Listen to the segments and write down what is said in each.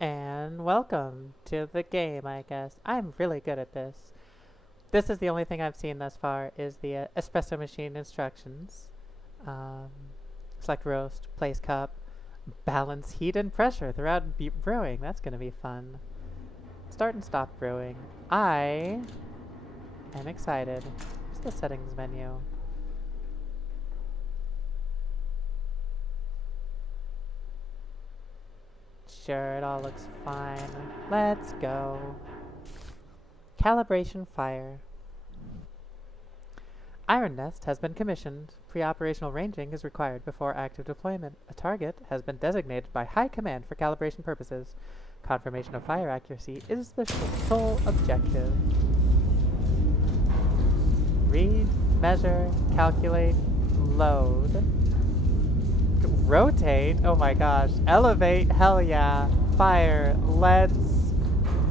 And welcome to the game, I guess. I'm really good at this. This is the only thing I've seen thus far is the espresso machine instructions. Um, Select roast, place cup, balance heat and pressure throughout brewing. That's going to be fun. Start and stop brewing. I am excited. Where's the settings menu? Sure, it all looks fine. Let's go. Calibration fire. Iron Nest has been commissioned. Pre-operational ranging is required before active deployment. A target has been designated by High Command for calibration purposes. Confirmation of fire accuracy is the sole objective. Read, measure, calculate, load. Rotate? Oh my gosh. Elevate? Hell yeah. Fire. Let's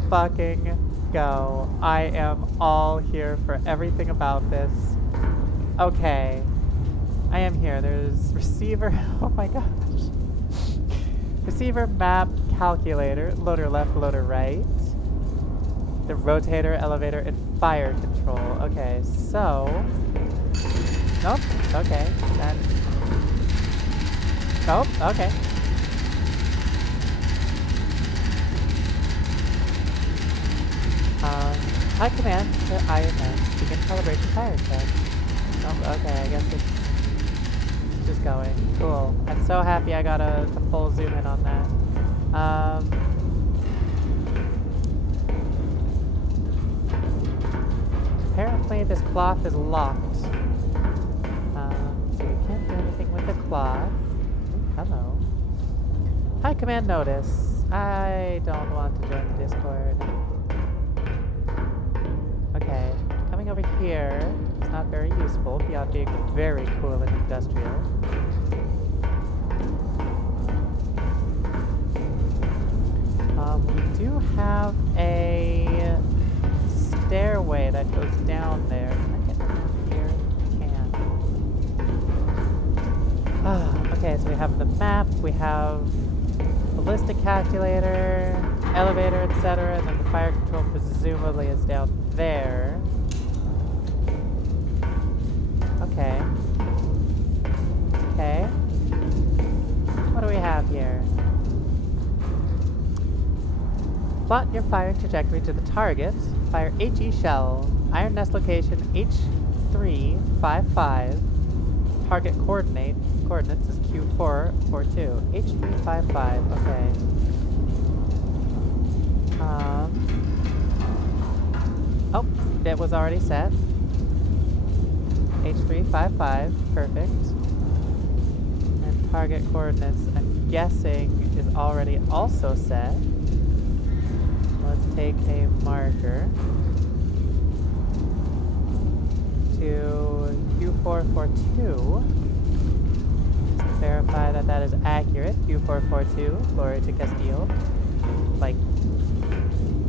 fucking go. I am all here for everything about this. Okay. I am here. There's receiver. Oh my gosh. Receiver, map, calculator, loader left, loader right. The rotator, elevator, and fire control. Okay, so. Nope. Okay. Then. Nope. Okay. High command to IMS. Begin calibration fire check. Oh, okay, I guess it's just going. Cool. I'm so happy I got a full zoom in on that. Apparently this cloth is locked. So we can't do anything with the cloth. Ooh, hello. High command notice. I don't want to join the Discord. Okay, coming over here is not very useful beyond being very cool and industrial. We do have a stairway that goes down there. Can I get down here? I can. Okay, so we have the map, we have ballistic calculator, elevator, etc., and then the fire control presumably is down there. Okay. Okay. What do we have here? Plot your fire trajectory to the target. Fire HE shell. Iron Nest location H355. Target coordinates is Q442. H355. Okay. Oh, it was already set. H355. Perfect. And target coordinates, I'm guessing, is already also set. Let's take a marker to Q442 to verify that that is accurate. Q442, glory to Castile. Like,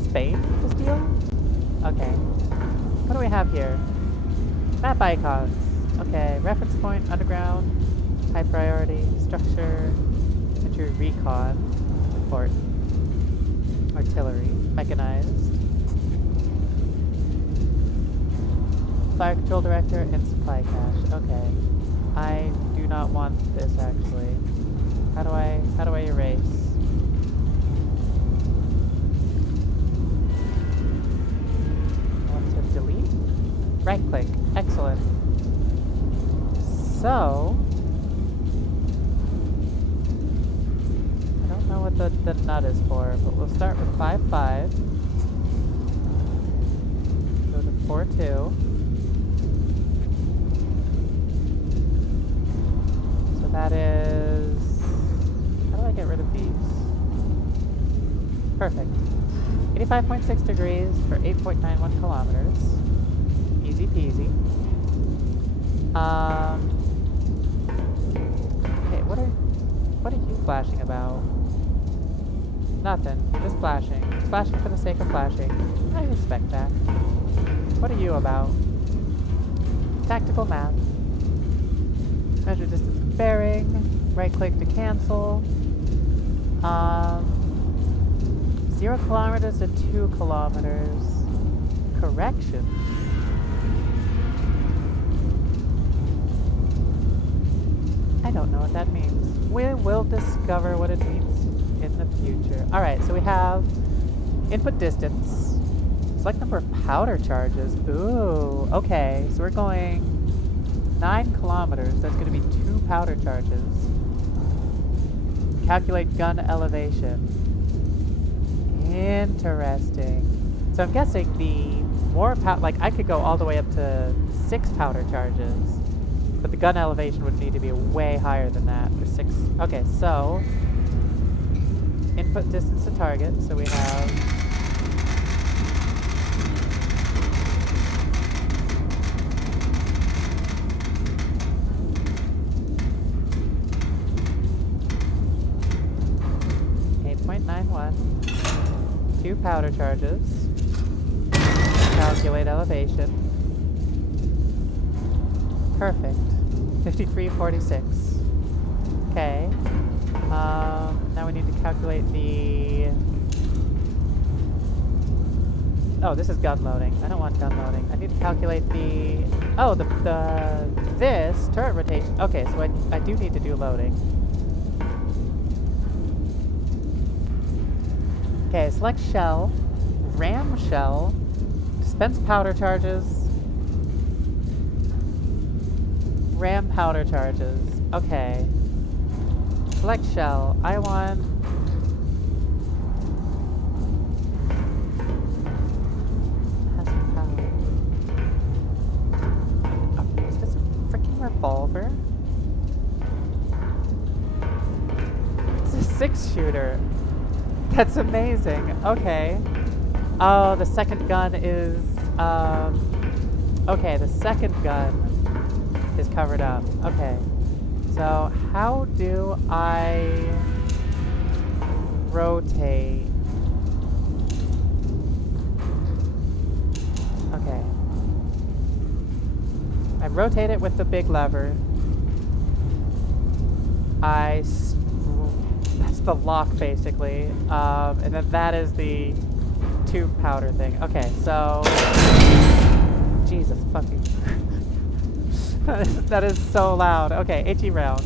Spain, Castile? Okay. What do we have here? Map icons. Okay, reference point, underground, high priority, structure, entry recon, support. Artillery, mechanized, fire control director, and supply cache. Okay, I do not want this actually. How do I erase? I want to delete. Right click. Excellent. So. I don't know what the nut is for, but we'll start with 5.5. Go to 4.2. So that is... How do I get rid of these? Perfect. 85.6 degrees for 8.91 kilometers. Easy peasy. Okay, what are you flashing about? Nothing. Just flashing. Flashing for the sake of flashing. I respect that. What are you about? Tactical map. Measure distance of bearing. Right click to cancel. 0 kilometers to 2 kilometers. Corrections. I don't know what that means. We will discover what it means in the future. Alright, so we have input distance. Select number of powder charges. Ooh, okay. So we're going 9 kilometers. That's going to be 2 powder charges. Calculate gun elevation. Interesting. So I'm guessing the more like I could go all the way up to 6 powder charges. But the gun elevation would need to be way higher than that for 6. Okay, so input distance to target. So we have 8.91. 2 powder charges. Calculate elevation. Perfect. 5346. Okay. Now we need to calculate the... Oh, this is gun loading. I don't want gun loading. I need to calculate the... Oh, this turret rotation. Okay, so I do need to do loading. Okay, select shell. Ram shell. Dispense powder charges. Ram powder charges. Okay. Select shell. I want... Has some power. Oh, is this a freaking revolver? It's a 6-shooter. That's amazing. Okay. Oh, the second gun is... Okay, the second gun is covered up. Okay. So, how do I rotate? Okay. I rotate it with the big lever. That's the lock, basically. And then that is the tube powder thing. Okay, so... Jesus fucking... that is so loud. Okay, HE round.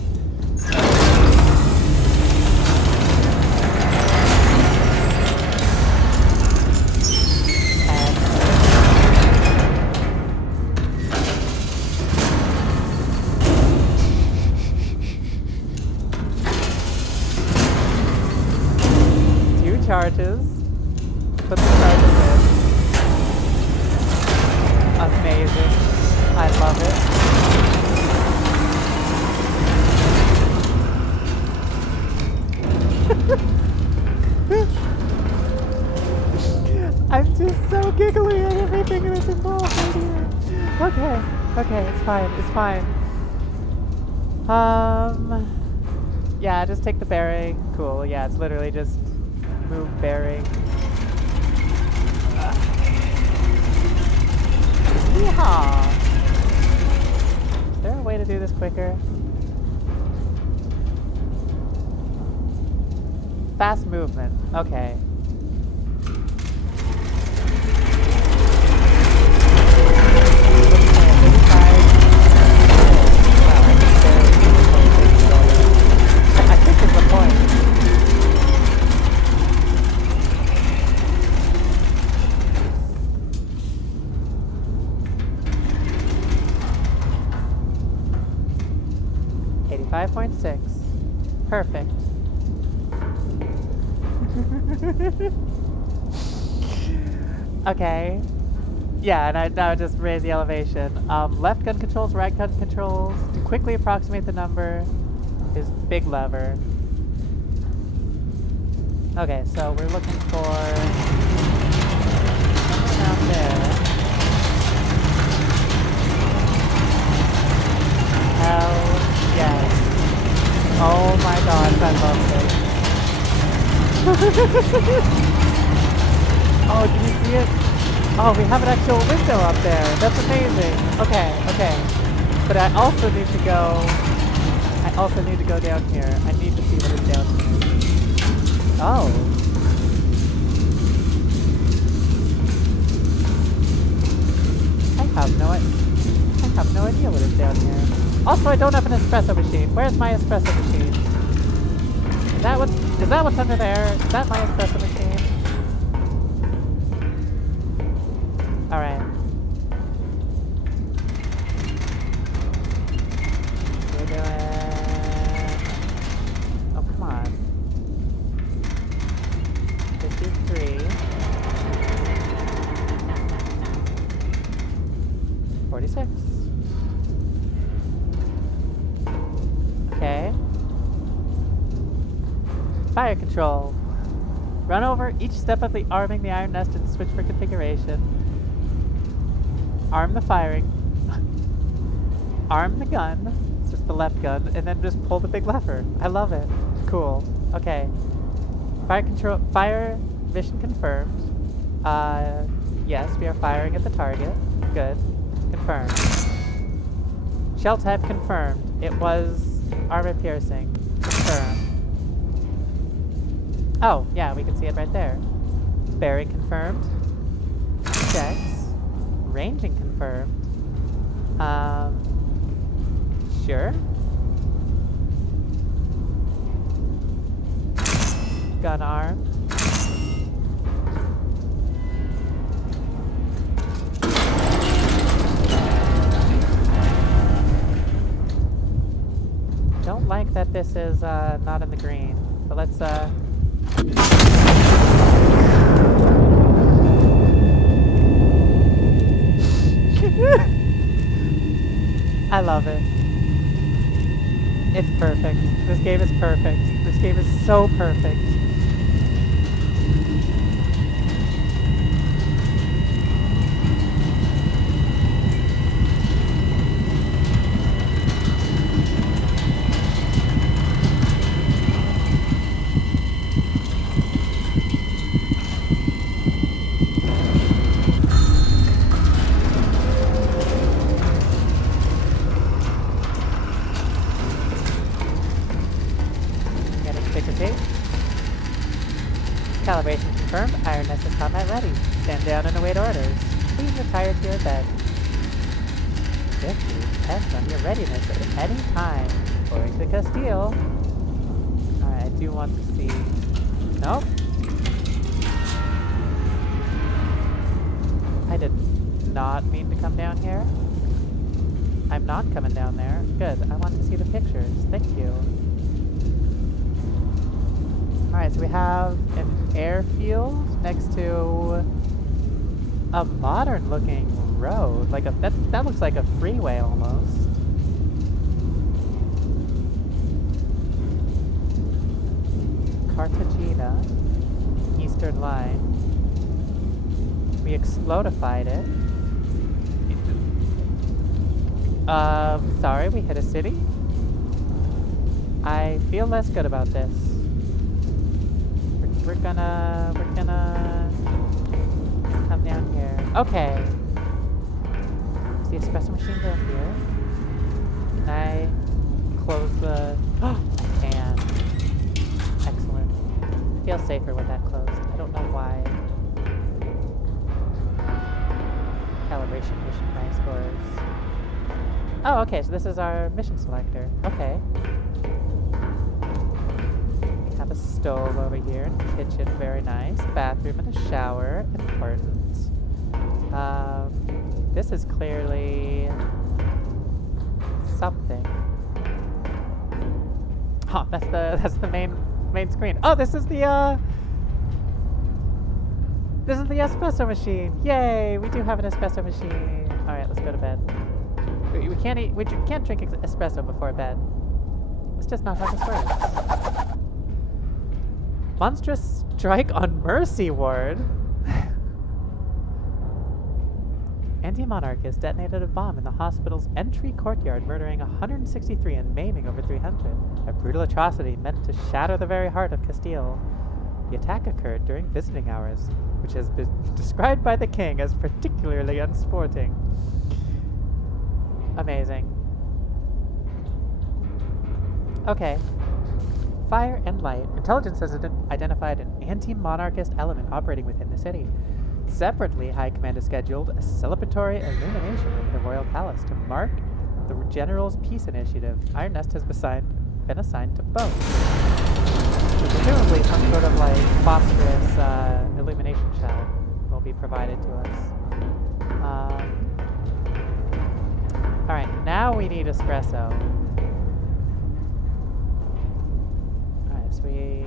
Two charges. Put the charges in. Amazing. I love it. I'm just so giggly at everything that's involved right here. Okay, okay, it's fine, it's fine. Yeah, just take the bearing. Cool, yeah, it's literally just move bearing. Yeehaw! Is there a way to do this quicker? Fast movement. Okay. I think it's the point. .6. Perfect. Okay. Yeah, and I now just raise the elevation. Left gun controls, right gun controls. To quickly approximate the number is big lever. Okay, so we're looking for something out there. Hell yes. Oh my gosh, I love this. Oh, did you see it? Oh, we have an actual window up there. That's amazing. Okay, okay. But I also need to go... down here. I need to see what is down here. Oh. down here. Also, I don't have an espresso machine. Where's my espresso machine? Is that what's under there? Is that my espresso machine? Alright. We're doing... Oh, come on. 53. 46. Okay. Fire control. Run over each step of the arming the iron nest and switch for configuration. Arm the firing. Arm the gun. It's just the left gun, and then just pull the big lever. I love it. Cool. Okay. Fire control. Fire mission confirmed. Yes, we are firing at the target. Good. Confirmed. Shell type confirmed. It was armor piercing. Confirmed. Oh, yeah, we can see it right there. Bearing confirmed. Checks. Ranging confirmed. Sure. Gun armed. Don't like that this is not in the green, but let's I love it. It's perfect. This game is perfect. This game is so perfect. Calibration confirmed. Iron Nest is combat ready. Stand down and await orders. Please retire to your bed. 50 depends on your readiness at any time. According to Castile. Alright, I do want to see... Nope. I did not mean to come down here. I'm not coming down there. Good. I want to see the pictures. Thank you. Alright, so we have an airfield next to a modern looking road. Like that looks like a freeway almost. Cartagena, Eastern Line. We explodified it. Sorry, we hit a city. I feel less good about this. We're gonna come down here. Okay. Is the espresso machine down here? Can I close the... Oh, I can. Excellent. I feel safer with that closed. I don't know why. Calibration mission high scores. Oh, okay, so this is our mission selector. Okay. Have a stove over here, kitchen, very nice. Bathroom and a shower, important. This is clearly something. Oh, that's the main screen. Oh, this is the espresso machine. Yay, we do have an espresso machine. All right, let's go to bed. We can't drink espresso before bed. It's just not how this works. Monstrous strike on Mercy Ward. Anti-monarchist detonated a bomb in the hospital's entry courtyard, murdering 163 and maiming over 300. A brutal atrocity meant to shatter the very heart of Castile. The attack occurred during visiting hours, which has been described by the king as particularly unsporting. Amazing. Okay. Fire and light. Intelligence has identified an anti-monarchist element operating within the city. Separately, High Command has scheduled a celebratory illumination of the Royal Palace to mark The General's Peace Initiative. Iron Nest has been assigned to both. So presumably some sort of like phosphorus illumination shell will be provided to us. Alright, now we need espresso. Alright, so we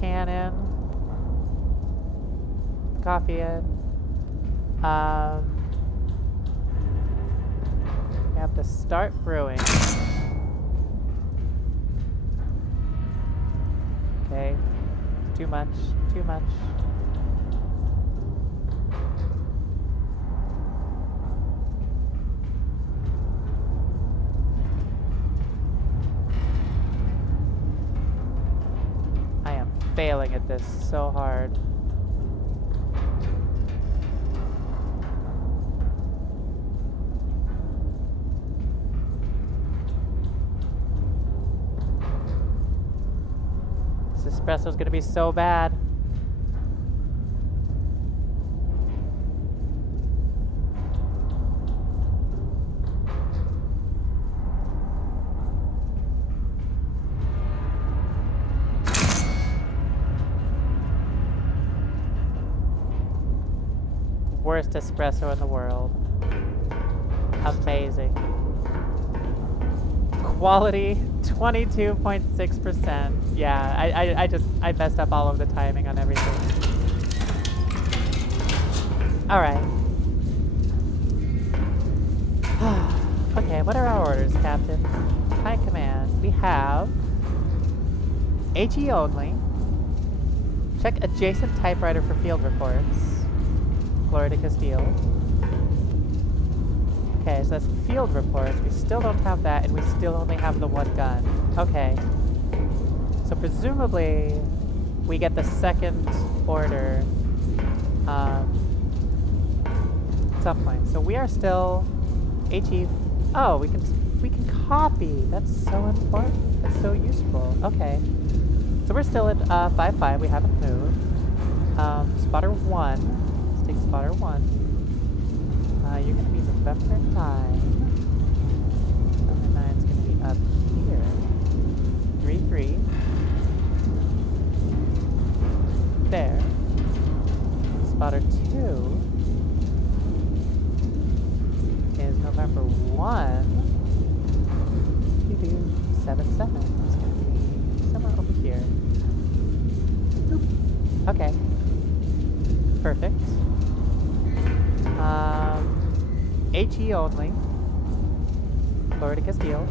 can in, coffee in. We have to start brewing. Okay, too much, too much. I am failing at this so hard. This espresso's gonna be so bad. Worst espresso in the world. Amazing. Quality 22.6%. Yeah, I messed up all of the timing on everything. Alright. Okay, what are our orders, Captain? High command. We have HE only. Check adjacent typewriter for field reports. Florida Castile. Okay, so that's field reports. We still don't have that, and we still only have the one gun. Okay. So presumably, we get the second order at some point. So we are still HE. Oh, we can copy. That's so important. That's so useful. Okay. So we're still at 5-5. We haven't moved. Spotter 1. Let's take spotter 1. You're going to be November 9. November 9 is going to be up here. 3-3. There. Spotter 2 is November 1. 7-7. It's going to be somewhere over here. Boop. Okay. Perfect. HE only. Florida Castile.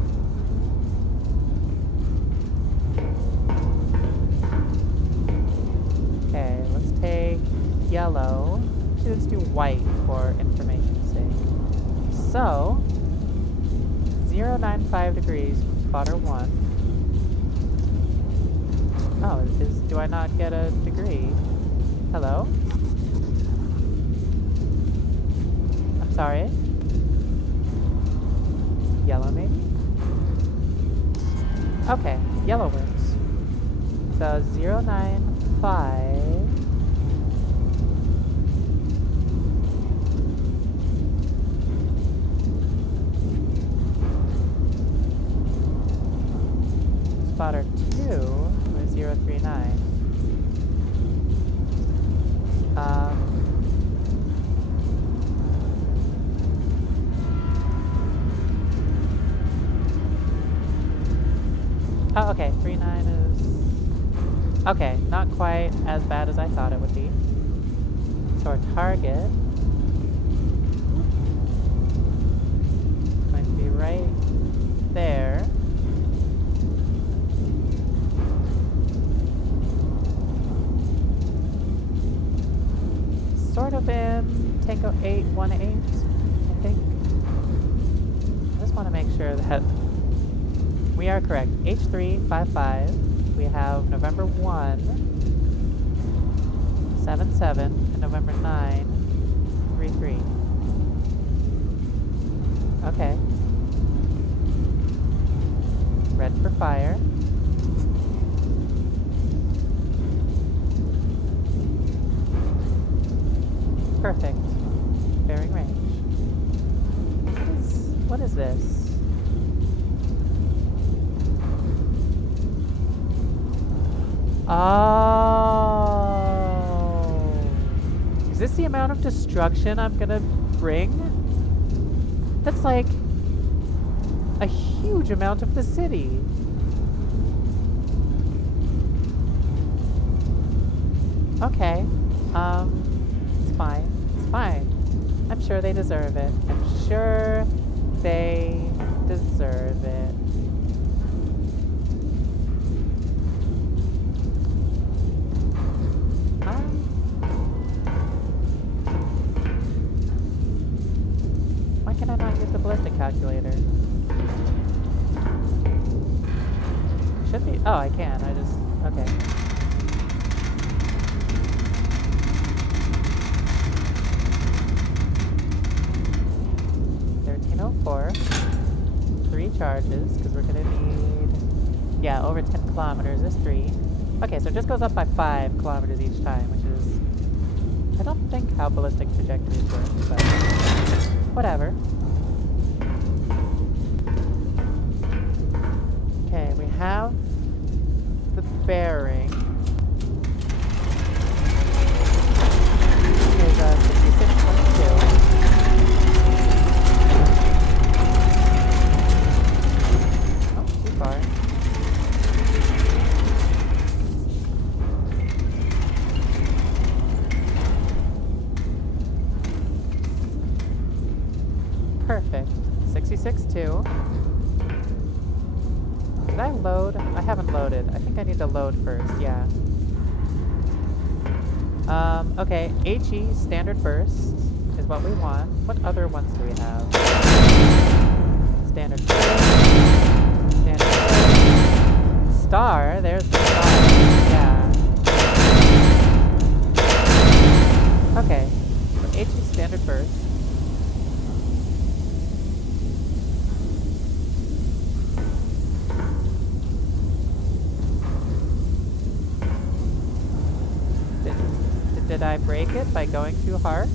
Okay, let's take yellow. Actually, let's do white for information's sake. So, 095 degrees from spotter 1. Oh, do I not get a degree? Hello? I'm sorry? Yellow maybe? Okay, yellow wins. So 095. Spotter 2 was 039. Oh, okay, 39 is... Okay, not quite as bad as I thought it would be. So our target is going to be right there. Sort of in Tango 818, I think. I just want to make sure that we are correct. H355. We have November 1, 7-7, and November 9, 3-3. Okay. Red for fire. Perfect. Bearing range. this? Oh. Is this the amount of destruction I'm gonna bring? That's like a huge amount of the city. Okay. It's fine. It's fine. I'm sure they deserve it. I'm sure they deserve it. Why can I not use the ballistic calculator? Should be. Oh, I can. I just. Okay. $13.04. 3 charges, because we're gonna need. Yeah, over 10 kilometers is 3. Okay, so it just goes up by 5 kilometers each time, which is. I don't think how ballistic trajectories work, but. Whatever. Okay, we have the bearing. There's a 66.2. Oh, too far. Perfect. 66.2. Did I load? I haven't loaded. I think I need to load first, yeah. Okay, HE standard burst is what we want. What other ones do we have? Standard burst. Standard burst. Star, there's the star. Yeah. Okay, so HE standard burst. Did I break it by going too hard?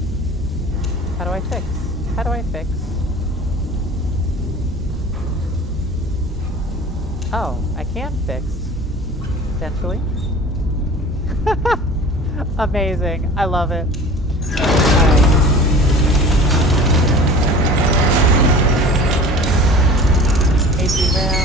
How do I fix? How do I fix? Oh, I can fix. Potentially. Amazing. I love it. Alright. AC round.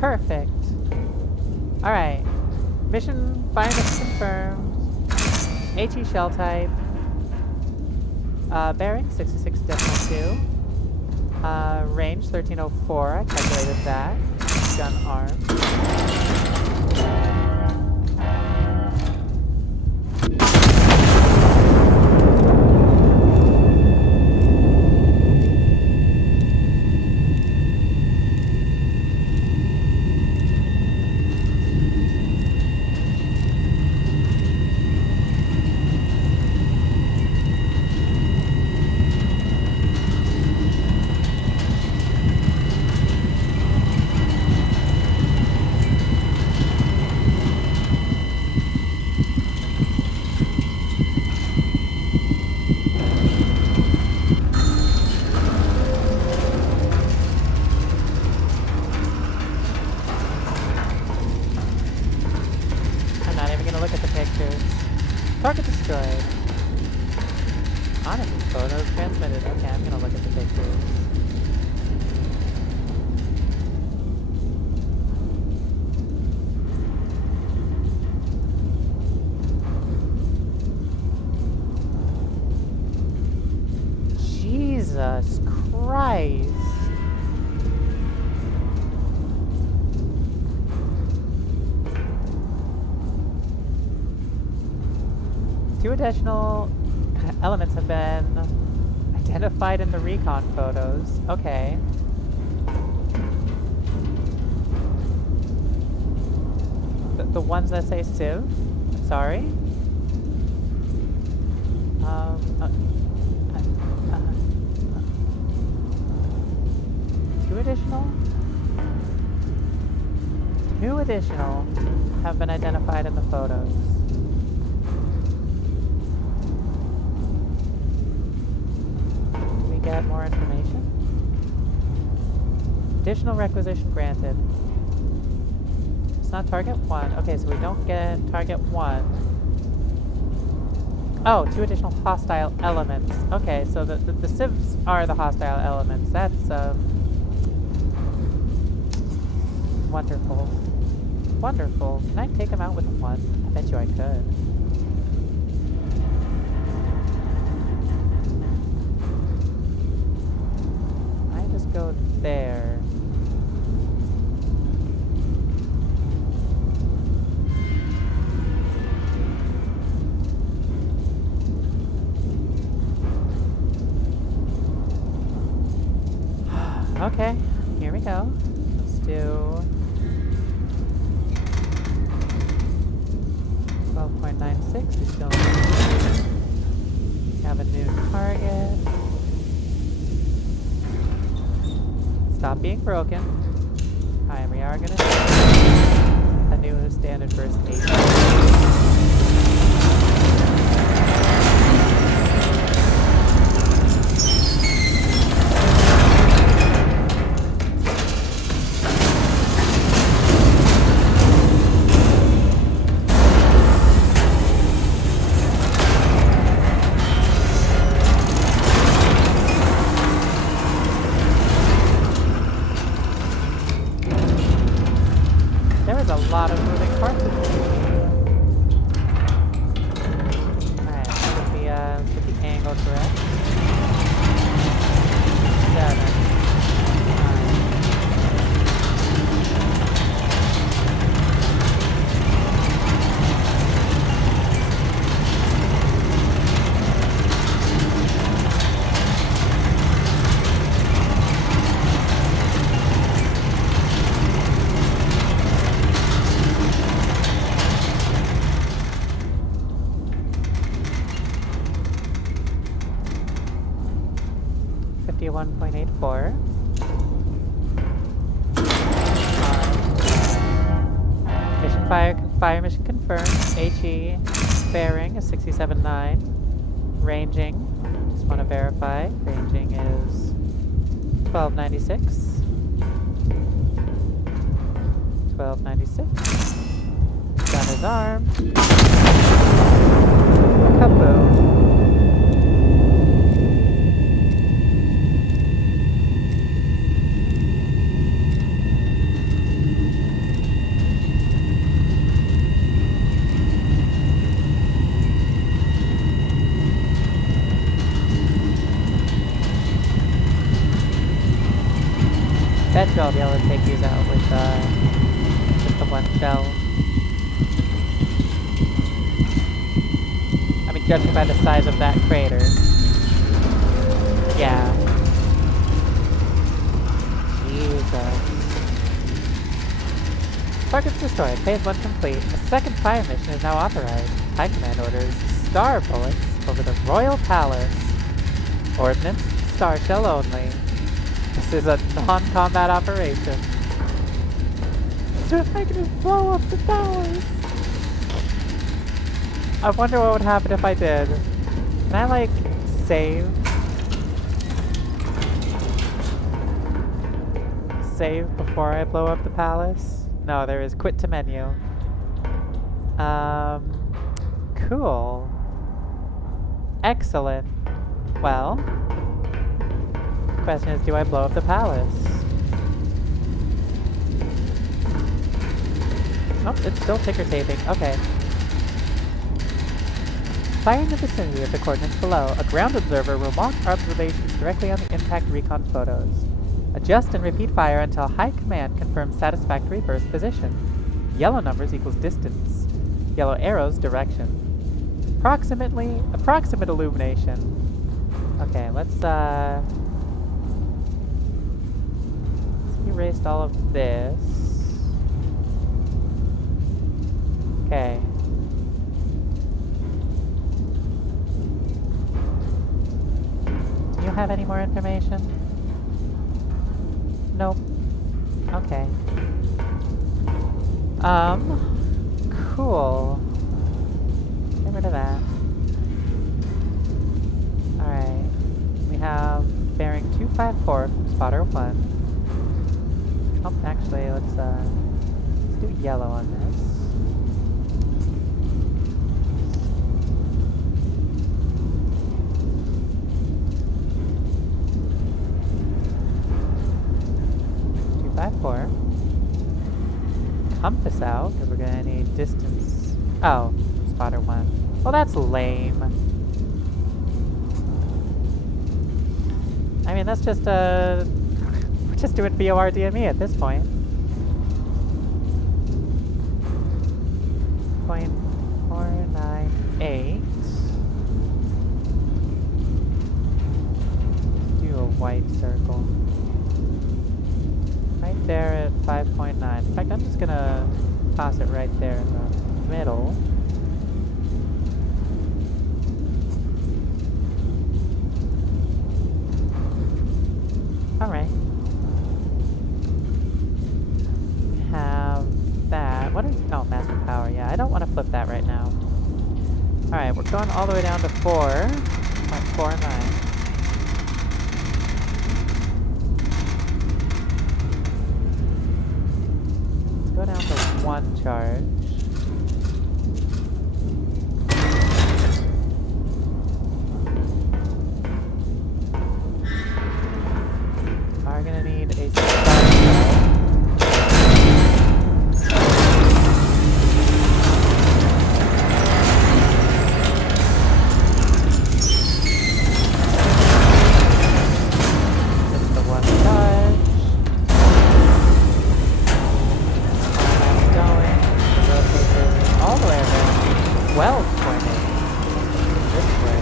Perfect. Alright. Mission finally confirmed. HE shell type. Bearing 66.2. Range 1304. I calculated that. Gun arm. Look at the pictures. Target destroyed. Honestly. Photos transmitted. Okay, I'm gonna look at the pictures. Jesus Christ. Two additional elements have been identified in the recon photos. Okay. The ones that say Civ? Sorry? Two additional? Two additional have been identified in the photos. Get more information. Additional requisition granted. It's not target 1. Okay, so we don't get target 1. Oh, two additional hostile elements. Okay, so the civs are the hostile elements. That's, wonderful. Wonderful. Can I take them out with 1? I bet you I could. Go there. Okay, here we go. Let's do 12.96. We still have a new target. Stop being broken. Hi, we are gonna a new standard first aid. A lot of moving parts in this. Alright, get the angle correct. 7. 51.84. Mission fire mission confirmed. HE bearing is 67.9. Ranging, just want to verify. Ranging is 1296. 1296. Gun is armed. Kaboom. Bet you I'll be able to take these out with the one shell. I mean, judging by the size of that crater. Yeah. Jesus. Target's destroyed. Phase 1 complete. A second fire mission is now authorized. High command orders star bullets over the Royal Palace. Ordnance, star shell only. This is a non-combat operation. So if I can just blow up the towers. I wonder what would happen if I did. Can I, like, save? Save before I blow up the palace? No, there is quit to menu. Cool. Excellent. Well, the question is, do I blow up the palace? Oh, it's still ticker taping. Okay. Fire in the vicinity of the coordinates below. A ground observer will mark observations directly on the impact recon photos. Adjust and repeat fire until high command confirms satisfactory burst position. Yellow numbers equals distance. Yellow arrows direction. Approximate illumination. Okay, let's erase all of this. Okay. Do you have any more information? Nope. Okay. Cool. Get rid of that. Alright. We have bearing 254 from spotter 1. Oh, actually, let's do yellow on this. Four. Compass out, because we're gonna need distance. Oh, spotter 1. Well, that's lame. I mean, that's just we're just doing BORDME at this point. 0.498. Do a white circle. Right there at 5.9. In fact, I'm just gonna toss it right there in the middle. Alright. We have that. What are... Oh, massive power. Yeah, I don't want to flip that right now. Alright, we're going all the way down to 4.49. Go down to 1 charge. Are gonna need a start. Just the 1 charge. All the way around 12.8 this way.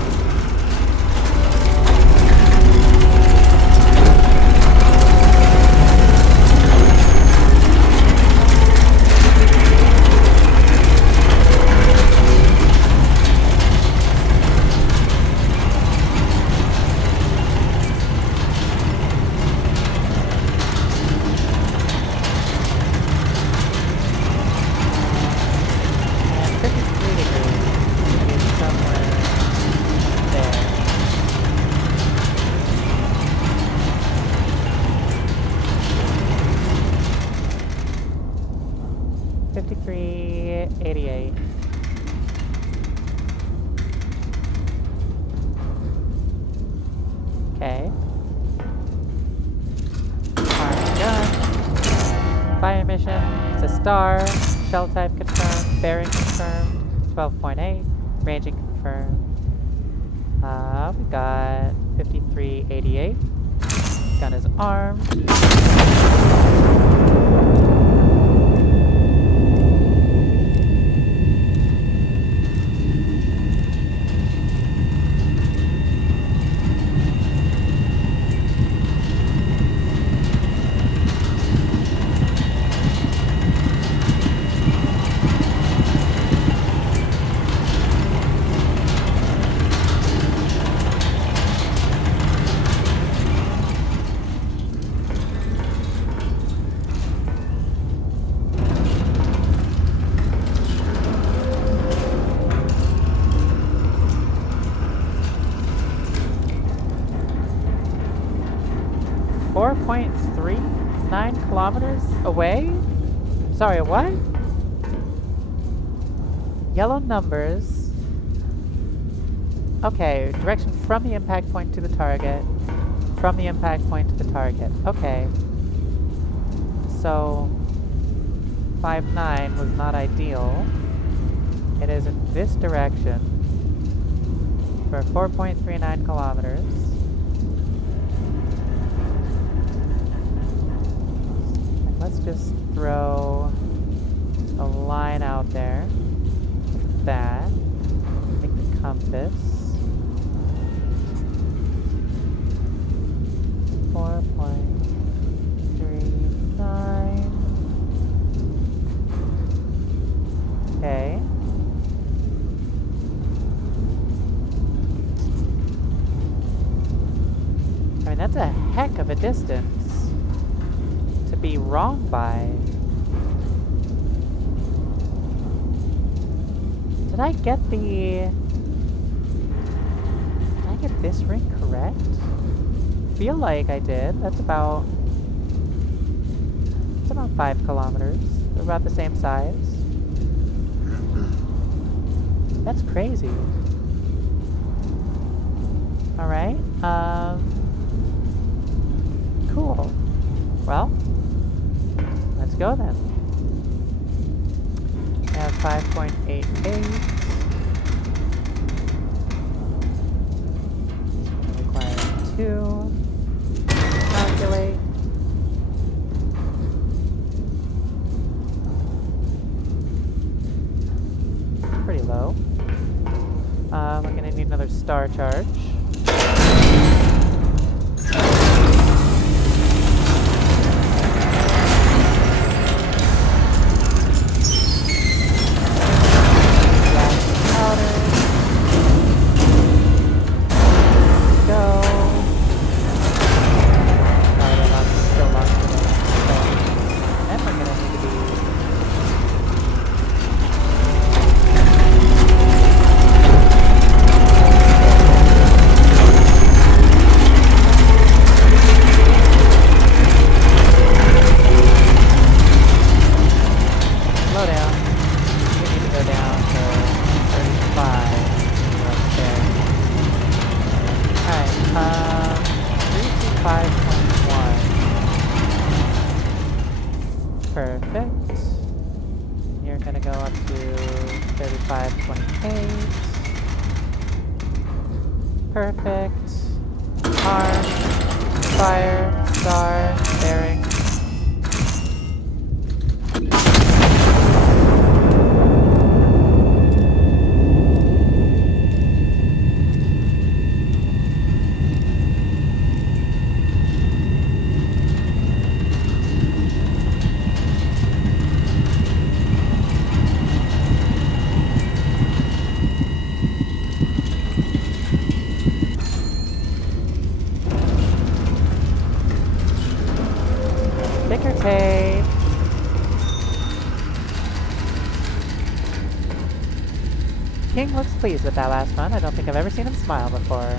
And 53 degrees. It is somewhere there. 53.88. Okay. Armed gun. Fire mission. It's a star. Shell type confirmed. Bearing confirmed. 12.8. Ranging confirmed. We got 53.88. Gun is armed. 4.39 kilometers away? Sorry, what? Yellow numbers Okay, direction from the impact point to the target. From the impact point to the target. Okay. So 5-9 was not ideal. It is in this direction for 4.39 kilometers. And let's just throw a line out there. Like that. Make the compass. 4.39. Okay. I mean, that's a heck of a distance to be wrong by. Did I get this ring correct? Feel like I did. It's about 5 kilometers. They're about the same size. That's crazy. Alright, cool. Well, let's go then. I have 5.88. Require 2. Calculate. Pretty low. I'm gonna need another star charge. Perfect. You're gonna go up to 35.28. Perfect. Arm, fire, star, bearing. Ticker tape. King looks pleased with that last one. I don't think I've ever seen him smile before.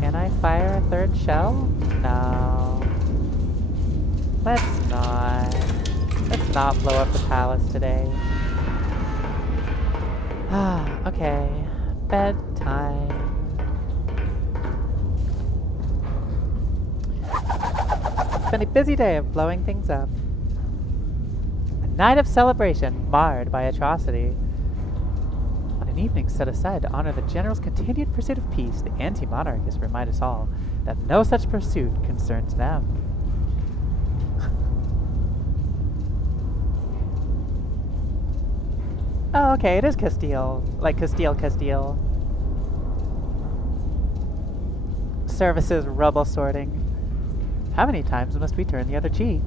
Can I fire a third shell? No. Let's not. Let's not blow up the palace today. Ah, okay. Bedtime. It's been a busy day of blowing things up. A night of celebration marred by atrocity. On an evening set aside to honor the general's continued pursuit of peace, the anti-monarchists remind us all that no such pursuit concerns them. Oh, okay, it is Castile. Like Castile. Services rubble sorting. How many times must we turn the other cheek?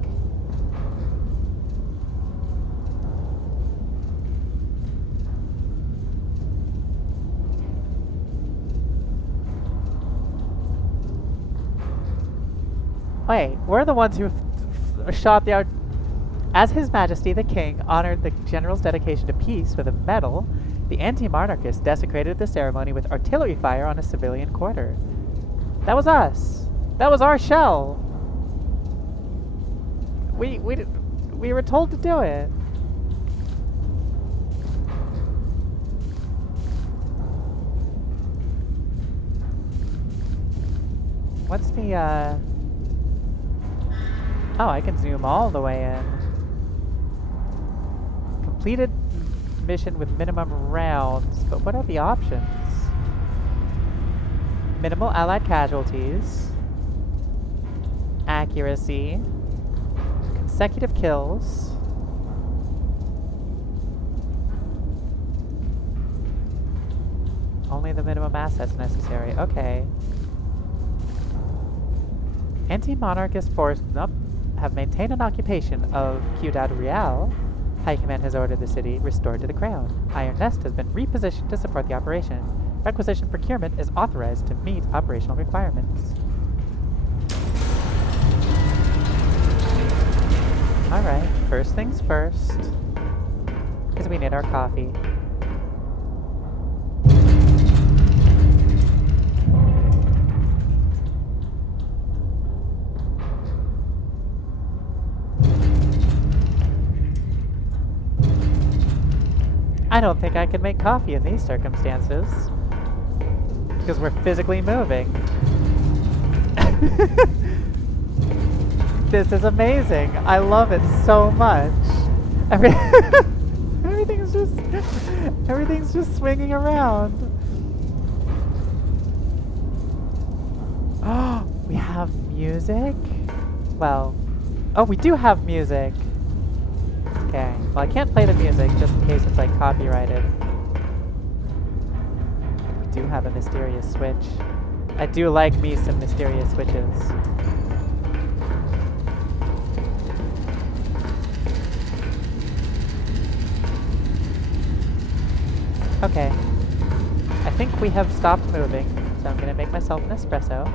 Wait, we're the ones who shot the As His Majesty the King honored the general's dedication to peace with a medal, the anti-monarchists desecrated the ceremony with artillery fire on a civilian quarter. That was us. That was our shell. We were told to do it. What's the, Oh, I can zoom all the way in. Completed mission with minimum rounds, but what are the options? Minimal allied casualties. Accuracy. Consecutive kills. Only the minimum assets necessary. Okay. Anti-monarchist forces have maintained an occupation of Ciudad Real. High Command has ordered the city restored to the crown. Iron Nest has been repositioned to support the operation. Requisition procurement is authorized to meet operational requirements. Alright, first things first. Because we need our coffee. I don't think I can make coffee in these circumstances. Because we're physically moving. This is amazing. I love it so much. Everything's just swinging around. Oh, we have music? Well, oh, we do have music. Okay, well I can't play the music just in case it's like copyrighted. We do have a mysterious switch. I do like me some mysterious switches. Okay, I think we have stopped moving, so I'm gonna make myself an espresso.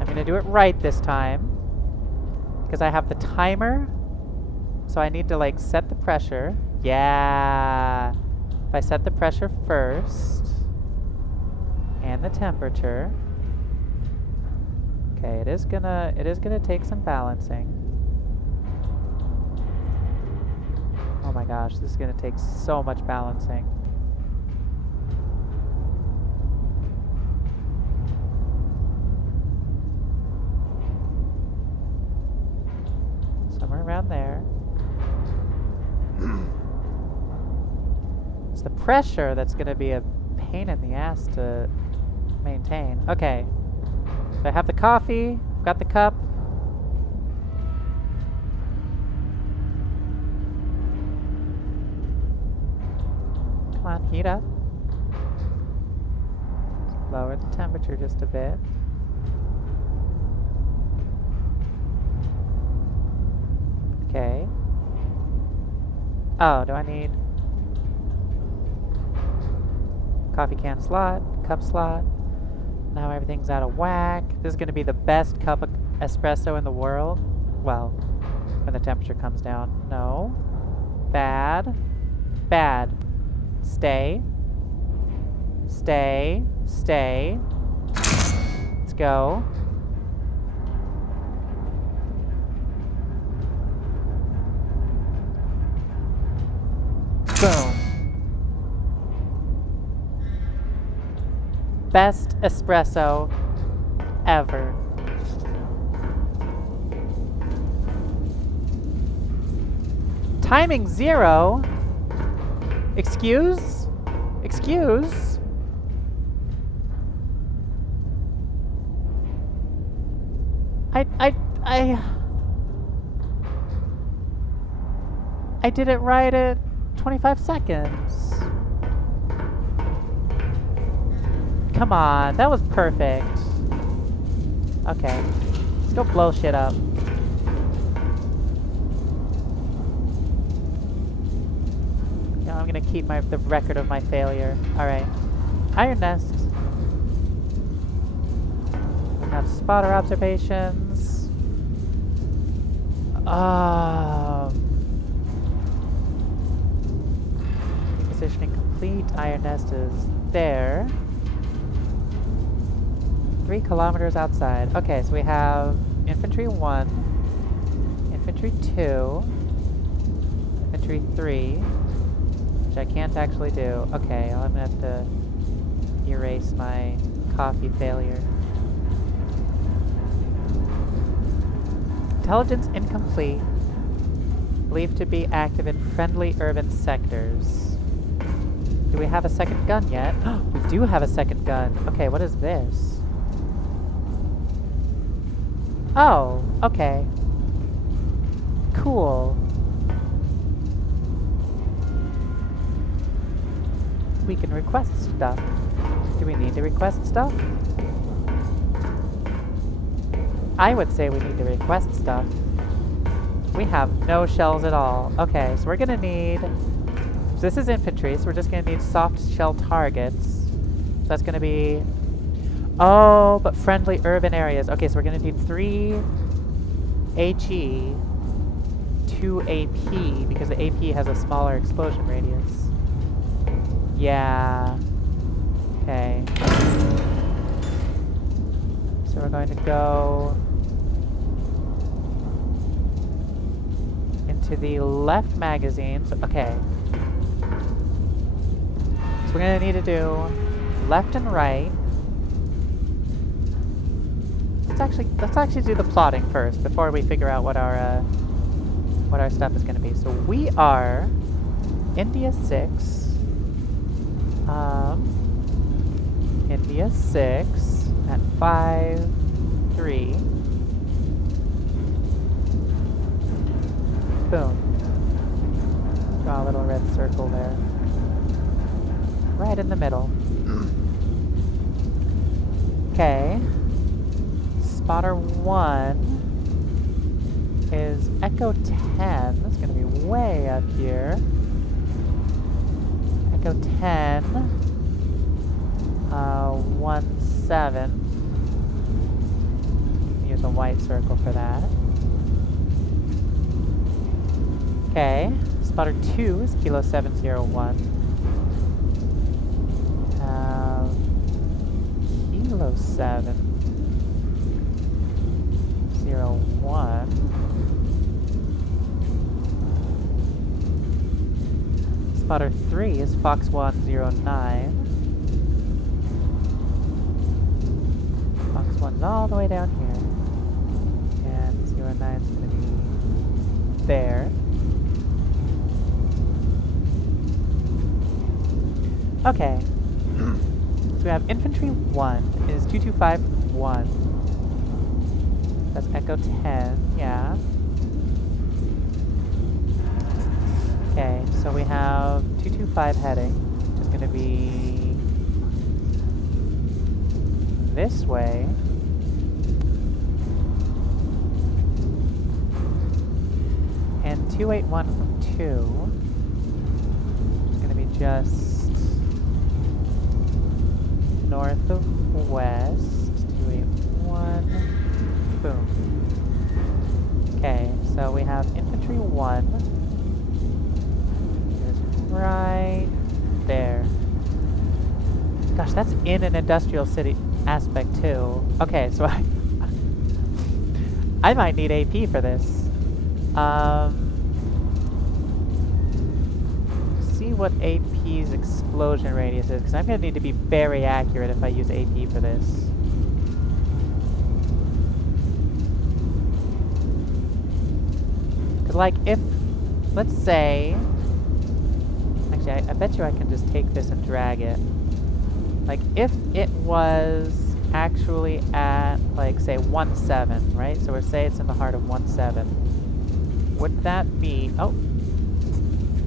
I'm gonna do it right this time, because I have the timer. So I need to like set the pressure. Yeah. If I set the pressure first and the temperature. Okay, it is gonna take some balancing. Oh my gosh, this is gonna take so much balancing. Somewhere around there. It's the pressure that's going to be a pain in the ass to maintain. Okay. So I have the coffee. I've got the cup. Come on, heat up. Lower the temperature just a bit. Okay. Oh, do I need coffee can slot, cup slot? Now everything's out of whack. This is going to be the best cup of espresso in the world. Well, when the temperature comes down. No. Bad. Bad. Stay. Stay. Stay. Let's go. Boom. Best espresso ever. Timing 0? Excuse? Excuse? I did it right at 25 seconds. Come on, that was perfect. Okay, let's go blow shit up. Yeah, I'm gonna keep the record of my failure. Alright. Iron Nest. We have spotter observations. Positioning complete. Iron Nest is there. 3 kilometers outside. Okay, so we have Infantry 1, Infantry 2, Infantry 3, which I can't actually do. Okay, I'm gonna have to erase my coffee failure. Intelligence incomplete. Believed to be active in friendly urban sectors. Do we have a second gun yet? We do have a second gun. Okay, what is this? Oh, okay. Cool. We can request stuff. Do we need to request stuff? I would say we need to request stuff. We have no shells at all. Okay, so we're gonna need... So this is infantry, so we're just gonna need soft shell targets. So that's gonna be... Oh, but friendly urban areas. Okay, so we're gonna need 3 HE, 2 AP, because the AP has a smaller explosion radius. Yeah. Okay. So we're going to go into the left magazine. So, okay. So we're going to need to do left and right. Let's actually do the plotting first before we figure out what our stuff is going to be. So we are India 6. India 6 at 5, 3. Boom. Draw a little red circle there. Right in the middle. Okay. Spotter 1 is Echo 10. That's going to be way up here. Echo 10, 1, 7. Use a white circle for that. Okay, spotter 2 is Kilo 701. Kilo 701. Spotter 3 is Fox 109. Fox 1's all the way down here. And 09 is going to be there. Okay. So we have Infantry 1 is 2251. That's Echo 10, yeah. Okay, so we have 225 heading, which is going to be this way. And 281 from 2 is going to be just north of west. 281. Boom. Okay, so we have Infantry 1. Right there. Gosh, that's in an industrial city aspect too. Okay, so I might need AP for this. See what AP's explosion radius is, because I'm going to need to be very accurate if I use AP for this. Because like if, let's say, actually I bet you I can just take this and drag it. Like if it was actually at like say 1.7, right? So we'll say it's in the heart of 1.7. Would that be, oh,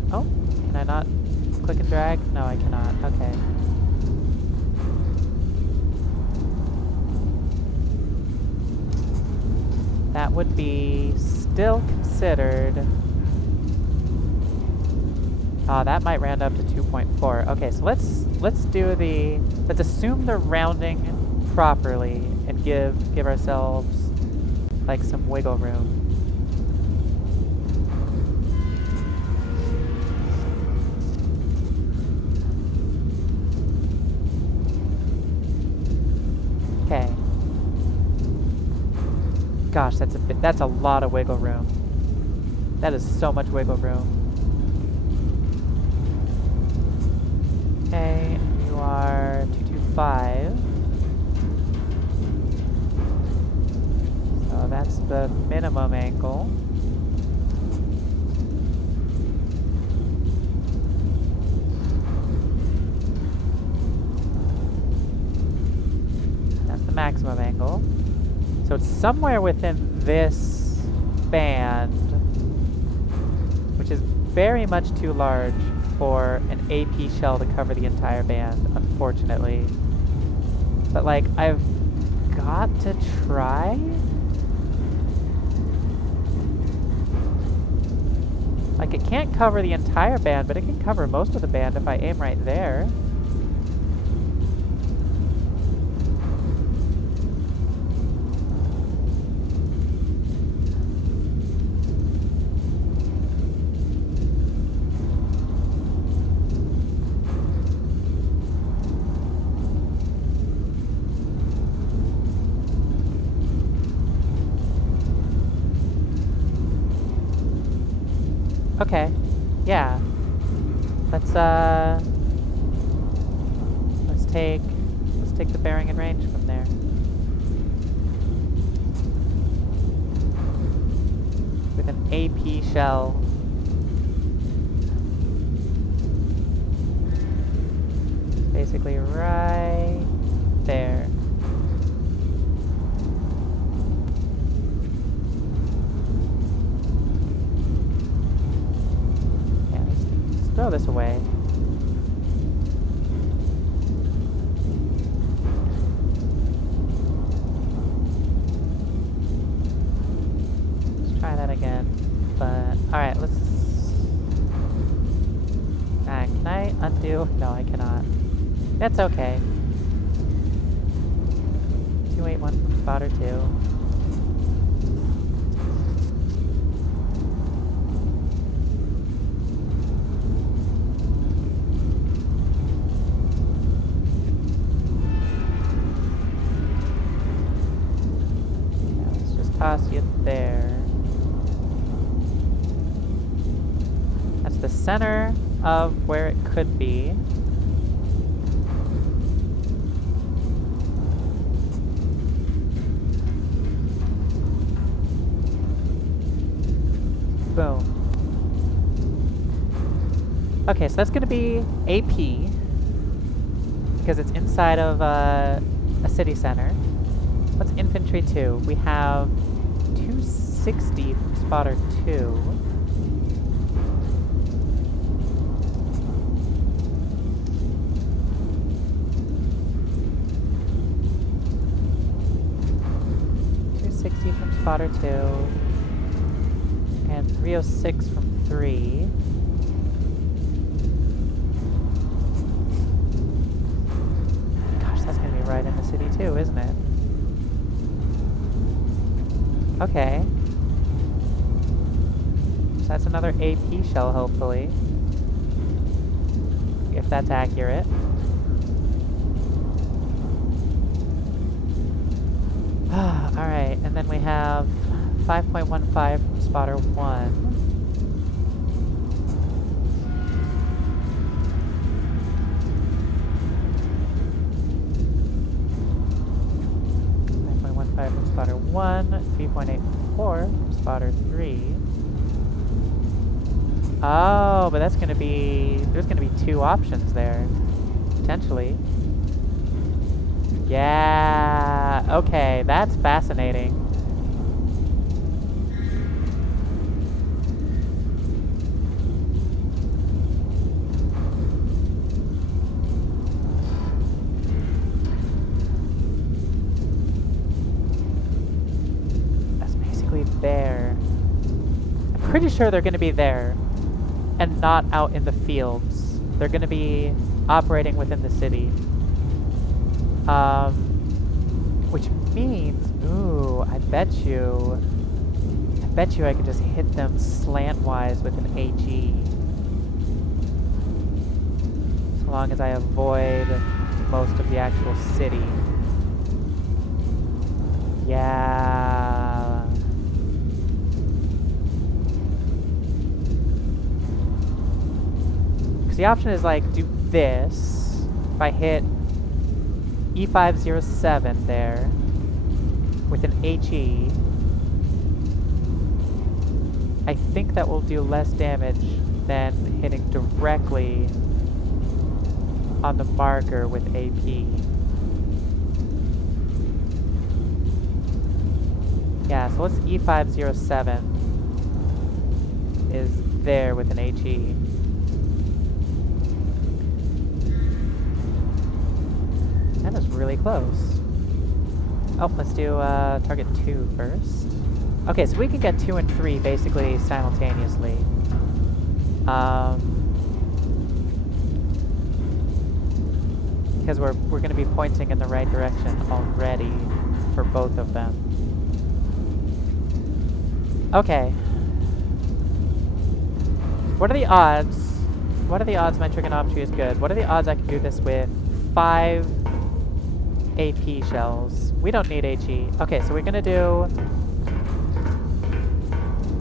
can I not click and drag? No, I cannot, okay. That would be still considered, that might round up to 2.4. Okay, so let's assume they're rounding properly and give ourselves like some wiggle room. Okay. Gosh, that's a lot of wiggle room. That is so much wiggle room. Okay, you are 225. So that's the minimum angle. That's the maximum angle. So it's somewhere within this band, which is very much too large for an AP shell to cover the entire band, unfortunately. But like, I've got to try? Like, it can't cover the entire band, but it can cover most of the band if I aim right there. Okay, yeah. Let's take the bearing and range from there. With an AP shell. Basically right there. Throw this away. Let's try that again. But, alright, let's... can I undo? No, I cannot. That's okay. 281 from spotter 2. Toss you there. That's the center of where it could be. Boom. Okay, so that's going to be AP because it's inside of a city center. What's infantry 2? We have 260 from spotter 2. From spotter 2 and 306 from 3. Gosh, that's gonna be right in the city too, isn't it? Okay. So that's another AP shell, hopefully. If that's accurate. Alright, and then we have 5.15 from spotter 1. 5.15 from spotter 1, 3.84 from spotter 3. Oh, but that's gonna be... there's gonna be two options there. Potentially. Yeah, okay, that's fascinating. That's basically there. I'm pretty sure they're gonna be there and not out in the fields. They're gonna be operating within the city. Which means, ooh, I bet you I could just hit them slant-wise with an AG. So long as I avoid most of the actual city. Yeah. Because the option is like, do this. If I hit E507 there with an HE, I think that will do less damage than hitting directly on the marker with AP. Yeah, so let's E507 is there with an HE. That is really close. Oh, let's do target 2 first. Okay, so we can get 2 and 3 basically simultaneously. Because we're going to be pointing in the right direction already for both of them. Okay. What are the odds? What are the odds my trigonometry is good? What are the odds I can do this with 5 AP shells? We don't need HE. Okay, so we're gonna do...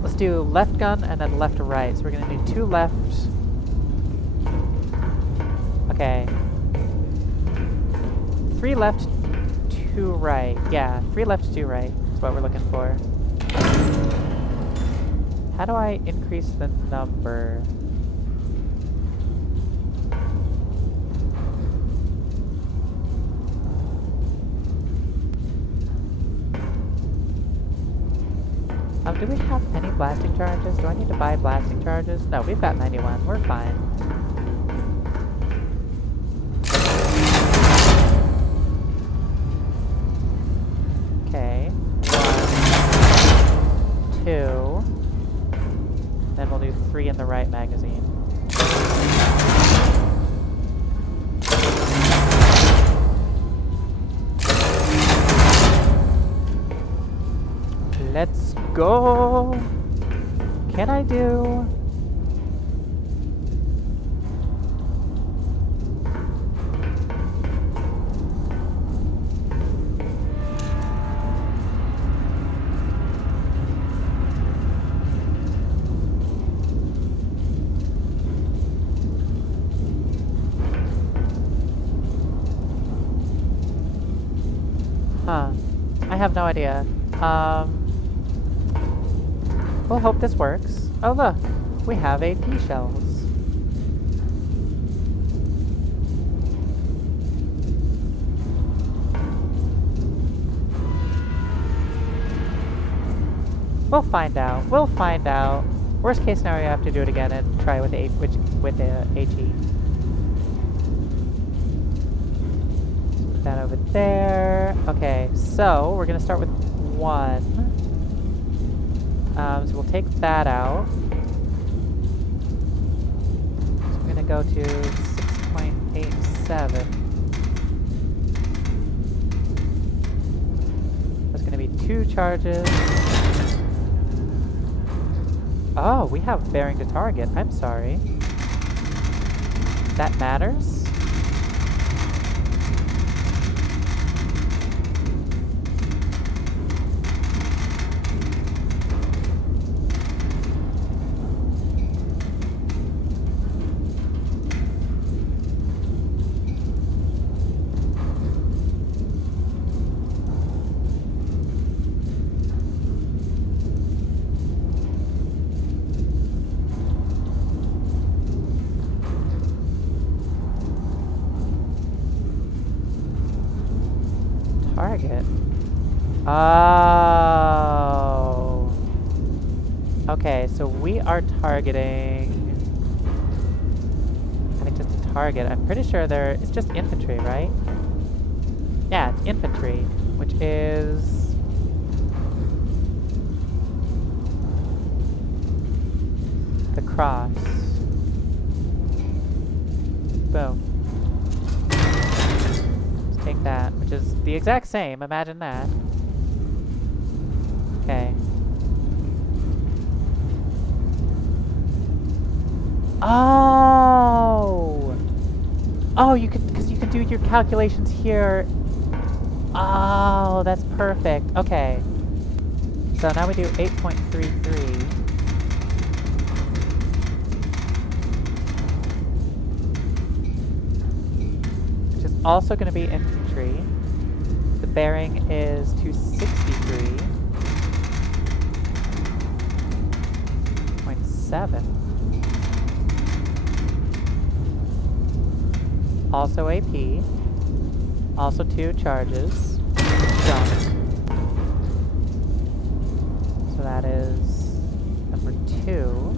Let's do left gun and then left to right. So we're gonna do 2 left. Okay. 3 left, 2 right. Yeah, 3 left, 2 right is what we're looking for. How do I increase the number? Do we have any blasting charges? Do I need to buy blasting charges? No, we've got 91. We're fine. Okay. 1, 2. Then we'll do 3 in the right magazine. Let's go! Can I do... Huh. I have no idea. We'll hope this works. Oh look, we have AP shells. We'll find out. We'll find out. Worst case scenario, I have to do it again and try with HE. Put that over there. Okay, so we're gonna start with 1. So we'll take that out. So we're gonna go to 6.87. That's gonna be 2 charges. Oh, we have bearing to target. I'm sorry. That matters? Target. Oh. Okay, so we are targeting... I think just a target. I'm pretty sure it's just infantry, right? Yeah, it's infantry, which is... the cross. Boom. Take that, which is the exact same. Imagine that. Okay. Oh! Oh, you could, because you can do your calculations here. Oh, that's perfect. Okay. So now we do 8.33. Also going to be infantry. The bearing is 263. 4.7. Also AP. Also 2 charges. Jump. So that is number 2.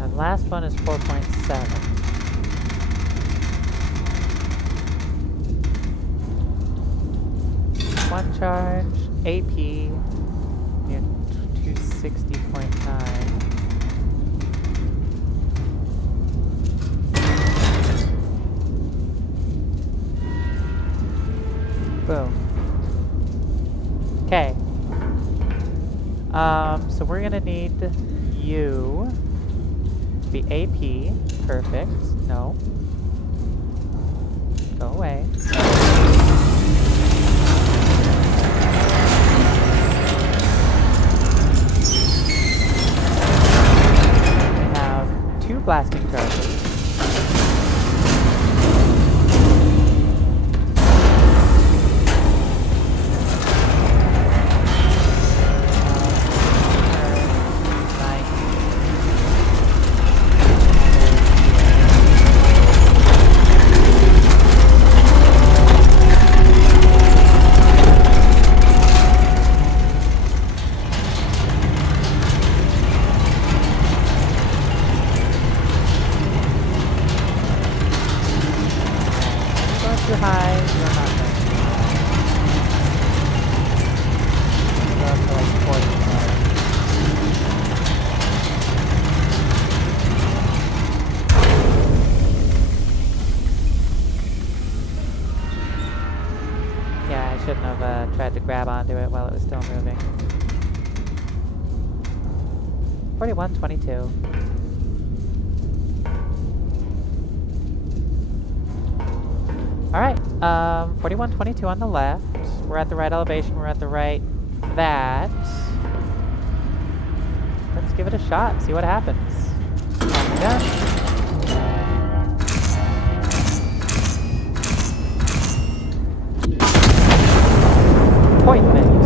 And last one is 4.7. 1 charge, AP, near 260.9. Boom. Okay. So we're gonna need you to be AP. Perfect. No. Go away. We have 2 blasting charges. Too high, you're not going too high. Go up to like 40. Yeah, I shouldn't have tried to grab onto it while it was still moving. 41.22. Alright, 41.22 on the left. We're at the right elevation, we're at the right that. Let's give it a shot, see what happens. Yeah. Appointment.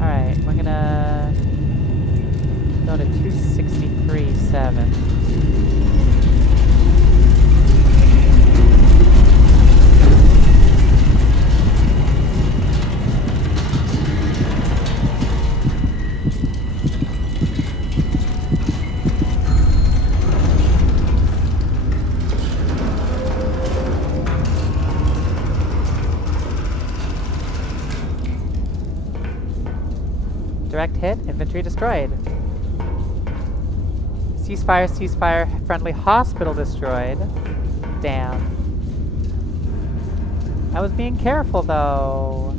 Alright, we're gonna go to 263.7. Direct hit, infantry destroyed. Ceasefire, ceasefire, friendly hospital destroyed. Damn. I was being careful though.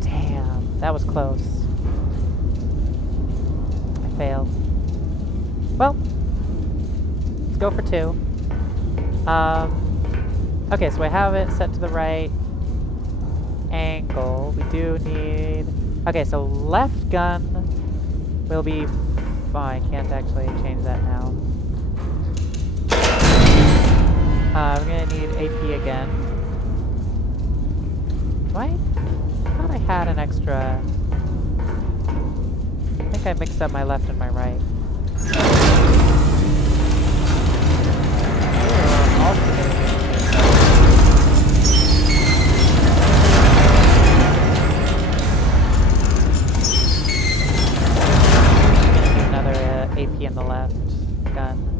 Damn, that was close. Failed. Well, let's go for 2. Okay, so I have it set to the right angle. We do need... Okay, so left gun will be... Oh, I can't actually change that now. We're gonna need AP again. Do I thought I had an extra... I think I mixed up my left and my right. Another AP in the left gun.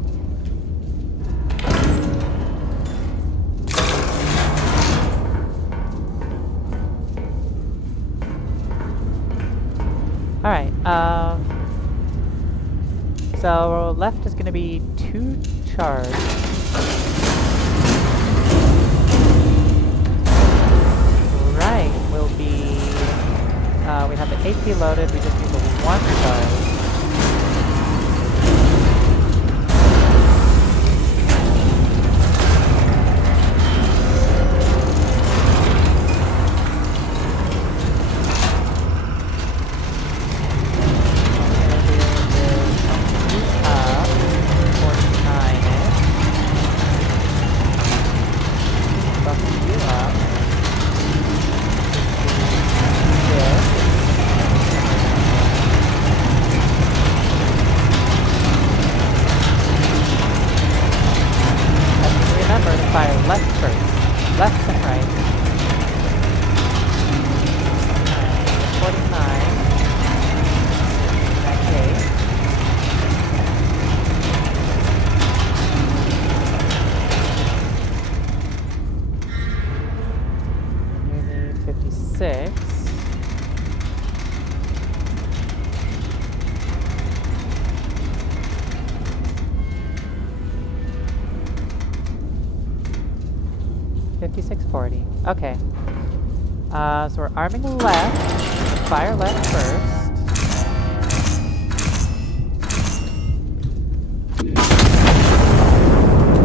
Alright, so left is going to be 2 charge. Right will be, we have the AP loaded, we just need the 1 charge. left first. Left and right. Alright, 49. In that case. You need 56. Okay. So we're arming left. Fire left first.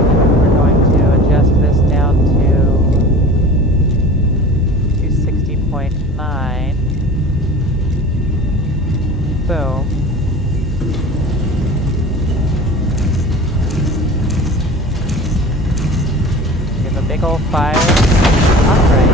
We're going to adjust this down to 260.9. Boom. Give a big old fire. Alright.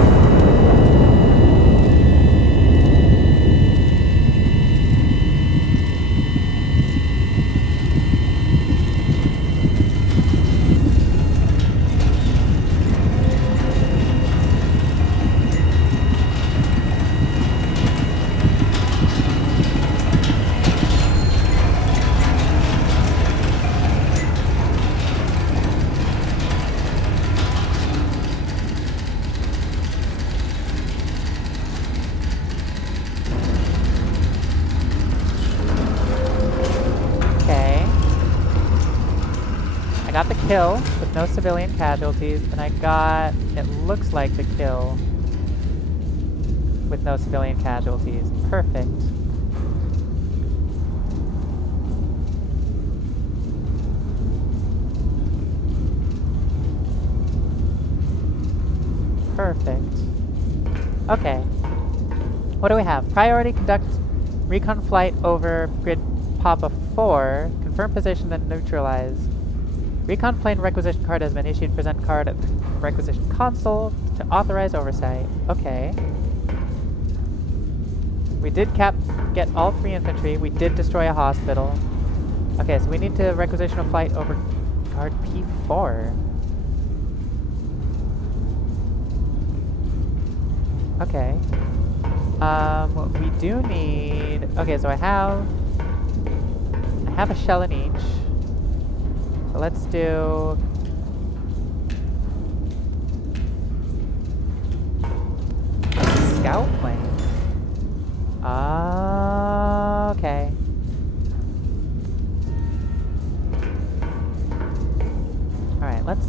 I got the kill with no civilian casualties, and I got, it looks like the kill with no civilian casualties. Perfect. Perfect. Okay. What do we have? Priority conduct recon flight over grid Papa 4. Confirm position then neutralize. Recon plane requisition card has been issued. Present card at the requisition console to authorize oversight. Okay. We did get all 3 infantry. We did destroy a hospital. Okay, so we need to requisition a flight over card P4. Okay. We do need... Okay, so I have a shell in each. So let's do... Scout plane. Okay. Alright, let's,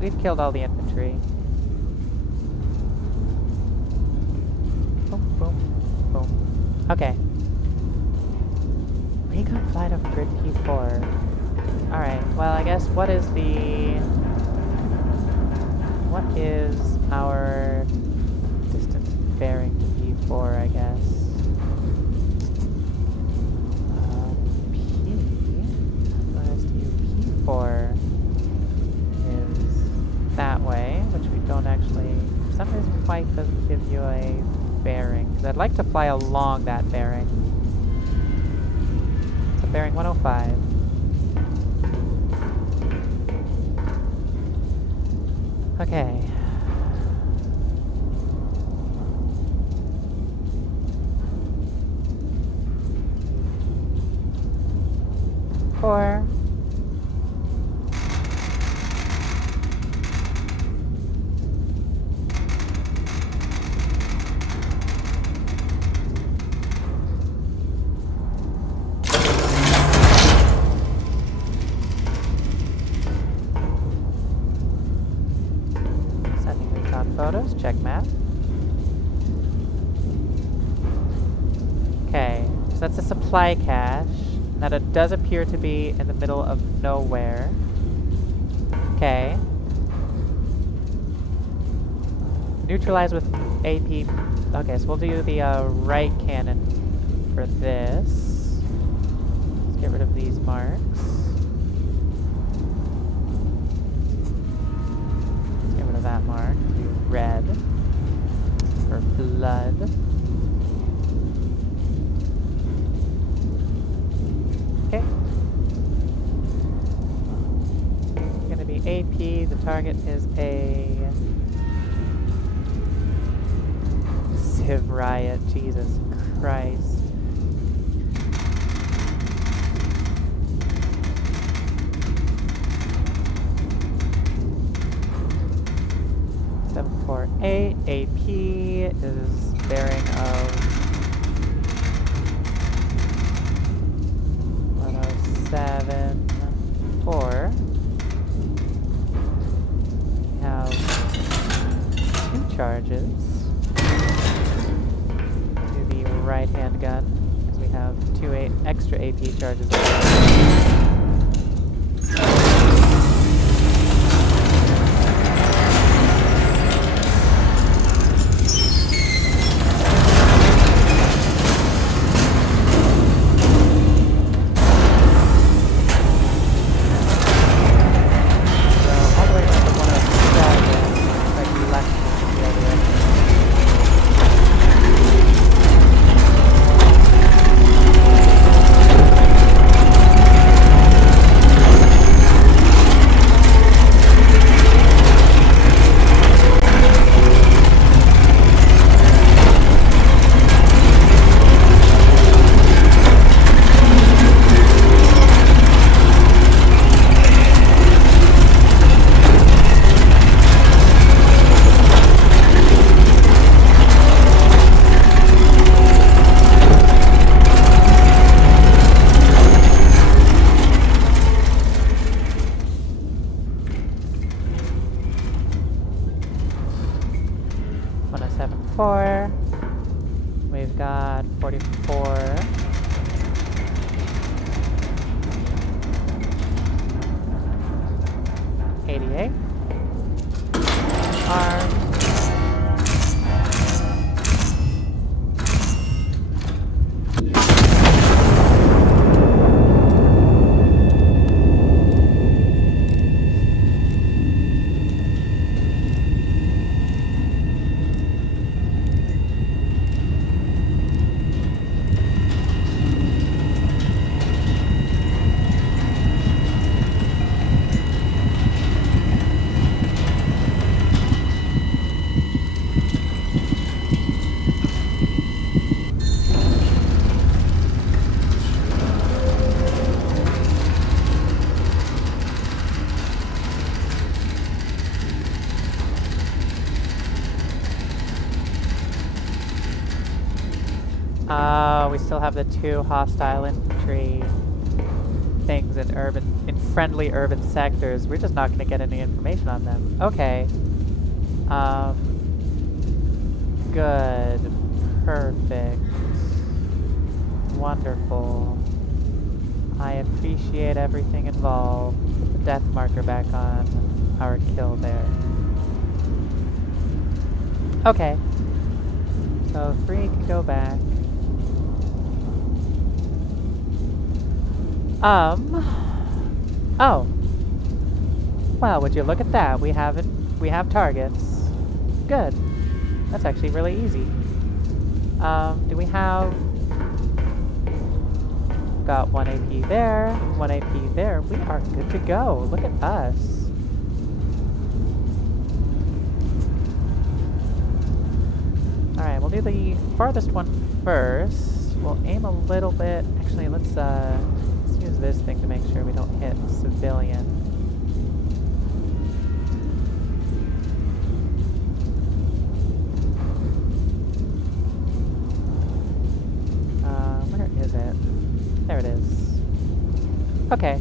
we've killed all the infantry. Boom, boom, boom. Okay. Recon flight of grid P4. Alright, well I guess what is our distance bearing to P4, I guess? P4 is that way, which we don't actually, for some reason flight doesn't give you a bearing, because I'd like to fly along that bearing. So bearing 105. Okay. Four. Photos, check map. Okay, so that's a supply cache. That it does appear to be in the middle of nowhere. Okay. Neutralize with AP. Okay, so we'll do the right cannon for this. Let's get rid of these marks. Let's get rid of that mark. Red for blood. Okay. AP. The target is a Civ Riot. Jesus Christ. .748 AP is bearing of 1074. We have 2 charges to the right-hand gun, because we have 2 extra AP charges. We've got 44. .88. Arm. We still have the 2 hostile infantry things in friendly urban sectors. We're just not going to get any information on them. Okay. Good. Perfect. Wonderful. I appreciate everything involved. Put the death marker back on our kill there. Okay. So 3 can go back. Oh. Well, would you look at that? We have targets. Good. That's actually really easy. Do we have... Got 1 AP there, 1 AP there. We are good to go. Look at us. Alright, we'll do the farthest one first. We'll aim a little bit. Actually, let's use this thing to make sure we don't hit civilian. Where is it? There it is. Okay.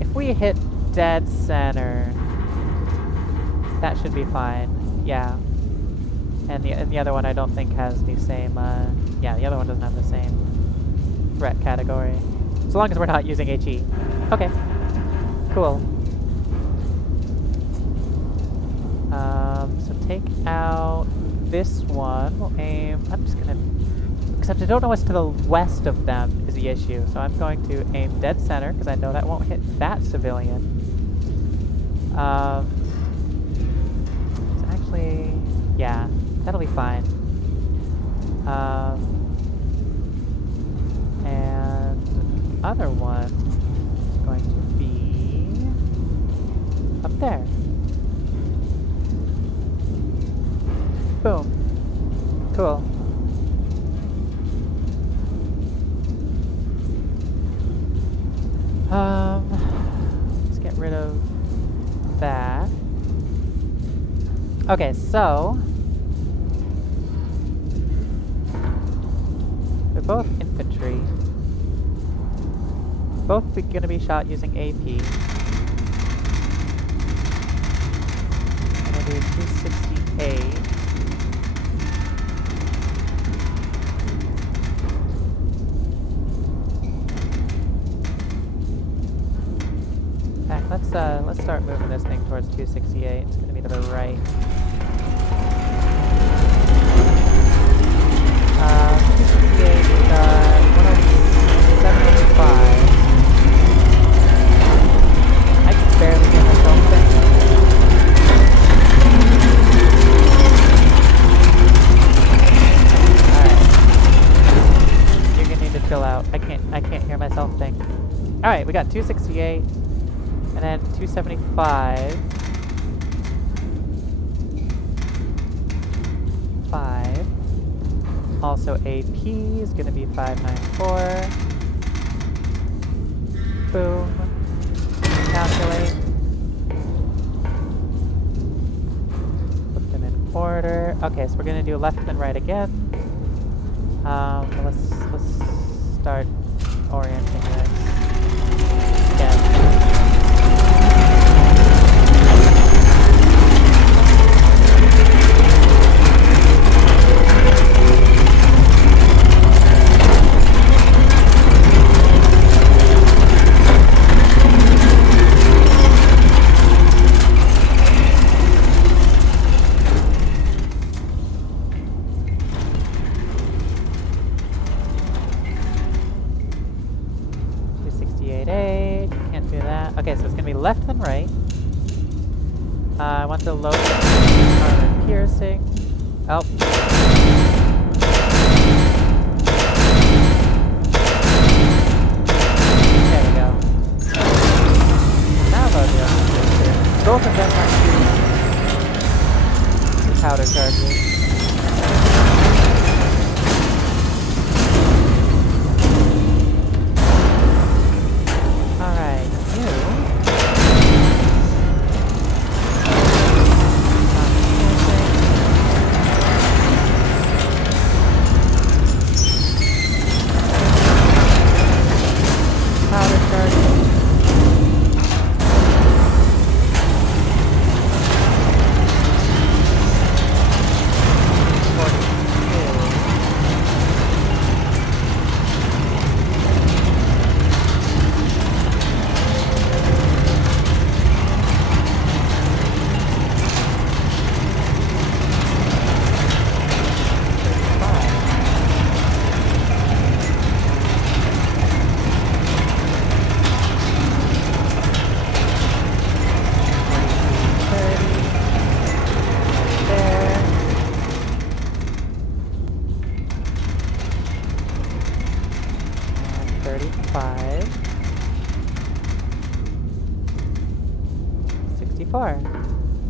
If we hit dead center, that should be fine. Yeah. And the other one I don't think has the same, yeah, the other one doesn't have the same threat category. As long as we're not using HE. Okay. Cool. So take out this one. We'll aim... I'm just gonna... Except I don't know what's to the west of them is the issue. So I'm going to aim dead center, because I know that won't hit that civilian. It's actually... Yeah, that'll be fine. And the other one is going to be up There. Boom. Cool. Let's get rid of that. Okay, so they're both infantry. Both gonna be shot using AP. I'm gonna do 268. In fact, let's start moving this thing towards 268. It's gonna be to the right. 268 is 107.5. I can barely get myself there. Alright. You're gonna need to chill out. I can't hear myself think. Alright, we got 268 and then 275. 5. Also AP is gonna be 594. Boom. Calculate. Put them in order. Okay, so we're gonna do left and right again. Let's start orienting this again. Can't do that. Okay, so it's gonna be left and right. I want to load armor piercing. Oh. There we go. Now load the armor piercing. Both of them are powder charges.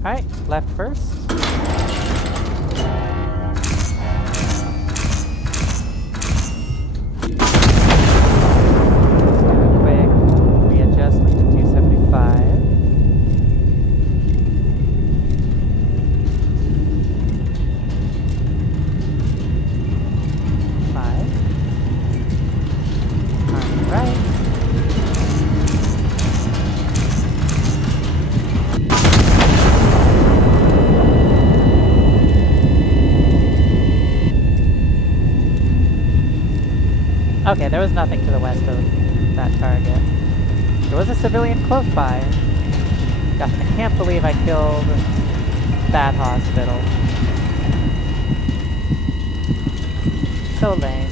Alright, left first. Okay, there was nothing to the west of that target. There was a civilian close by. Gosh, I can't believe I killed that hospital. So lame.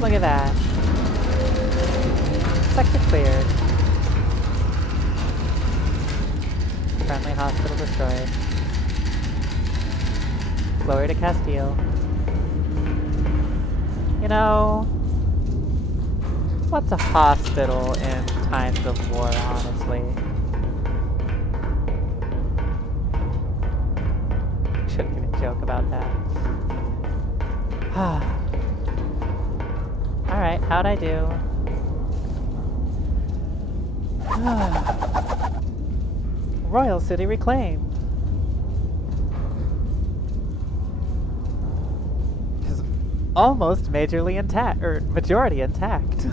Look at that. Sector cleared. Friendly hospital destroyed. Glory to Castile. You know, What's a hospital in times of war, honestly? Shouldn't even joke about that. Alright, how'd I do? Royal City reclaimed. Is almost majorly intact, or majority intact.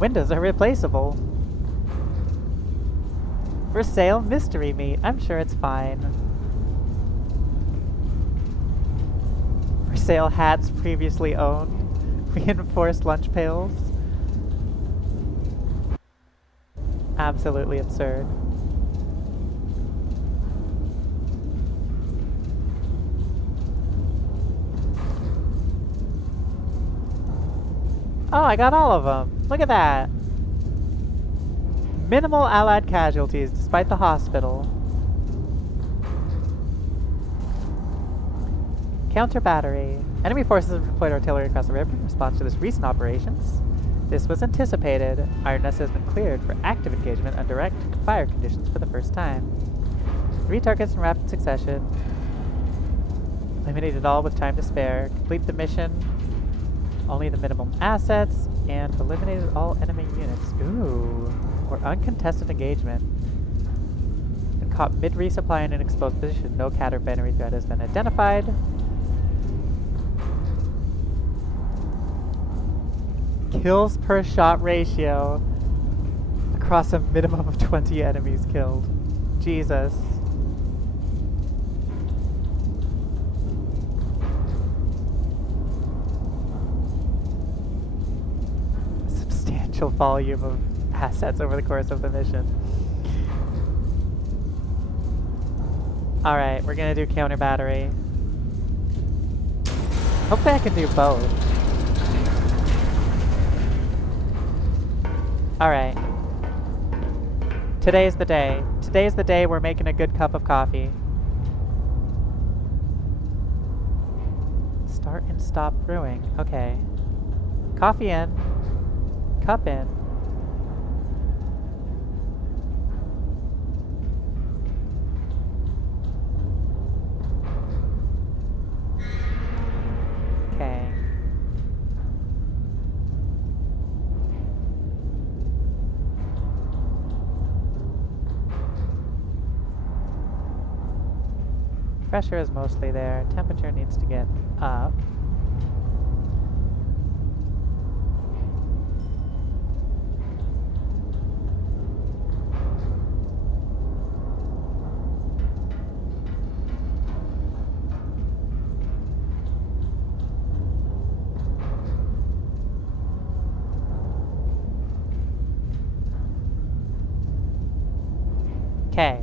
Windows are replaceable. For sale, mystery meat. I'm sure it's fine. For sale, hats previously owned. Reinforced lunch pails. Absolutely absurd. Oh, I got all of them. Look at that. Minimal allied casualties despite the hospital. Counter battery. Enemy forces have deployed artillery across the river in response to this recent operations. This was anticipated. Our nest has been cleared for active engagement on direct fire conditions for the first time. 3 targets in rapid succession. Eliminated all with time to spare. Complete the mission. Only the minimum assets. And eliminated all enemy units. Ooh. Or uncontested engagement. And caught mid-resupply in an exposed position. No cat or binary threat has been identified. Kills per shot ratio across a minimum of 20 enemies killed. Jesus. Substantial volume of assets over the course of the mission. Alright, we're gonna do counter battery. Hopefully I can do both. Alright. Today's the day. Today's the day we're making a good cup of coffee. Start and stop brewing. Okay. Coffee in. Cup in. Okay. Pressure is mostly there. Temperature needs to get up. Okay.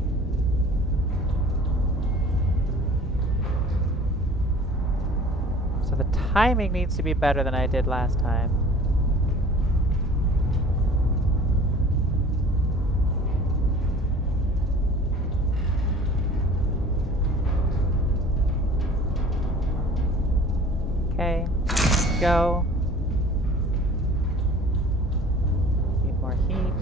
So the timing needs to be better than I did last time. Okay, go. Need more heat.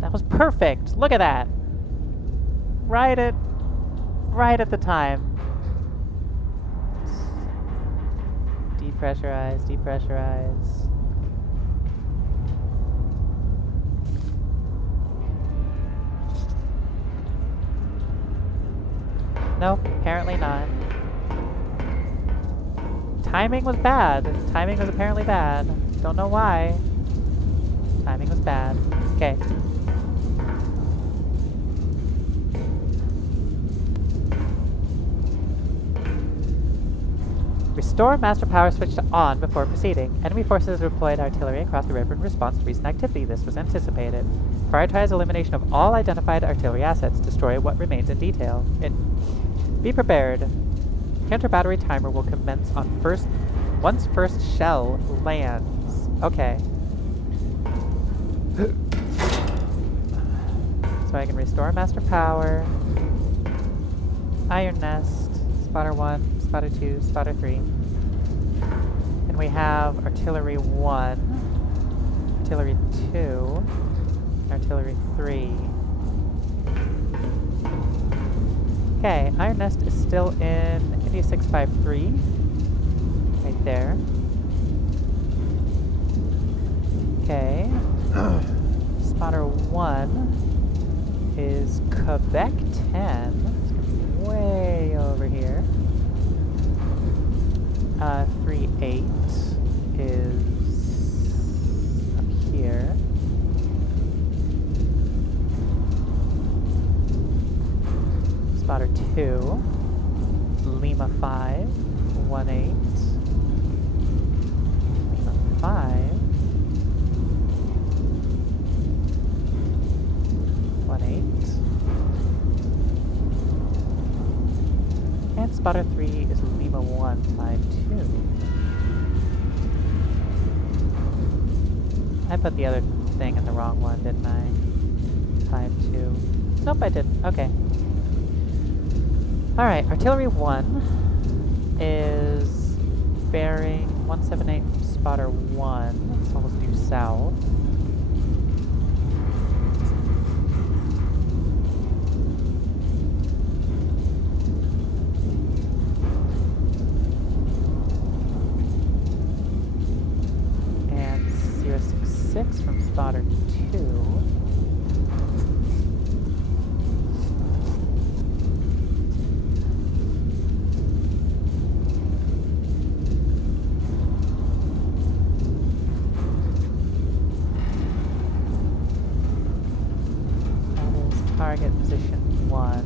That was perfect! Look at that! Right at the time. Depressurize, depressurize. Nope, apparently not. Timing was bad. Timing was apparently bad. Don't know why. Timing was bad. Okay. Restore master power switch to on before proceeding. Enemy forces deployed artillery across the river in response to recent activity. This was anticipated. Prioritize elimination of all identified artillery assets. Destroy what remains in detail. Be prepared. Counter battery timer will commence on once first shell lands. Okay. So I can restore master power. Iron nest. Spotter 1. spotter 2, spotter 3. And we have artillery 1, artillery 2, artillery 3. Okay, Iron Nest is still in India 653, right there. Okay, spotter 1 is Quebec 10, it's gonna be way over here. 3-8 is up here. Spotter 2, Lima 5, 1-8, Lima 5, 1-8, and spotter 3 is Lima 1, 5-2. I put the other thing in the wrong one, didn't I? 5-2. Nope, I didn't. Okay. Alright, artillery 1 is bearing 178 from spotter 1. It's almost due south. And 066 from spotter 2. Target position 1.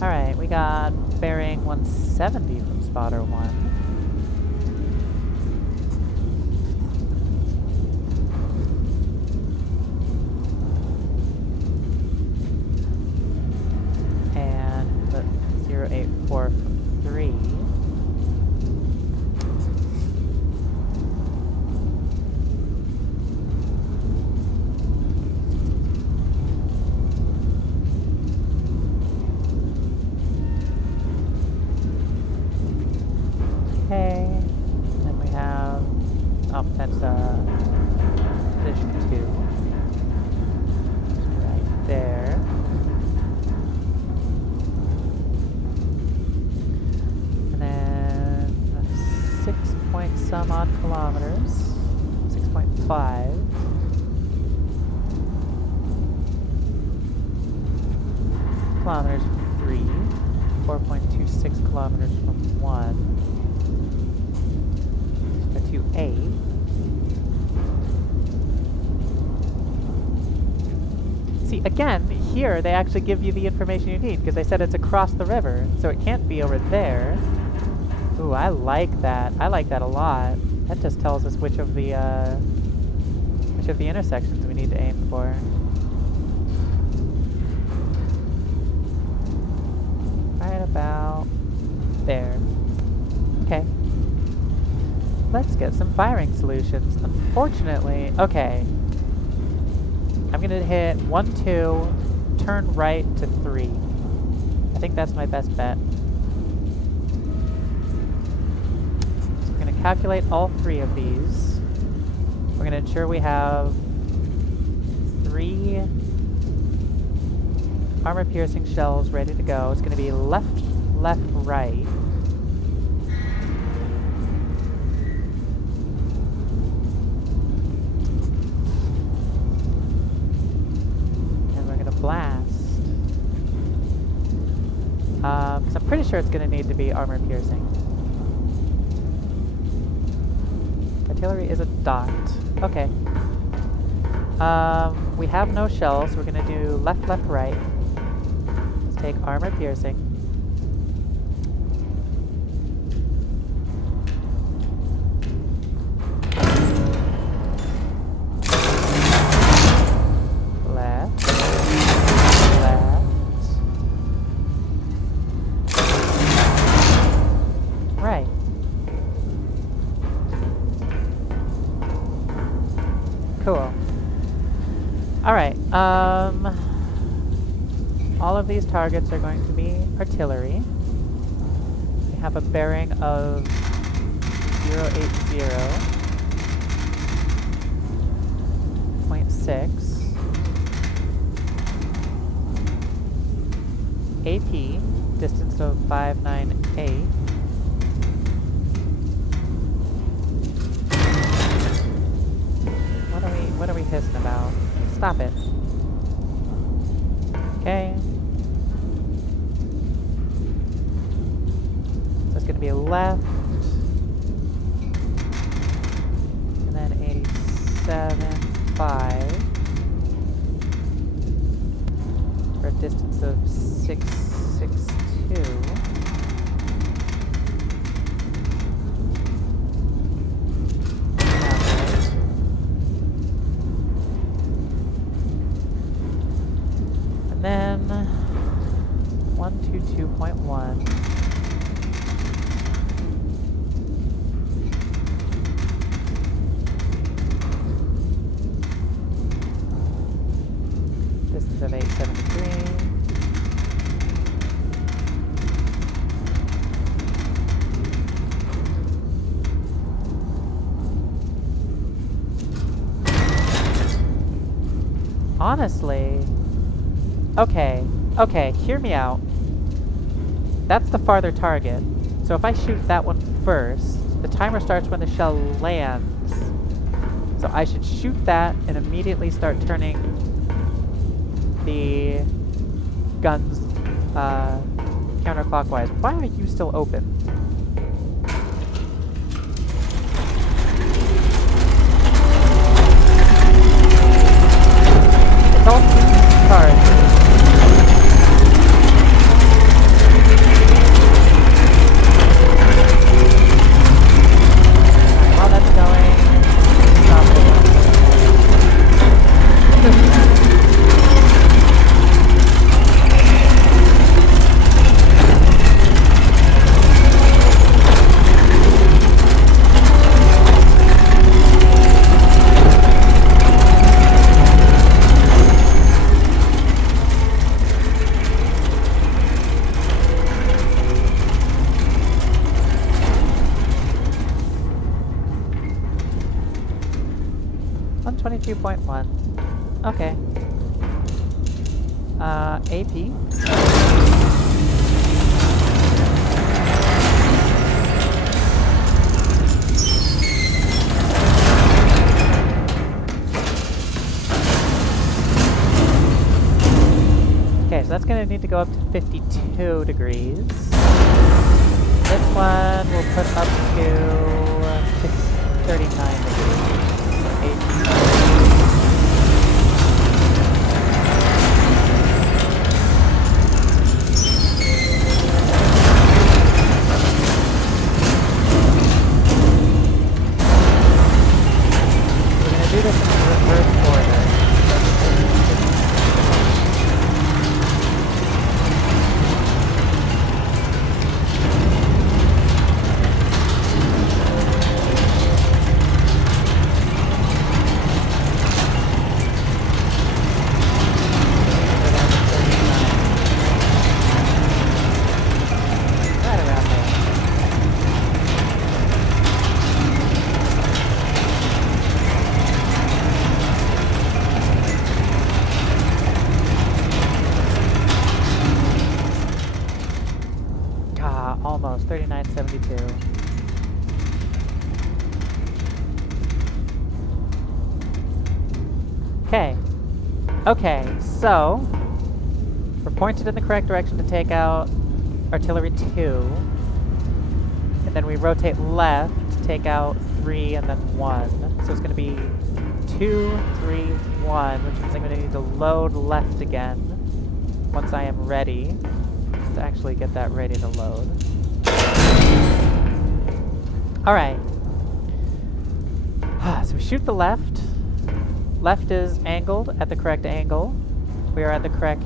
Alright, we got bearing 170 from spotter 1. And 084 from 3. Okay, then we have, oh, that's position 2, just right there. And then 6 point some odd kilometers, 6.5. Kilometers from 3, 4.26 kilometers from 1. 8. See, again, here they actually give you the information you need because they said it's across the river, so it can't be over there. Ooh, I like that. I like that a lot. That just tells us which of the intersections we need to aim for. Right about there. Okay. Let's get some firing solutions. Unfortunately, okay. I'm gonna hit 1, 2, turn right to 3. I think that's my best bet. So we're gonna calculate all 3 of these. We're gonna ensure we have 3 armor-piercing shells ready to go. It's gonna be left, left, right. Blast. Because I'm pretty sure it's going to need to be armor piercing. Artillery is a dot. Okay. We have no shells, so we're going to do left, left, right. Let's take armor piercing. Cool. Alright, All of these targets are going to be artillery. We have a bearing of 080.6. AP, distance of 598. What are we hissing about? Stop it. Okay. So it's gonna be left. And then 87.5. For a distance of 662. And then 122.1. Distance of 873. Honestly, okay, hear me out. That's the farther target. So if I shoot that one first, the timer starts when the shell lands. So I should shoot that and immediately start turning the guns counterclockwise. Why are you still open? It's all two cards. While that's going, stop it. .1. Okay. AP. Okay, so that's going to need to go up to 52 degrees. This one we'll put up to 39 degrees. So 8. Do this in reverse order. Right around there. Almost 39.72. Okay, so we're pointed in the correct direction to take out artillery 2, and then we rotate left to take out 3 and then 1. So it's going to be 2, 3, 1, which means I'm going to need to load left again once I am ready to actually get that ready to load. Alright. So we shoot the left. Left is angled at the correct angle. We are at the correct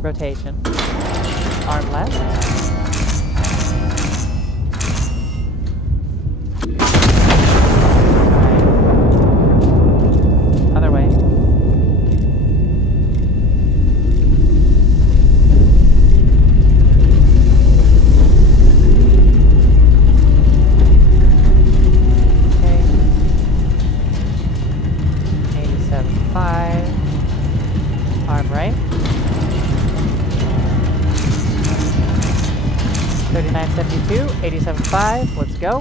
rotation. Arm left. 82, 87.5, let's go.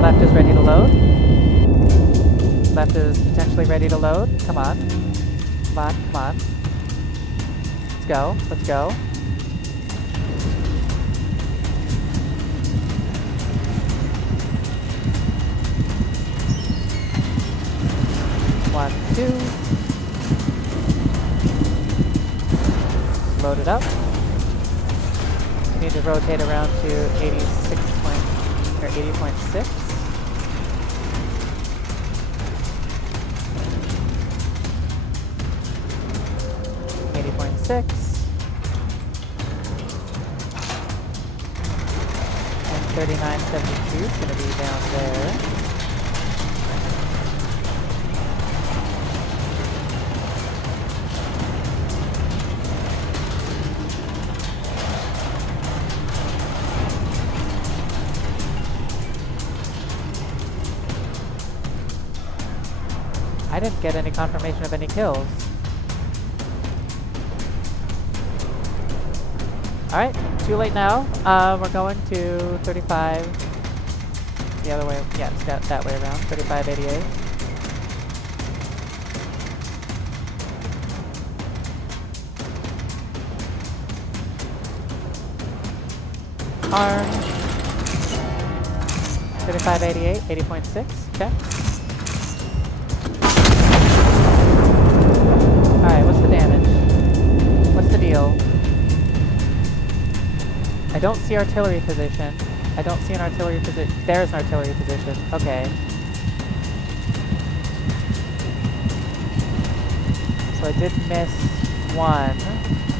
Left is ready to load. Left is potentially ready to load. Come on. Come on, come on. Let's go, let's go. One, two. Load it up. Need to rotate around to 86 point, or 80.6. 80.6. And 39.72 is going to be down there. I didn't get any confirmation of any kills. Alright, too late now. We're going to 35. The other way, yeah, it's got that way around. 35.88. Arm. 35.88, 80.6, okay. Alright, what's the damage? What's the deal? I don't see artillery position. I don't see an artillery position. There's an artillery position. Okay. So I did miss one.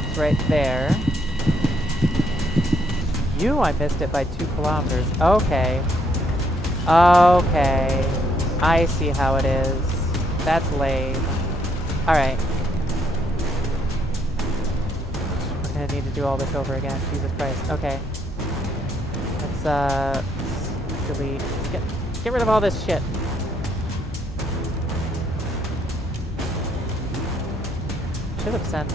It's right there. I missed it by 2 kilometers. Okay. Okay. I see how it is. That's lame. Alright. We're gonna need to do all this over again. Jesus Christ. Okay. Let's delete. Get rid of all this shit. Should have sent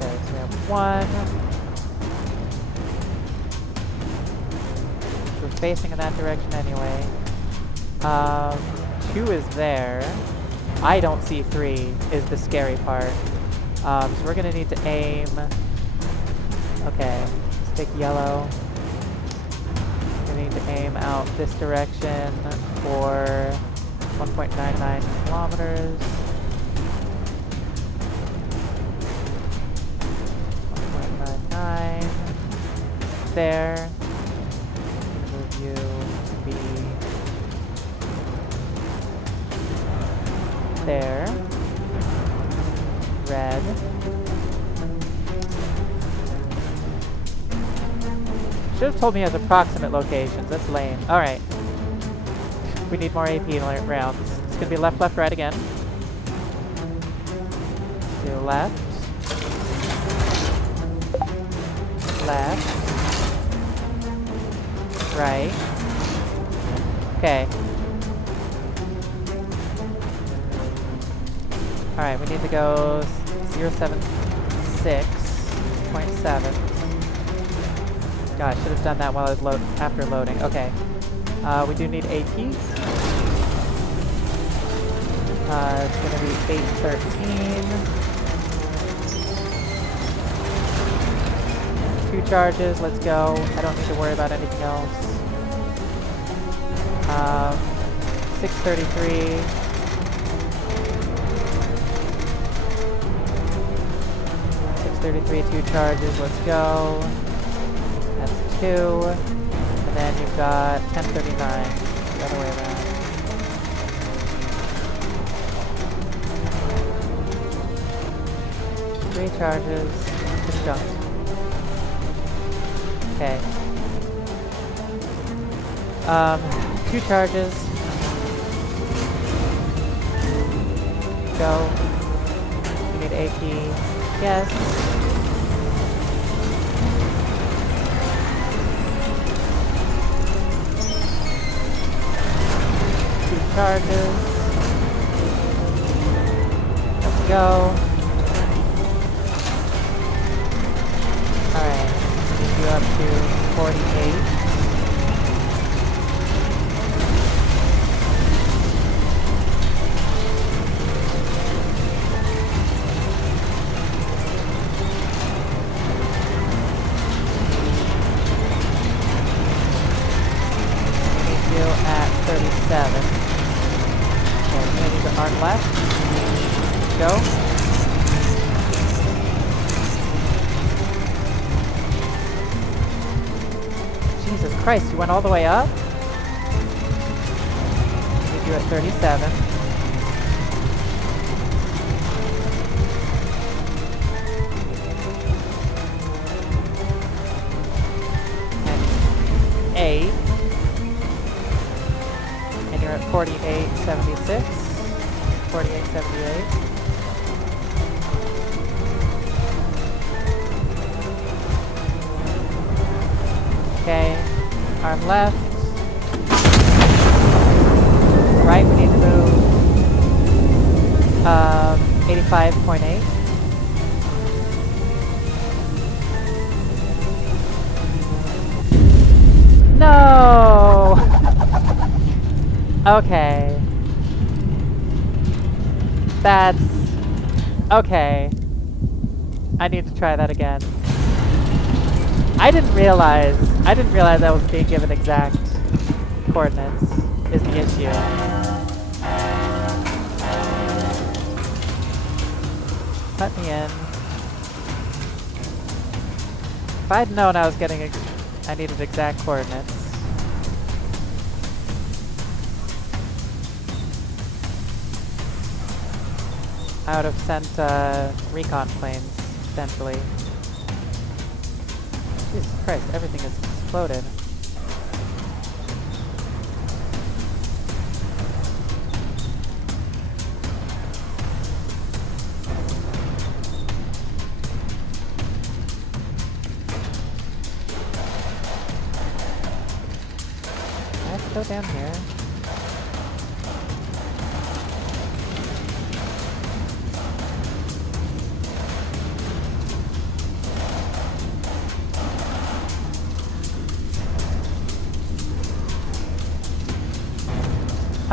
okay, so we have 1. We're facing in that direction anyway. 2 is there. I don't see 3 is the scary part. So we're gonna need to aim. Okay, let's take yellow. We're gonna need to aim out this direction for 1.99 kilometers. 1.99. There. Move you to be there. Red. Should have told me as approximate locations. That's lame. Alright. We need more AP rounds. It's gonna be left, left, right again. Do left. Left. Right. Okay. Alright, we need to go 076.7. God, I should have done that while I was after loading. Okay. We do need AP. It's going to be 813. 2 charges, let's go. I don't need to worry about anything else. 633. 633, 2 charges, let's go. That's 2. And then you've got 1039, the other way around. Three charges, just jumped. Okay. 2 charges. Go. You need AP. Yes. Charges. Let's go. up to 48. At 37. Okay, maybe the arm left. Go. Jesus Christ, you went all the way up? Need you at 37. And 8. And you're at 48.76. 48.78. Okay, arm left. Right, we need to move 85.8. No! Okay. That's... okay. I need to try that again. I didn't realize I was being given exact coordinates is the issue. Let me in. If I'd known I was getting I needed exact coordinates. I would have sent recon planes, potentially. Jesus Christ, everything has exploded. I have to go down here.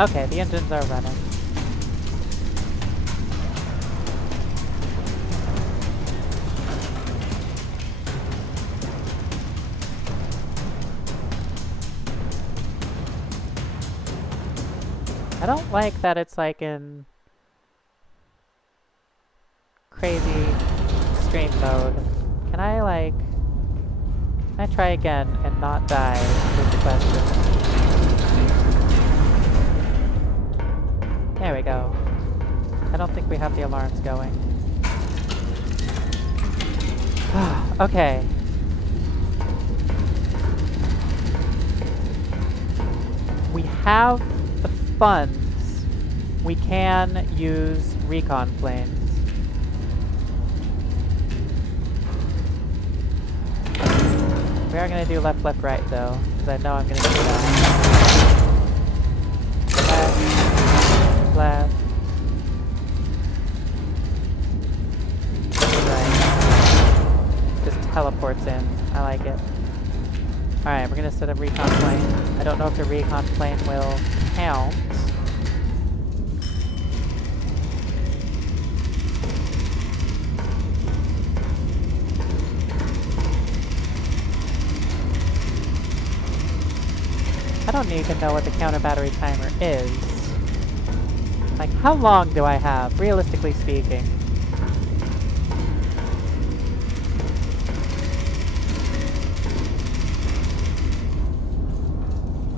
Okay, the engines are running. I don't like that it's like in crazy extreme mode. Can I try again and not die is the question. There we go. I don't think we have the alarms going. Okay. We have the funds. We can use recon planes. We are going to do left, left, right though, because I know I'm going to do that. Left. Right. Just teleports in. I like it. Alright, we're gonna set a recon plane. I don't know if the recon plane will count. I don't even know what the counter battery timer is. Like, how long do I have, realistically speaking?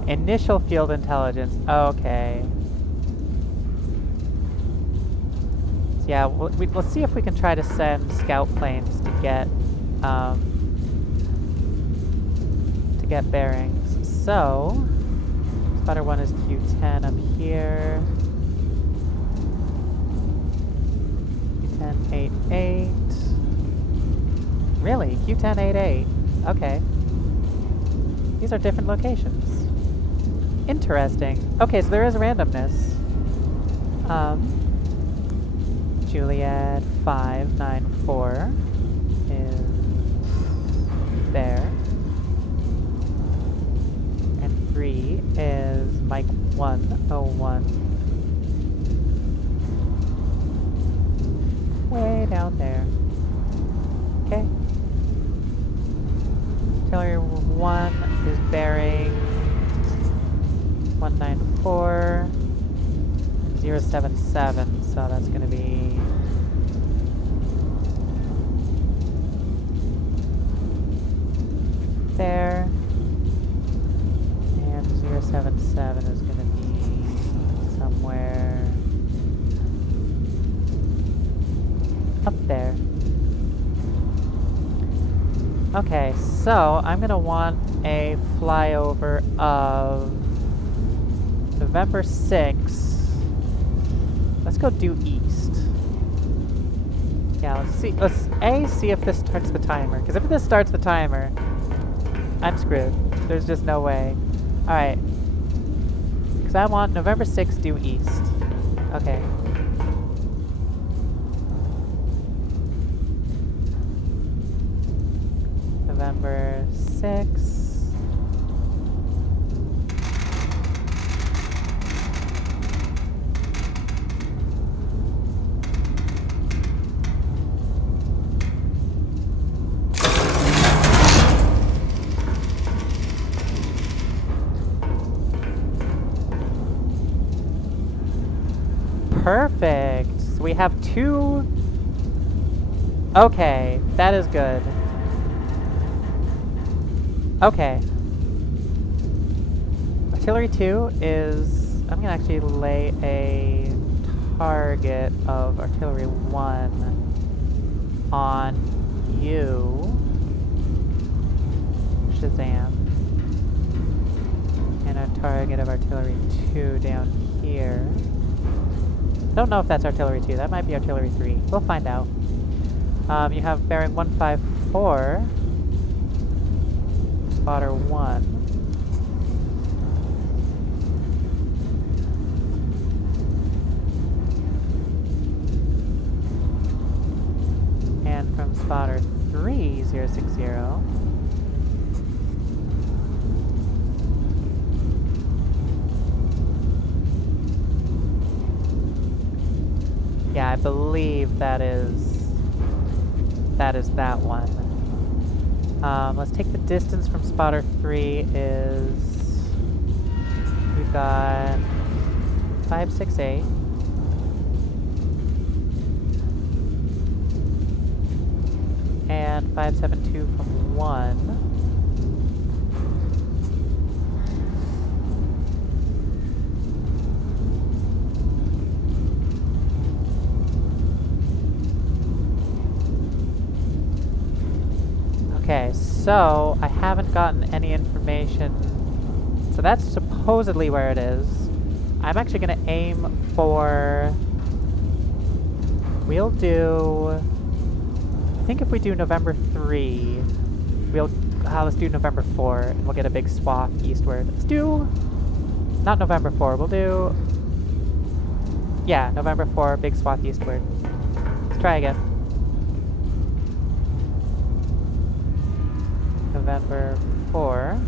Initial field intelligence. Okay. So yeah, let's see if we can try to send scout planes to get bearings. So, spotter 1 is Q10 up here. Q1088. Really? Q1088. Okay. These are different locations. Interesting. Okay, so there is randomness. Juliet 594 is there. 3 is Mike 101. Way down there. Okay. Artillery 1 is bearing 194, 077, so that's going to be there, and 077 is going to be somewhere up there. Okay, so I'm going to want a flyover of November 6th. Let's go due east. Yeah, let's see. Let's see if this starts the timer. Because if this starts the timer, I'm screwed. There's just no way. Alright. Because I want November 6th due east. Okay. November 6th. Perfect. So we have 2. Okay, that is good. Okay. Artillery 2 is... I'm gonna actually lay a target of Artillery 1 on you. Shazam. And a target of Artillery 2 down here. I don't know if that's Artillery 2. That might be Artillery 3. We'll find out. You have bearing 154. Spotter 1. And from spotter 3, 060. Yeah, I believe that is that one. Let's take the distance from spotter 3 is... We've got 568. And 572 from 1. Okay, so I haven't gotten any information. So that's supposedly where it is. I'm actually going to aim for... We'll do... I think if we do November 3, let's do November 4, and we'll get a big swath eastward. Let's do... Not November 4, we'll do... Yeah, November 4, big swath eastward. Let's try again. November 4.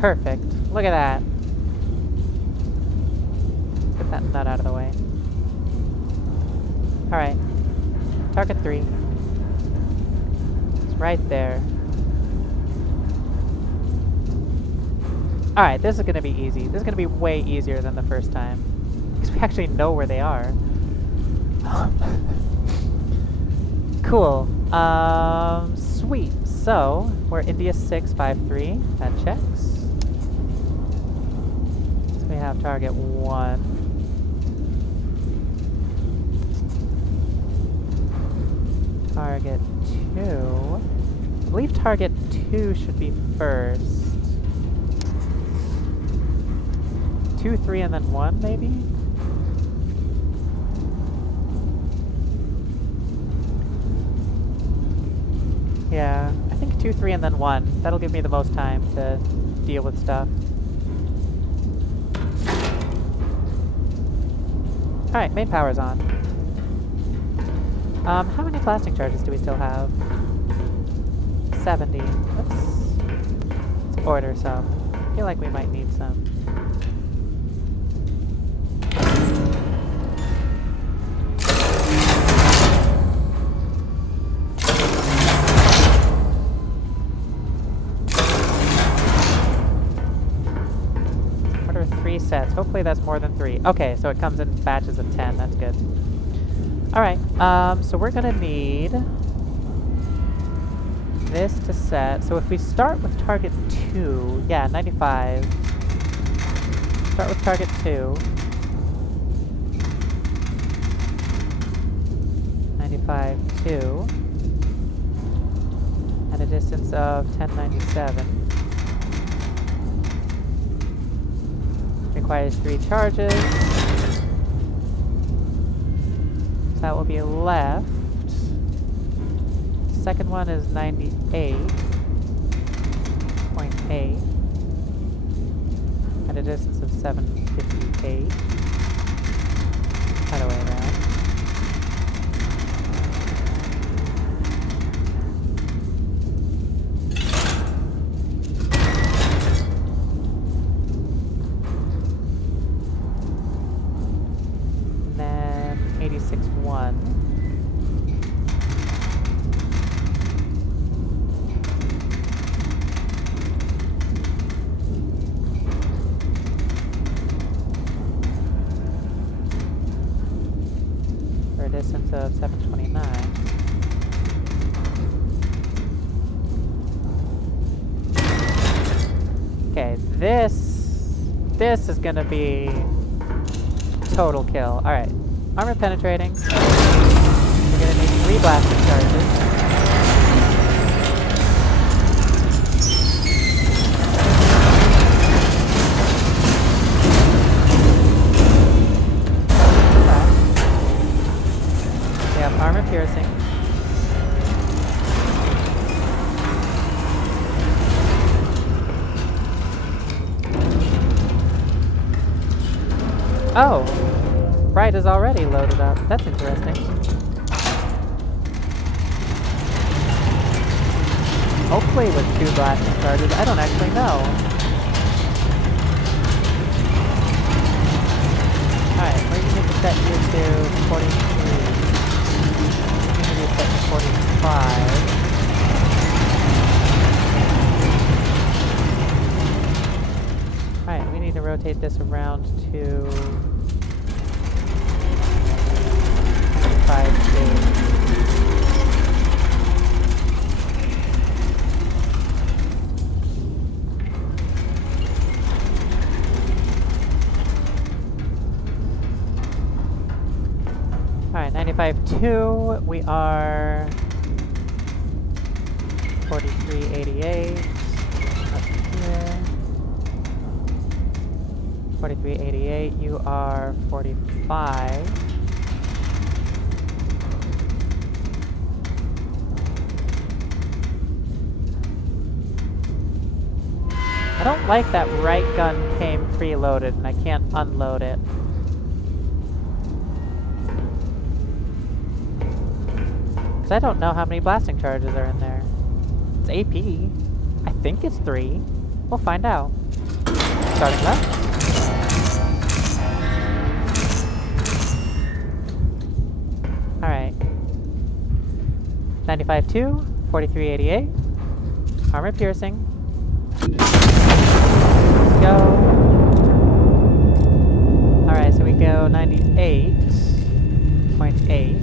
Perfect. Look at that. Get that nut out of the way. Alright. Target 3. It's right there. Alright, this is going to be easy. This is going to be way easier than the first time. Because we actually know where they are. Cool. Sweet. So, we're India 653. That checks. So we have target 1. Target 2. I believe target 2 should be first. 2, 3, and then 1, maybe? Yeah, I think 2, 3, and then 1. That'll give me the most time to deal with stuff. Alright, main power's on. How many blasting charges do we still have? 70. Let's order some. I feel like we might need some. Order 3 sets. Hopefully that's more than 3. Okay, so it comes in batches of 10. That's good. Alright, so we're gonna need this to set. So if we start with target 2, yeah, 95. Start with target 2. 95, 2. At a distance of 1097. Requires 3 charges. That will be left. Second one is 98.8 at a distance of 758. Other way around. And then 86.1. Distance of 729. Okay, this is gonna be total kill. Alright, armor penetrating. We're gonna need 3 blasting charges. Armor piercing. Oh! Bright is already loaded up. That's interesting. Hopefully with 2 blasting charges. I don't actually know. Alright, we're going to set you to 43. 45. Alright, we need to rotate this around to 5. Alright, 95.2. We are 43.88. Up here. 43.88. You are 45. I don't like that right gun came preloaded and I can't unload it. I don't know how many blasting charges are in there. It's AP. I think it's 3. We'll find out. Starting left. Alright. 95.2, 43.88. Armor piercing. Let's go. Alright, so we go 98.8.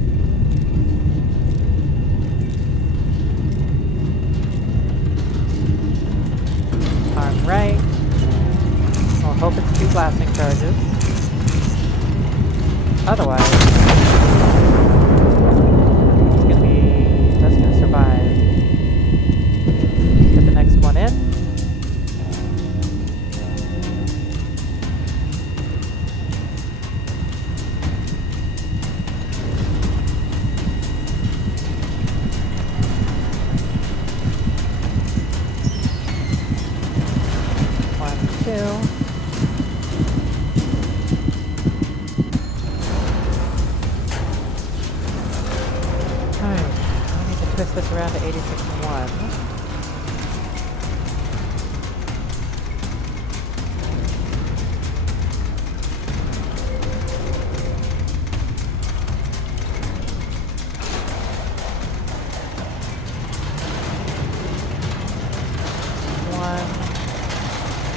Arm right. We'll hope it's 2 blasting charges. Otherwise, that's gonna survive. Get the next one in. around to 86-1.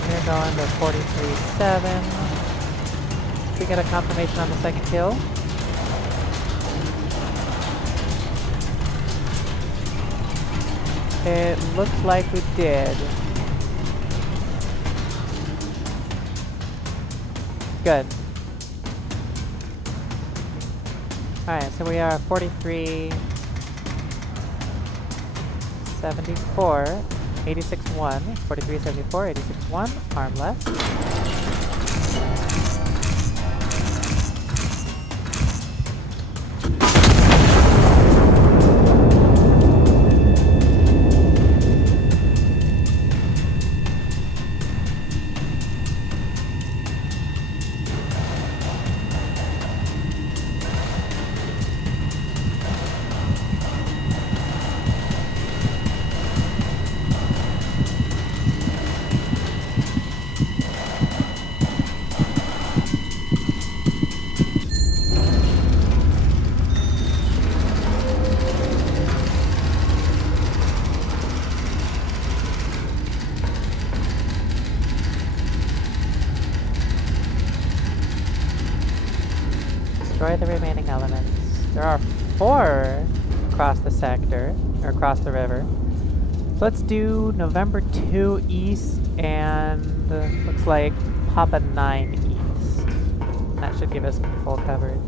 We're going to 43-7. We get a confirmation on the second kill. It looks like we did. Good. Alright, so we are 43-74. 86-1, 43-74, 86-1, arm left. Destroy the remaining elements. There are 4 across the sector, or across the river. So let's do November 2 east and looks like Papa 9 east. That should give us full coverage.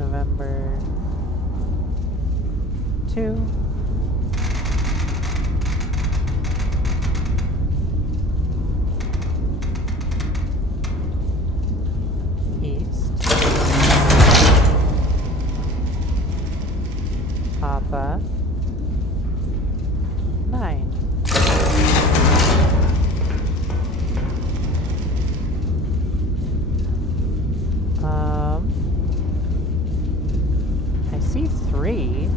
November 2. Papa 9. I see 3.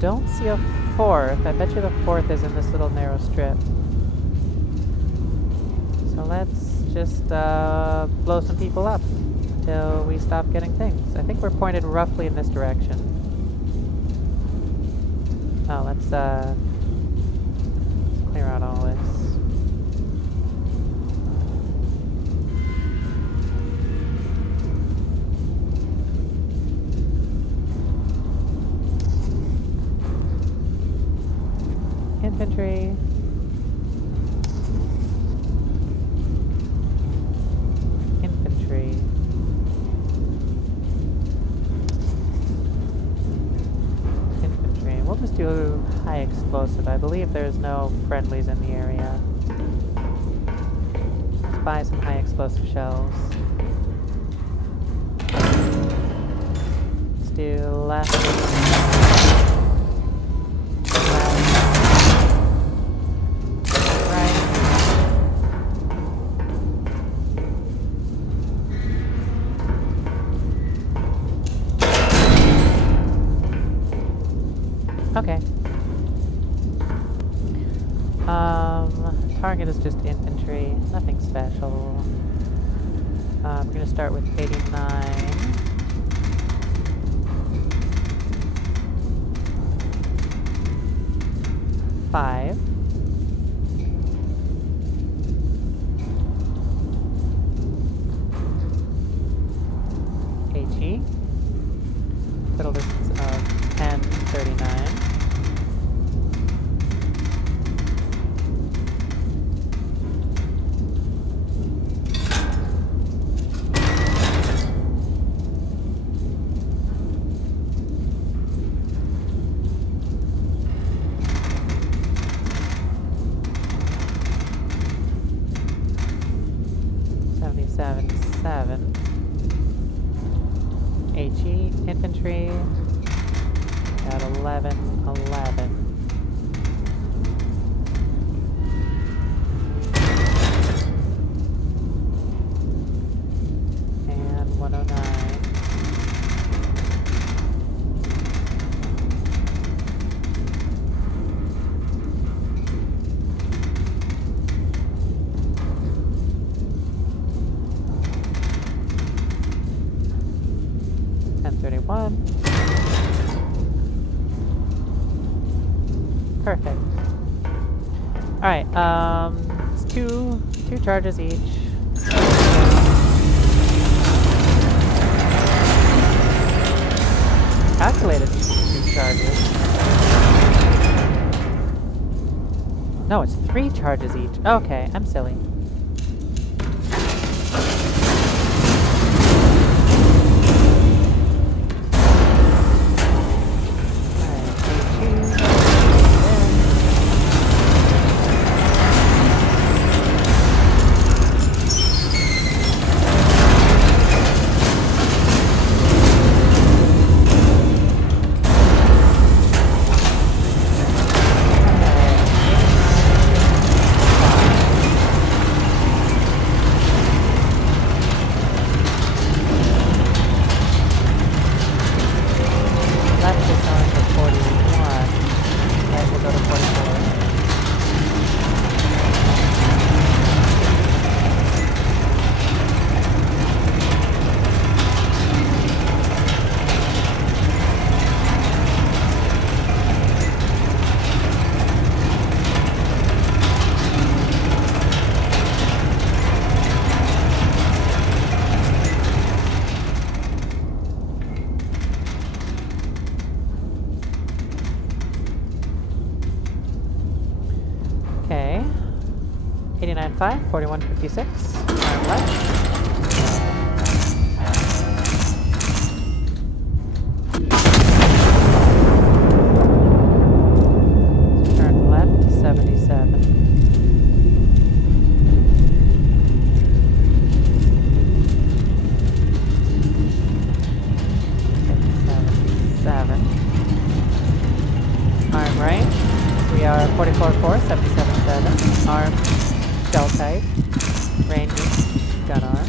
Don't see a 4th. I bet you the 4th is in this little narrow strip. So let's just blow some people up until we stop getting things. I think we're pointed roughly in this direction. Oh, let's clear out all this. Infantry. Infantry. Infantry. We'll just do high explosive. I believe there's no friendlies in the area. Let's buy some high explosive shells. Let's do left. Okay. Target is just infantry, nothing special. We're gonna start with 89. Five. HE. Total distance of 1039. Seven. HE infantry at 11. Alright, it's two charges each. Calculated two charges. No, it's 3 charges each. Okay, I'm silly. Okay. 89.5, 41.56. Arm left. Turn left to 77. 77. Arm right. We are 44.4, 77.7. Arm, shell type. Ranging, gun arm.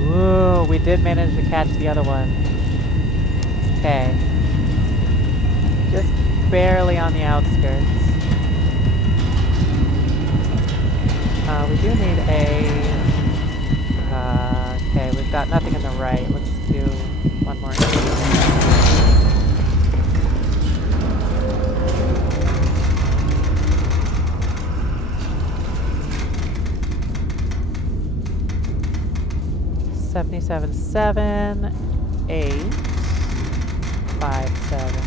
Ooh, we did manage to catch the other one. Okay. Just barely on the outskirts. We do need a... okay, we've got nothing in the right. Let's do one more. 77.7, 8, 5, 7.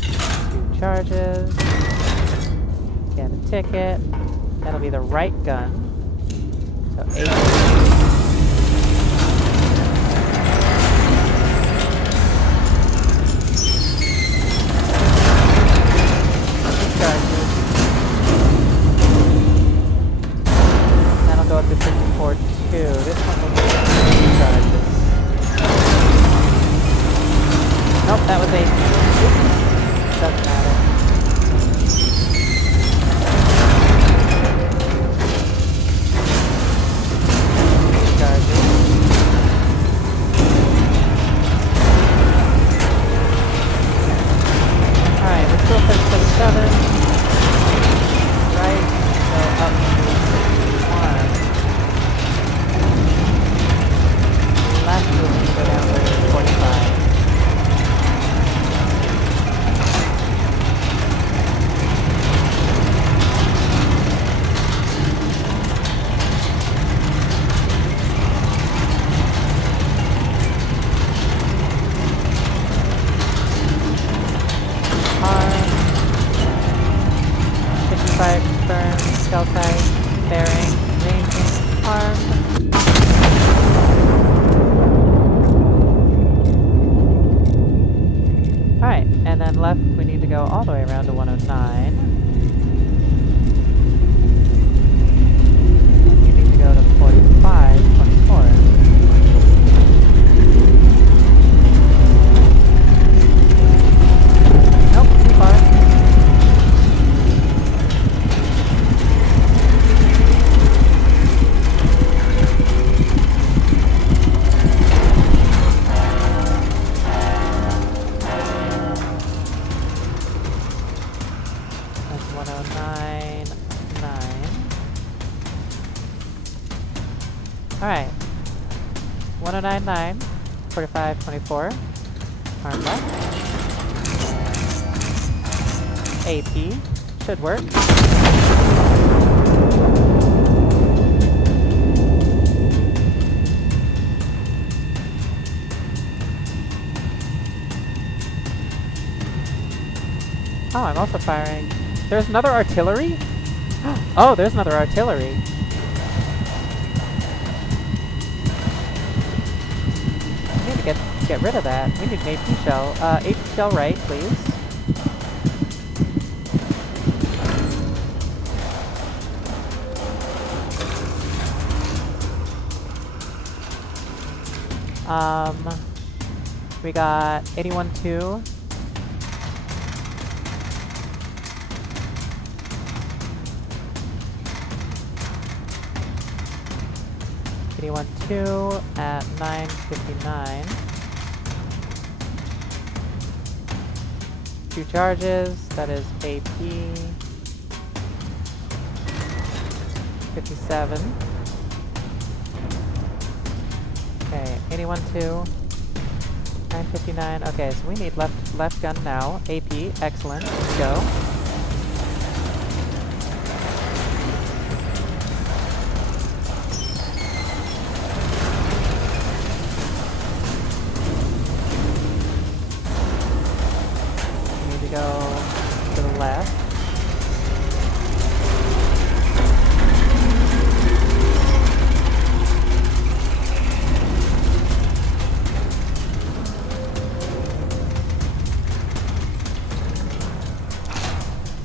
Two charges. Get a ticket. That'll be the right gun. So 8. Charges. That'll go up to 54.2. This one will be 2 charges. Nope, that was 8. Oops. Doesn't matter. Alright, we're still 37. Right, so up to 1. Left will go down to 45. Burn, shell type, bearing, ranging, arm. Alright, and then left we need to go all the way around to 109. And you need to go to 45, 24. Nope, too far. Alright. 1099, 45, 24. Arm left. AP. Should work. Oh, I'm also firing. There's another artillery? Oh, there's another artillery. We need to get rid of that. We need an AP shell. AP shell right, please. We got 81-2. At 9:59. 2 charges. That is AP. 57. Okay, 81-2. 9:59. Okay, so we need left gun now. AP. Excellent. Let's go. Go to the left.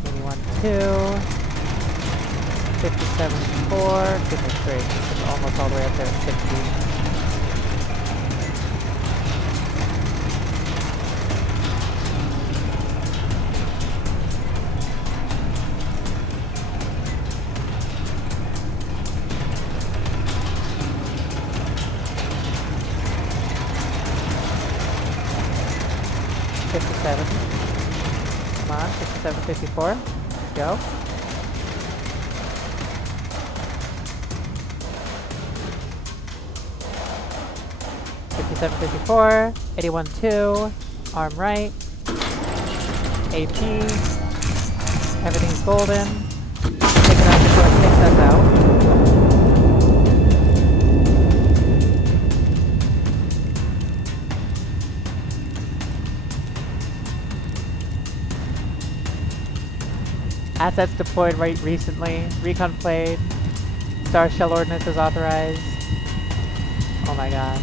Maybe 1-2. 57-4. Goodness gracious, it's almost all the way up there at 60. 57. Come on, 57, 54. Let's go. $57.54, 81.2, arm right, AP, everything's golden. Take it out before it takes us out. Assets deployed right recently. Recon played. Star Shell Ordnance is authorized. Oh my god.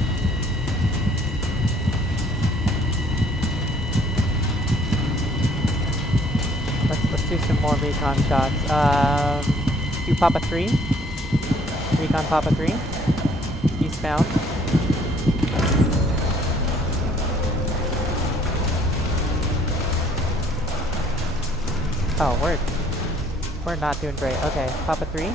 Let's do some more recon shots. Do Papa 3. Recon Papa 3. Eastbound. Oh, we're not doing great. Okay, Papa 3.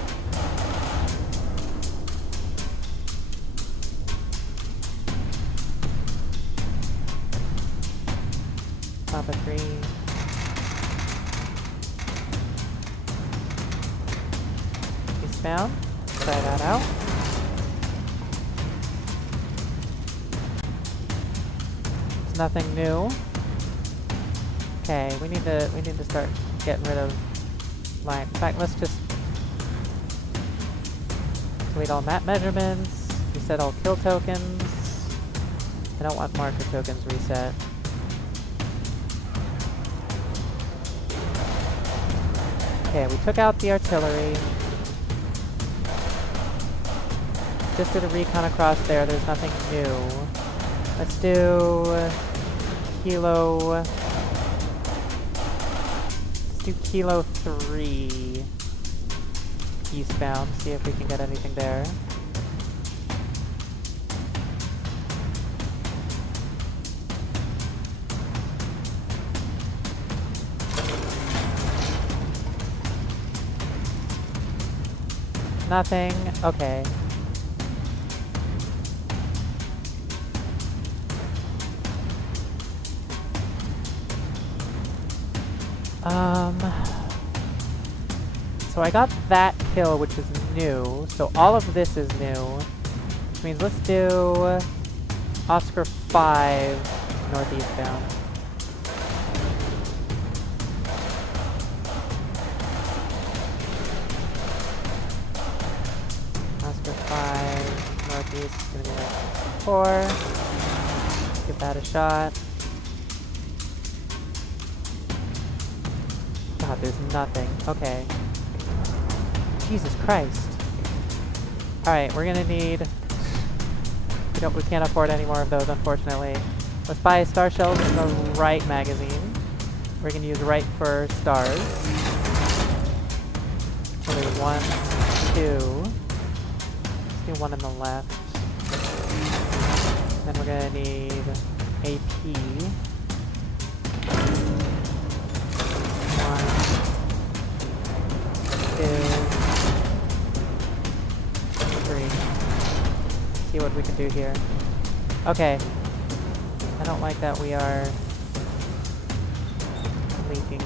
Papa 3. Eastbound. Try that out. It's nothing new. Okay, we need to start getting rid of line. In fact, let's just delete all map measurements, reset all kill tokens. I don't want marker tokens reset. Okay, we took out the artillery. Just did a recon across there, there's nothing new. Let's do Kilo... Let's do Kilo 3 eastbound, see if we can get anything there. Nothing. Okay. So I got that kill, which is new. So all of this is new. Which means let's do Oscar 5 northeast bound. Oscar 5 northeast is going to be like 4. Give that a shot. God, there's nothing. Okay. Jesus Christ. Alright, we're gonna need... We can't afford any more of those, unfortunately. Let's buy star shells in the right magazine. We're gonna use right for stars. So there's 1, 2. Let's do 1 in the left. Then we're gonna need AP. 3. See what we can do here. Okay. I don't like that we are leaking.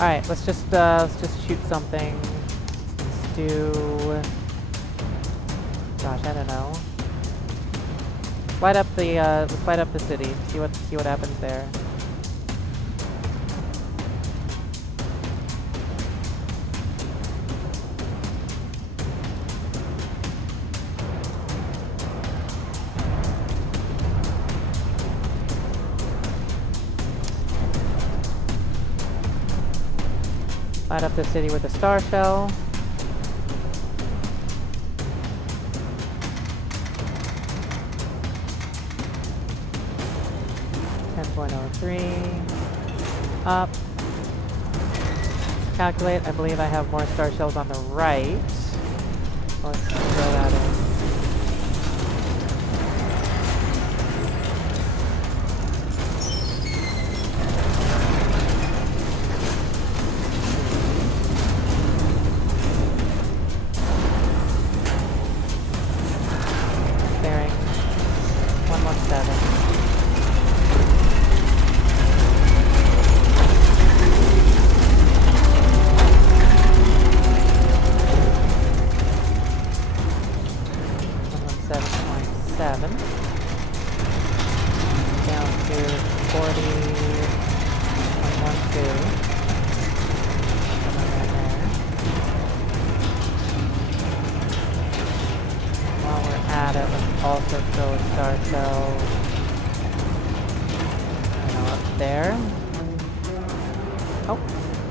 Alright, let's just shoot something. Let's do... Gosh, I don't know. Light up the let's light up the city. See what happens there. Light up the city with a star shell. Up. Calculate. I believe I have more star shells on the right. Let's throw that in. Bearing 117. Also throw a star cell, I don't know, up there. Oh,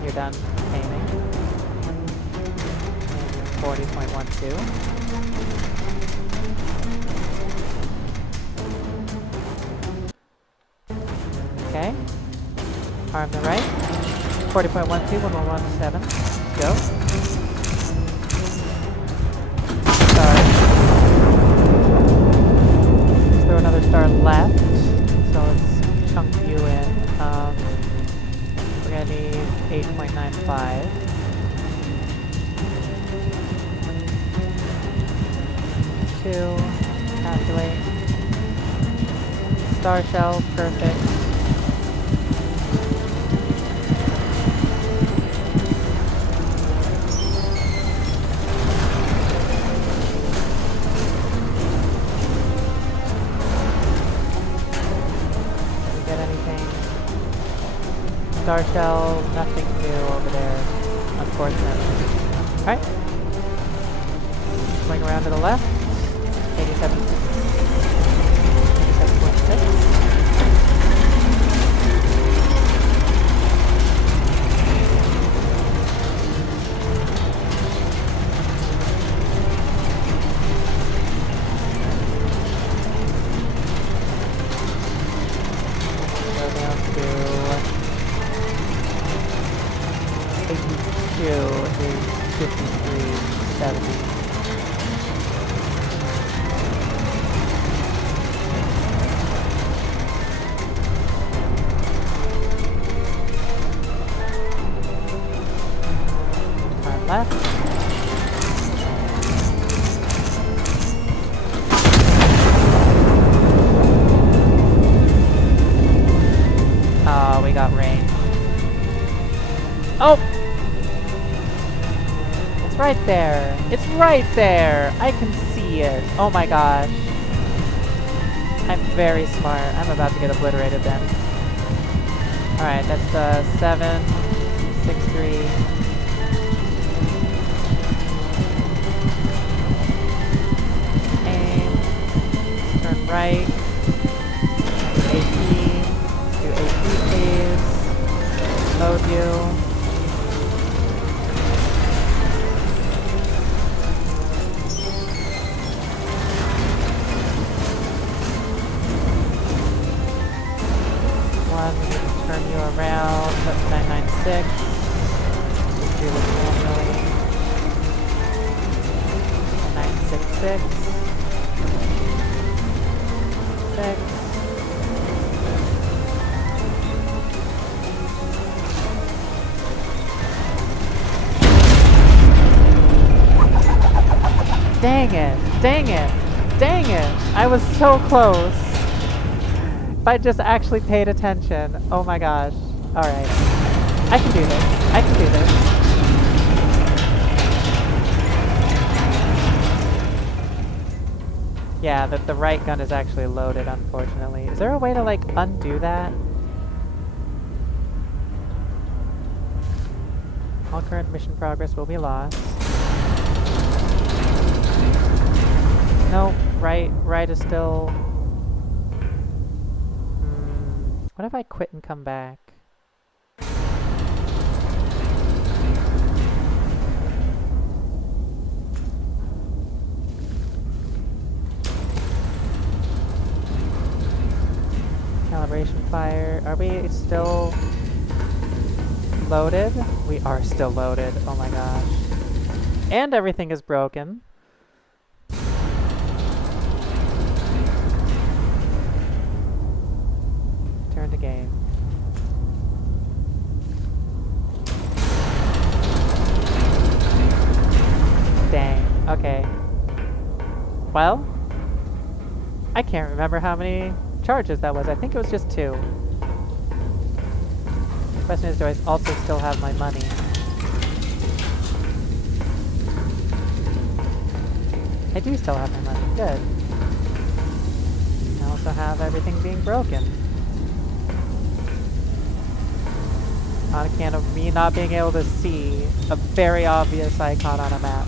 you're done aiming. 40.12. Okay. Arm the right. 40.12, 1117. Go. Another star left, so let's chunk you in. We're gonna need 8.95. Calculate. Star shell, perfect. Star shell, nothing new over there, unfortunately. Alright. Swing around to the left. 87. 87.6. Go down to 82 is 53.70. Turn left. Oh, we got rain. Oh! right there. It's right there. I can see it. Oh my gosh. I'm very smart. I'm about to get obliterated then. Alright, that's 7, 6, 3. Aim. Turn right. AP. Do AP please. Load you. Turn you around, that's 996. Just do this manually. 966. 6. Dang it! Dang it! Dang it! I was so close! If I just actually paid attention. Oh my gosh. Alright. I can do this. I can do this. Yeah, the right gun is actually loaded, unfortunately. Is there a way to, like, undo that? All current mission progress will be lost. Nope. Right is still... What if I quit and come back? Calibration fire. Are we still loaded? We are still loaded. Oh my gosh. And everything is broken. Turn to game. Dang. Okay. Well, I can't remember how many charges that was. I think it was just 2. The question is, do I also still have my money? I do still have my money. Good. I also have everything being broken. On account of me not being able to see a very obvious icon on a map.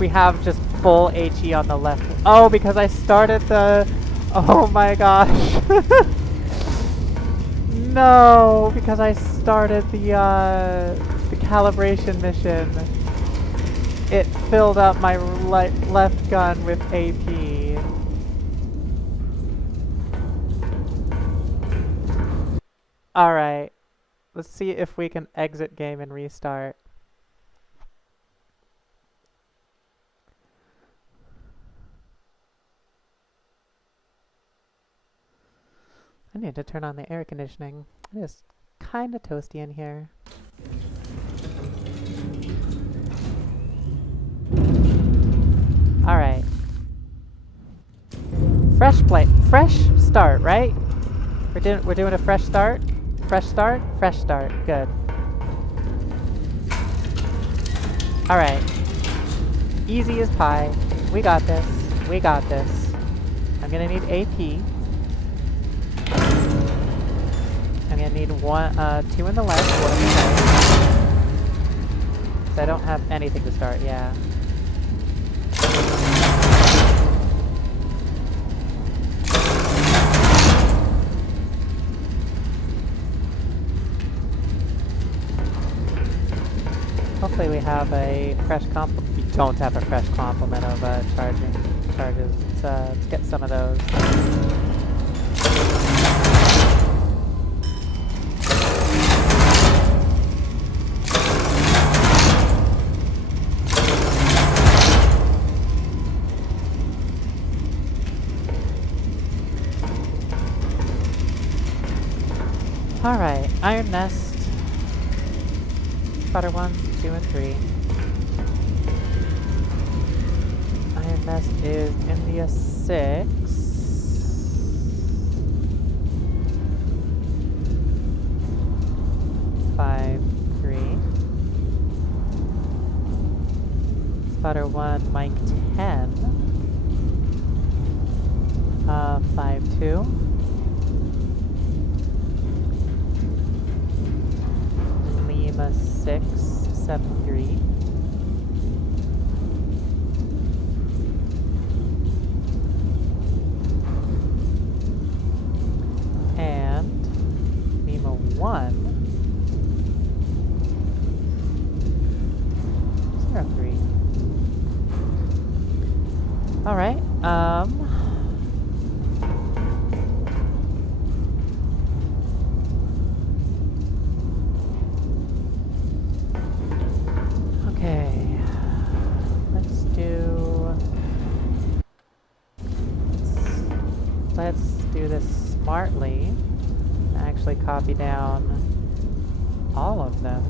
We have just full HE on the left. Oh, because I started the... Oh my gosh. No, because I started the calibration mission. It filled up my left gun with AP. Alright. Let's see if we can exit game and restart. I need to turn on the air conditioning. It is kinda toasty in here. Alright. Fresh start, right? We're doing a fresh start? Fresh start? Fresh start. Good. Alright. Easy as pie. We got this. We got this. I'm gonna need AP. I'm gonna need 2 in the left, 1 in the right. So I don't have anything to start, yeah. Hopefully we have a fresh complement. We don't have a fresh complement of charges. Let's get some of those. Alright, Iron Nest. Spotter 1, 2, and 3. Iron Nest is India 6. 5, 3. Spotter 1, Mike 10. 5, 2. Lima 6, 7, 3. And Lima 1, 0, 3. Alright, okay, let's do this smartly. Actually copy down all of them.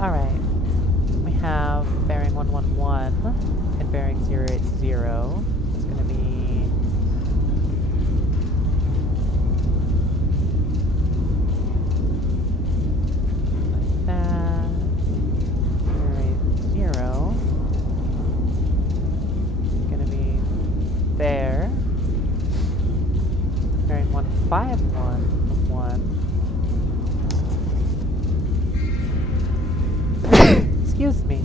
Alright, we have bearing 111 and bearing 080. It's going to be like that. 080 is going to be there. Bearing 151 of 1. Excuse me.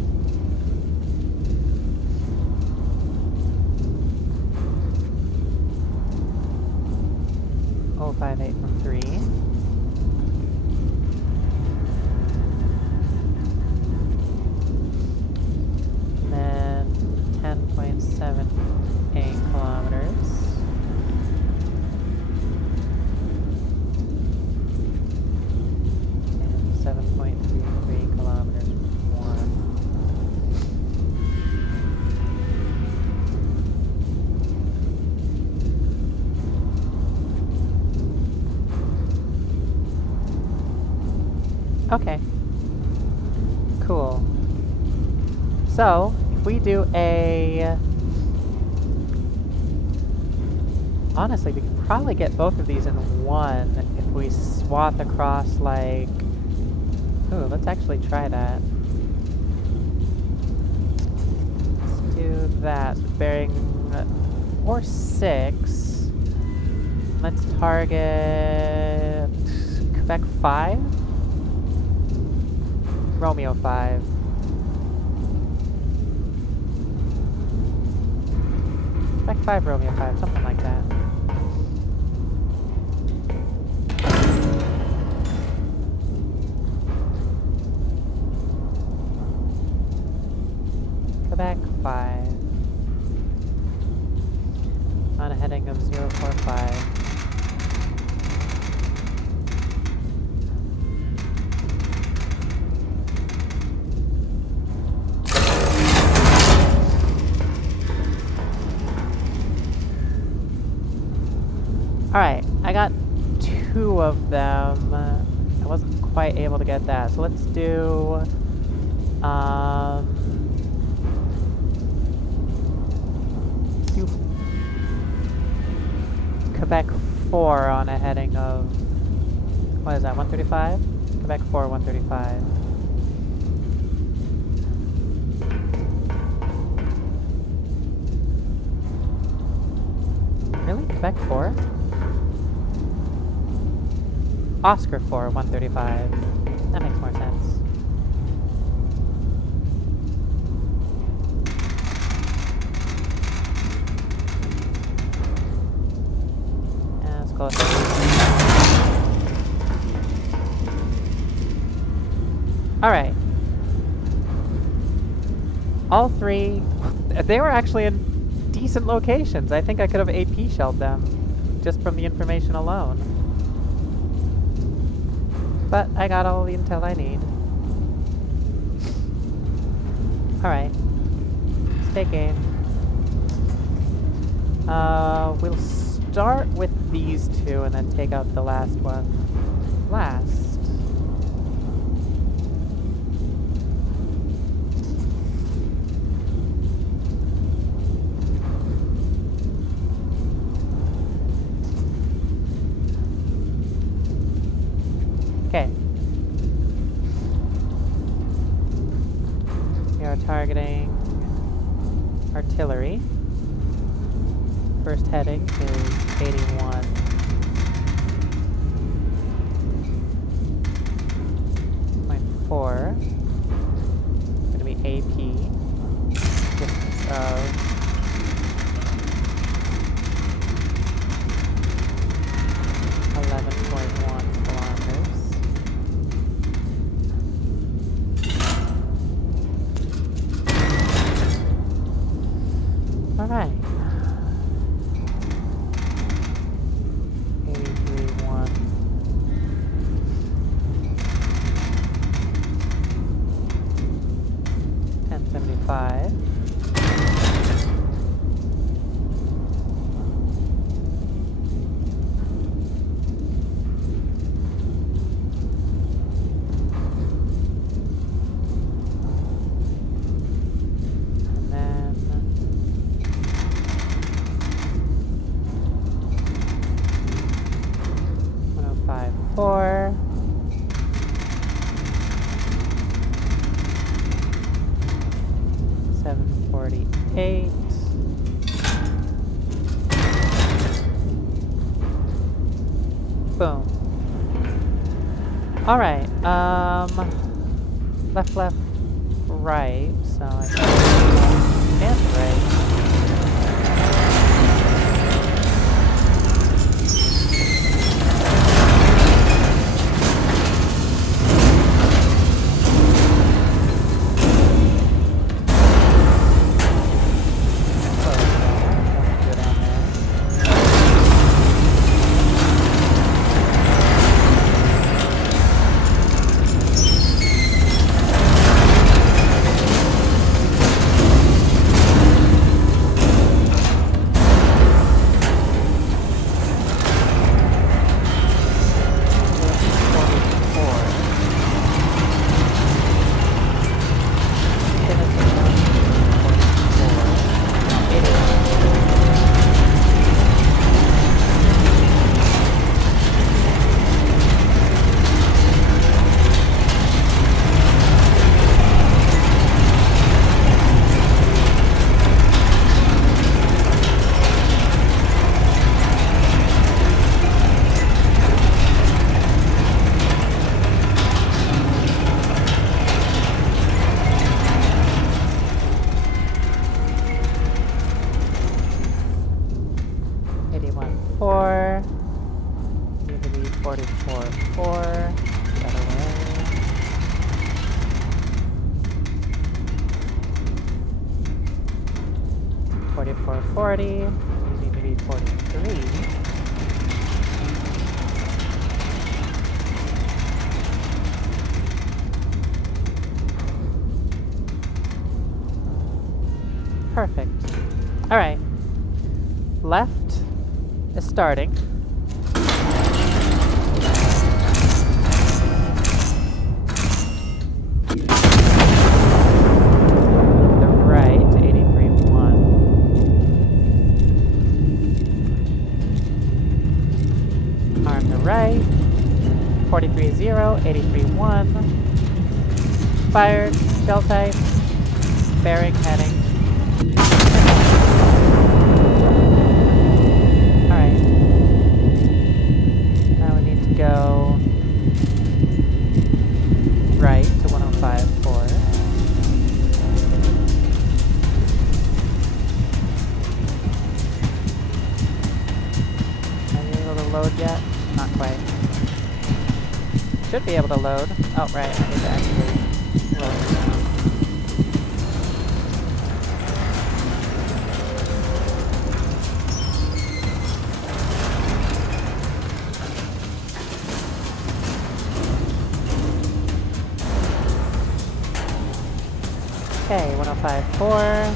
Oh, 58 from 3. And then 10.78 kilometers. And 7.33 kilometers from 1. Okay. Cool. So, if we do a... Honestly, we could probably get both of these in one if we swath across, like... Ooh, let's actually try that. Let's do that. So bearing 4, 6. Let's target... Quebec 5? Romeo 5. Quebec 5, Romeo 5, something like that. Quebec 5. On a heading of 045. Alright, I got 2 of them. I wasn't quite able to get that. So let's do... let's do Quebec 4 on a heading of... What is that, 135? Quebec 4, 135. Really? Quebec 4? Oscar 4, 135. That makes more sense. Yeah, that's close. Alright. All 3, they were actually in decent locations. I think I could have AP shelled them just from the information alone. But I got all the intel I need. Alright. Stay game. We'll start with these two and then take out the last one last. Okay. We are targeting artillery. First heading is 81.4. Going to be AP. Distance of 11.1 kilometers. All right. 83.1. 1075. And then 1054. 748. Boom. All right. Left, left, right. So I and right. Need to be 44.4. The other way. $44.40. You need to be 43. Perfect. All right. Left is starting. The right, 83.1. Arm the right, 43.0, 83.1. Fired, shell type, bearing, heading. Alright. Now we need to go right to 105.4. Are you able to load yet? Not quite. Should be able to load. Oh, right. I need to actually load it now. Okay, 105.4.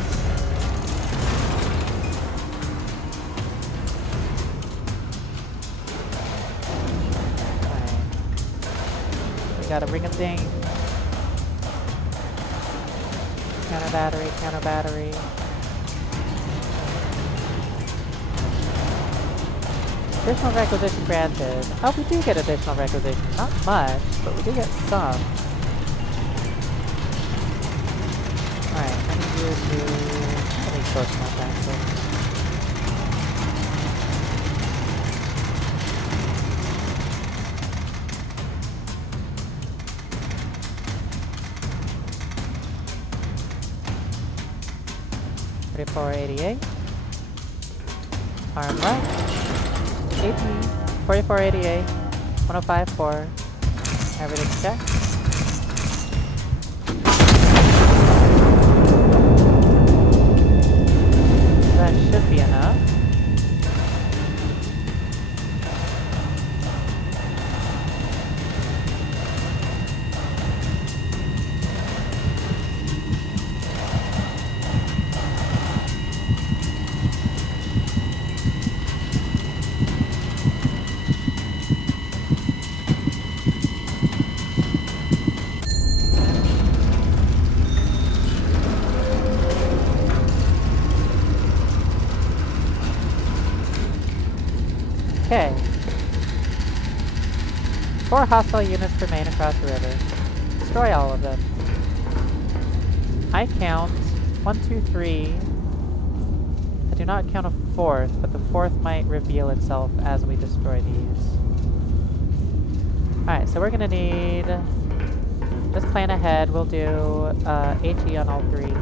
gotta ring a ding. Counter battery, counter battery. Additional requisition granted. Oh, we do get additional requisition. Not much, but we do get some. Alright, I need you to... I need close enough, actually. $44.88. Arm left. AP. $44.88. 105.4. Everything's checked. That should be enough. Okay. 4 hostile units remain across the river. Destroy all of them. I count 1, 2, 3. I do not count a 4th, but the 4th might reveal itself as we destroy these. Alright, so we're gonna need... Just plan ahead, we'll do HE on all 3.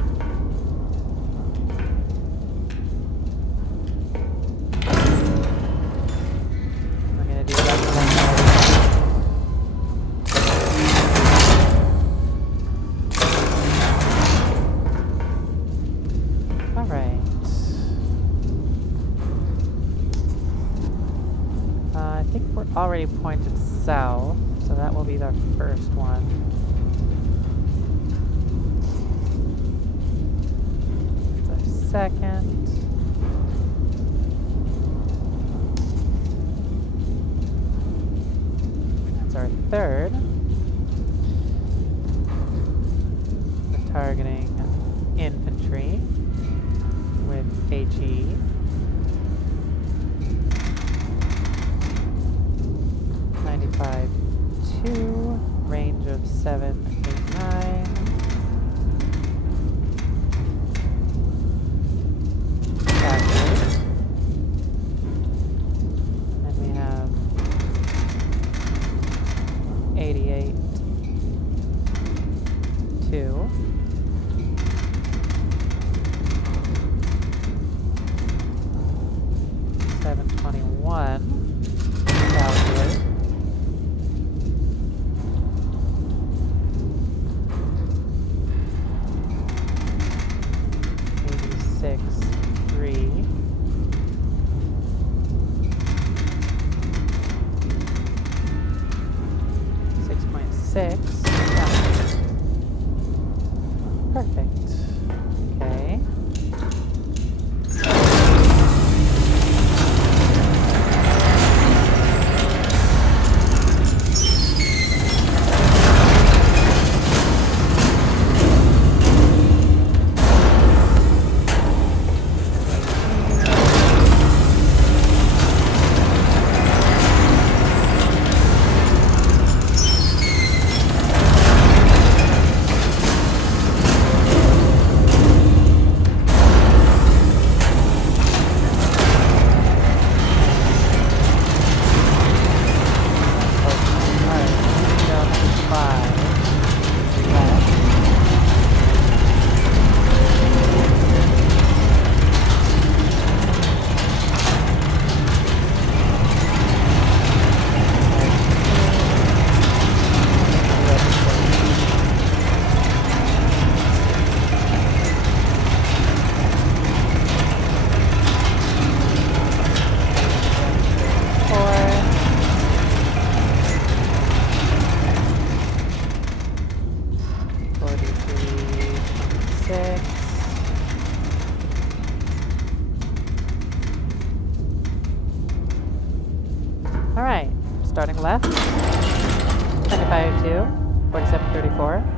Already pointed south, so that will be our first one. That's our second. That's our third. We're targeting infantry with HE. 2, range of 7, 8, 9. Backwards. And we have 88, 2. Southward. 86, 3. 6.6. Yeah. Perfect. Okay. Alright, starting left. Finish 45.2, 47.34.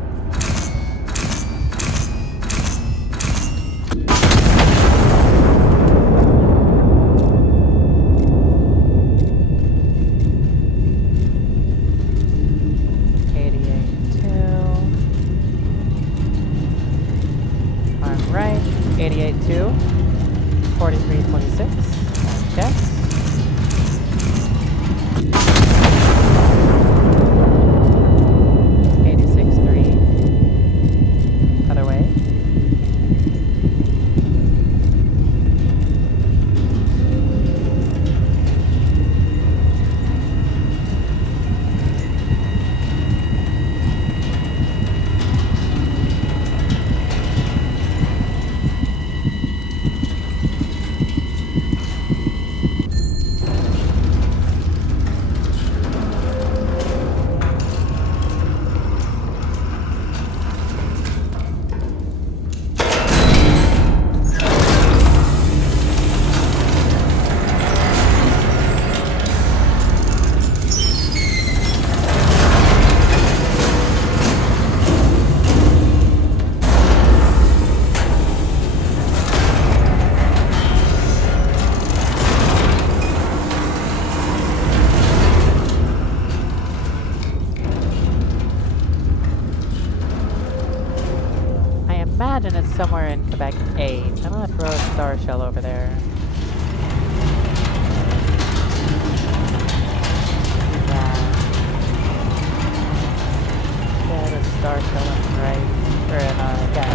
Right, 88.2, 43.26, check. 86.3, other way. Imagine it's somewhere in Quebec 8. I'm gonna throw a star shell over there. Yeah, the star shell in right, or in yeah.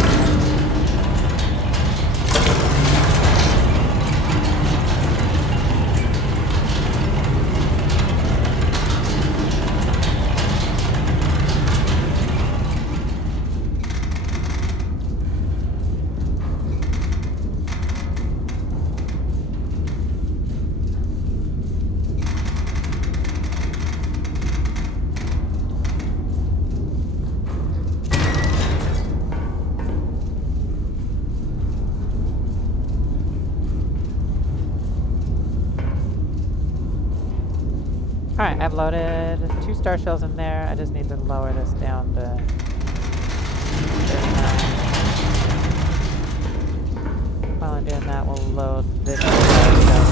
Alright, I've loaded 2 star shells in there. I just need to lower this down to 39. While I'm doing that, we'll load this star shell.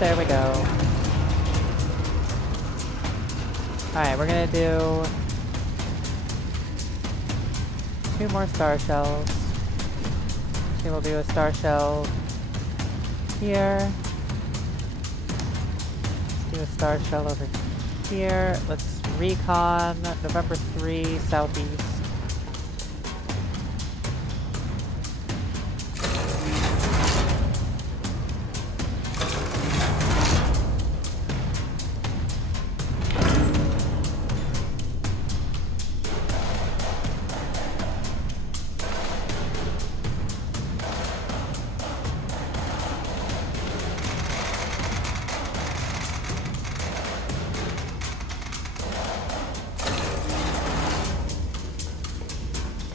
There we go. Alright, we're gonna do 2 more star shells. Okay, we'll do a star shell here. Let's do a star shell over here. Let's recon November 3 southeast.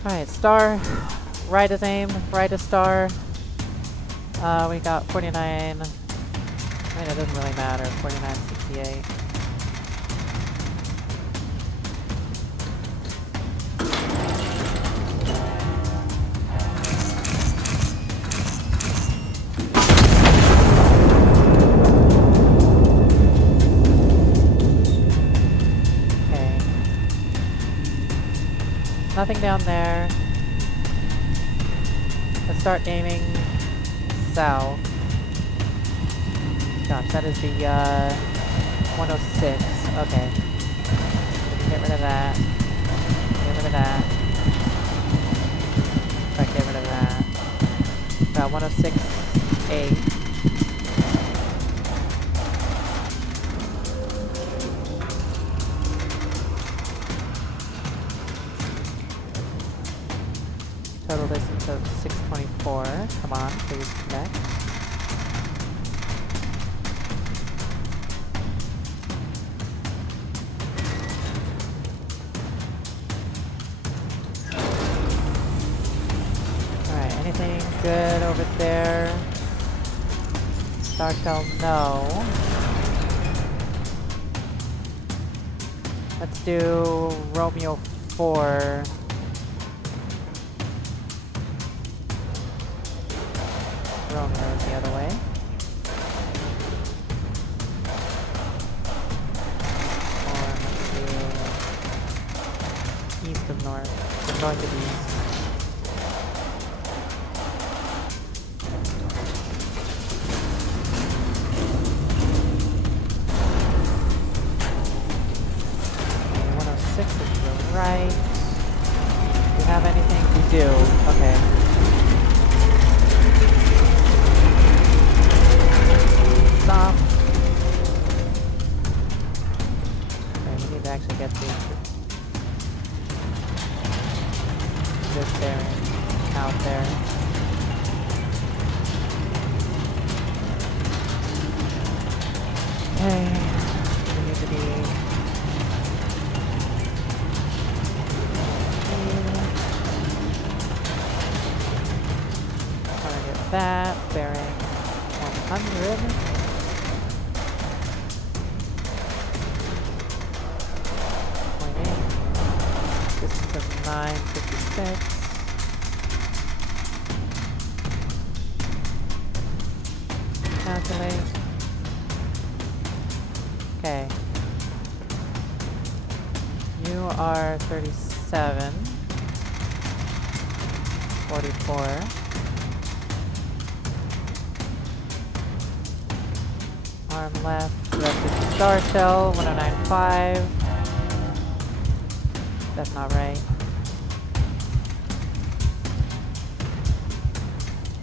Alright, star. Right is aim, right is star. We got 49. I mean, it doesn't really matter. 49.68. nothing down there. Let's start aiming south. Gosh, that is the 106. Okay. Get rid of that. Get rid of that. Right, get rid of that. About 106.8. Total distance of 624. Come on, please connect. Alright, anything good over there? Star Shell, no. Let's do Romeo 4. Romeo is the other way. Or let's do east of north. So north of east. Okay, 106 is to the right. Do we have anything? We do. Okay. Stop. Okay, we need to actually get this bearing out there. Okay, we need to be trying to get that bearing 100. Distance of 956. Calculate. Okay. You are 37. 44. Arm left. Directed Star Shell. 1095. That's not right.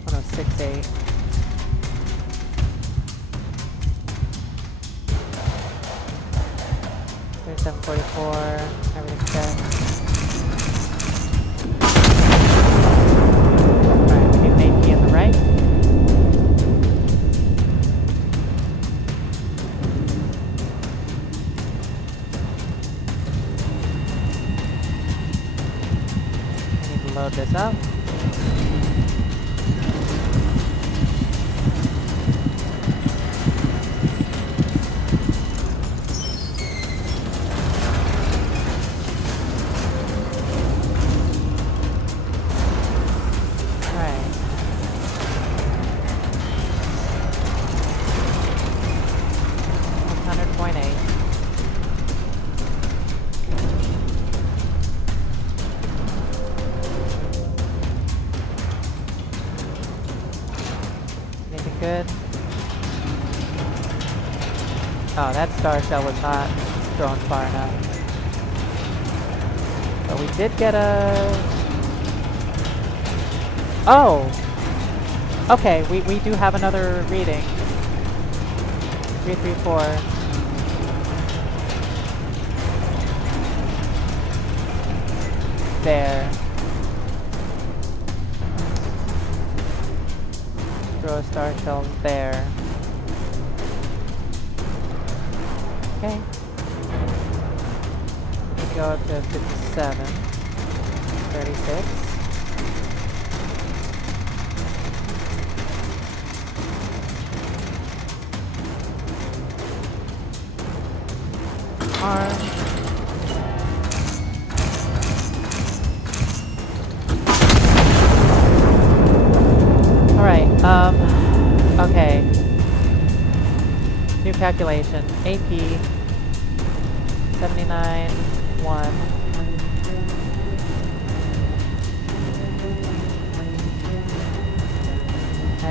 1068. $37.44. Everything's set. Alright, we need an AP on the right. Load this up. Alright. $100.8. Good. Oh, that star shell was not thrown far enough. But we did get a... Oh! Okay, we do have another reading. 334. There. Throw a star shell there. Okay. We go up to 57. 36. Arm. Alright, okay. New calculation. AP 79.1.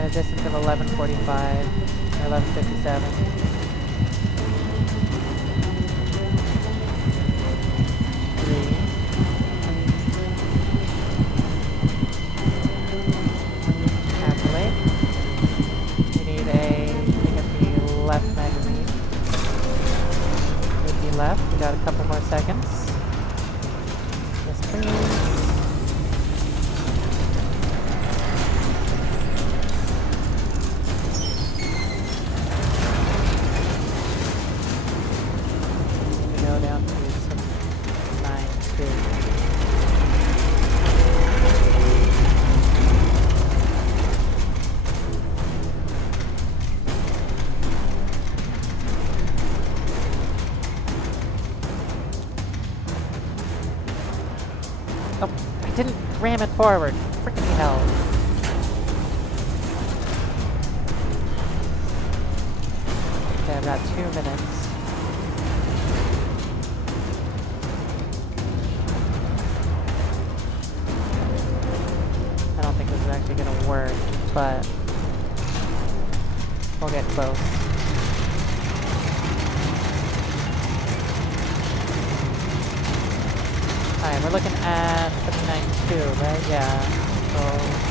a distance of 11:45 or 11:57. Left magazine. Would be left. We got a couple more seconds. Yes, please. We go down to some 9-2. Oh, I didn't ram it forward. Freaking hell. Okay, I've got 2 minutes. I don't think this is actually gonna work, but we'll get close. Alright, we're looking at 79.2, right? Yeah. So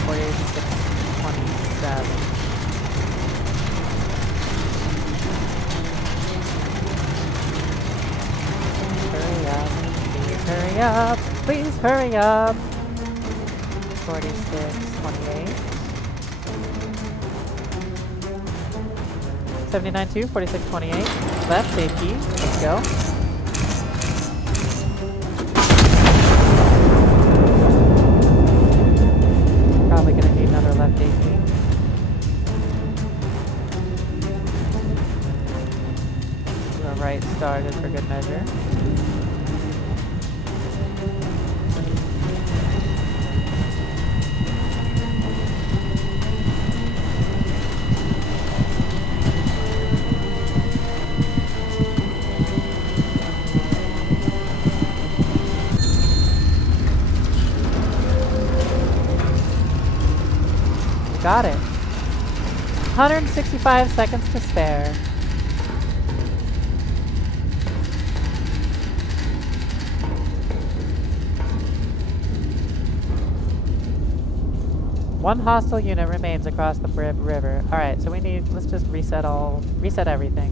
46.27. Hurry up. Please hurry up. Please hurry up. 46.28. 79.2, 46.28. Left, safety. Let's go. Probably gonna need another left 18. The right star just for good measure. Got it. 165 seconds to spare. One hostile unit remains across the river. Alright, so let's just reset everything.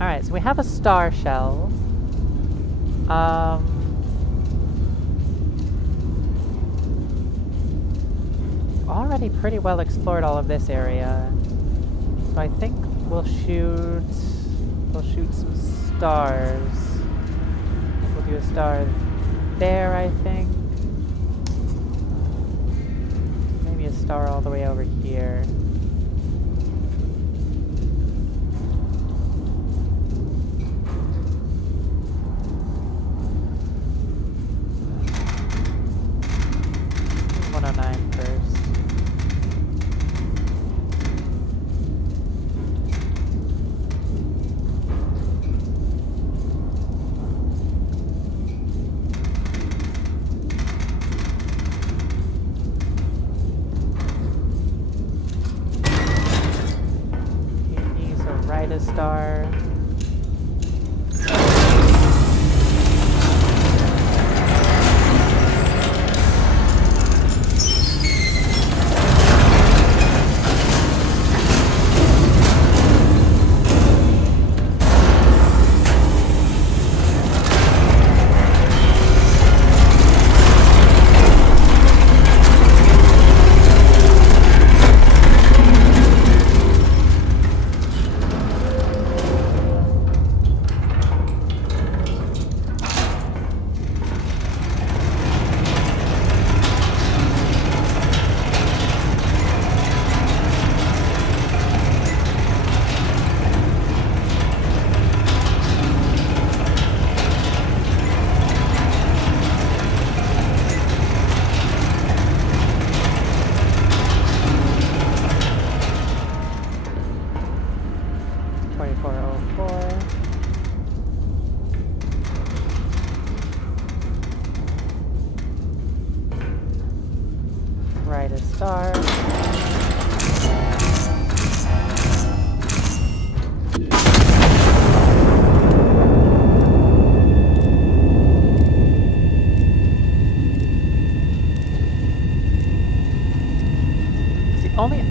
Alright, so we have a star shell. Already pretty well explored all of this area. So I think we'll shoot some stars. We'll do a star there, I think. Maybe a star all the way over here. Star.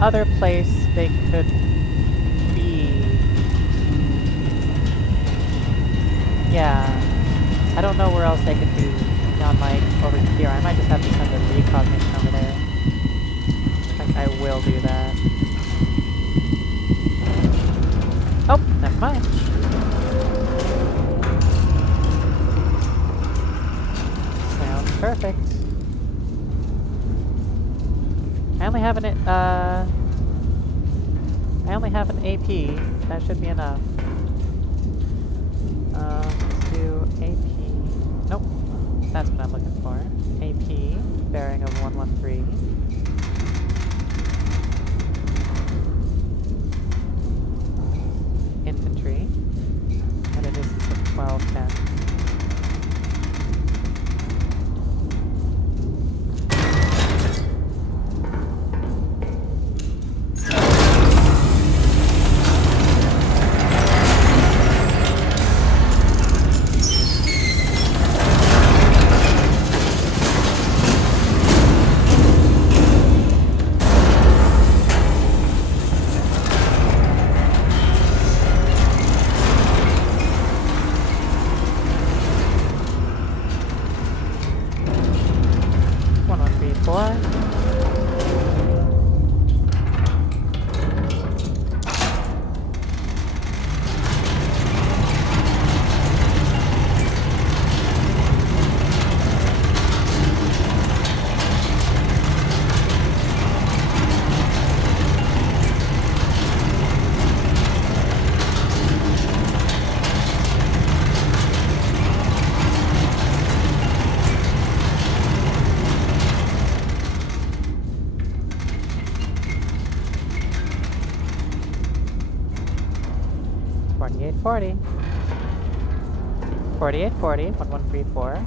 other place they could be? Yeah. I don't know where else they could be beyond, like, over here. I might just have to send a recognition over there. Like, I will do that. Oh, never mind. Sounds perfect. I only have an AP. That should be enough. Let's do AP. Nope. That's what I'm looking for. AP, bearing of 113. Infantry at a distance of 1210. .40. 4840, 1134.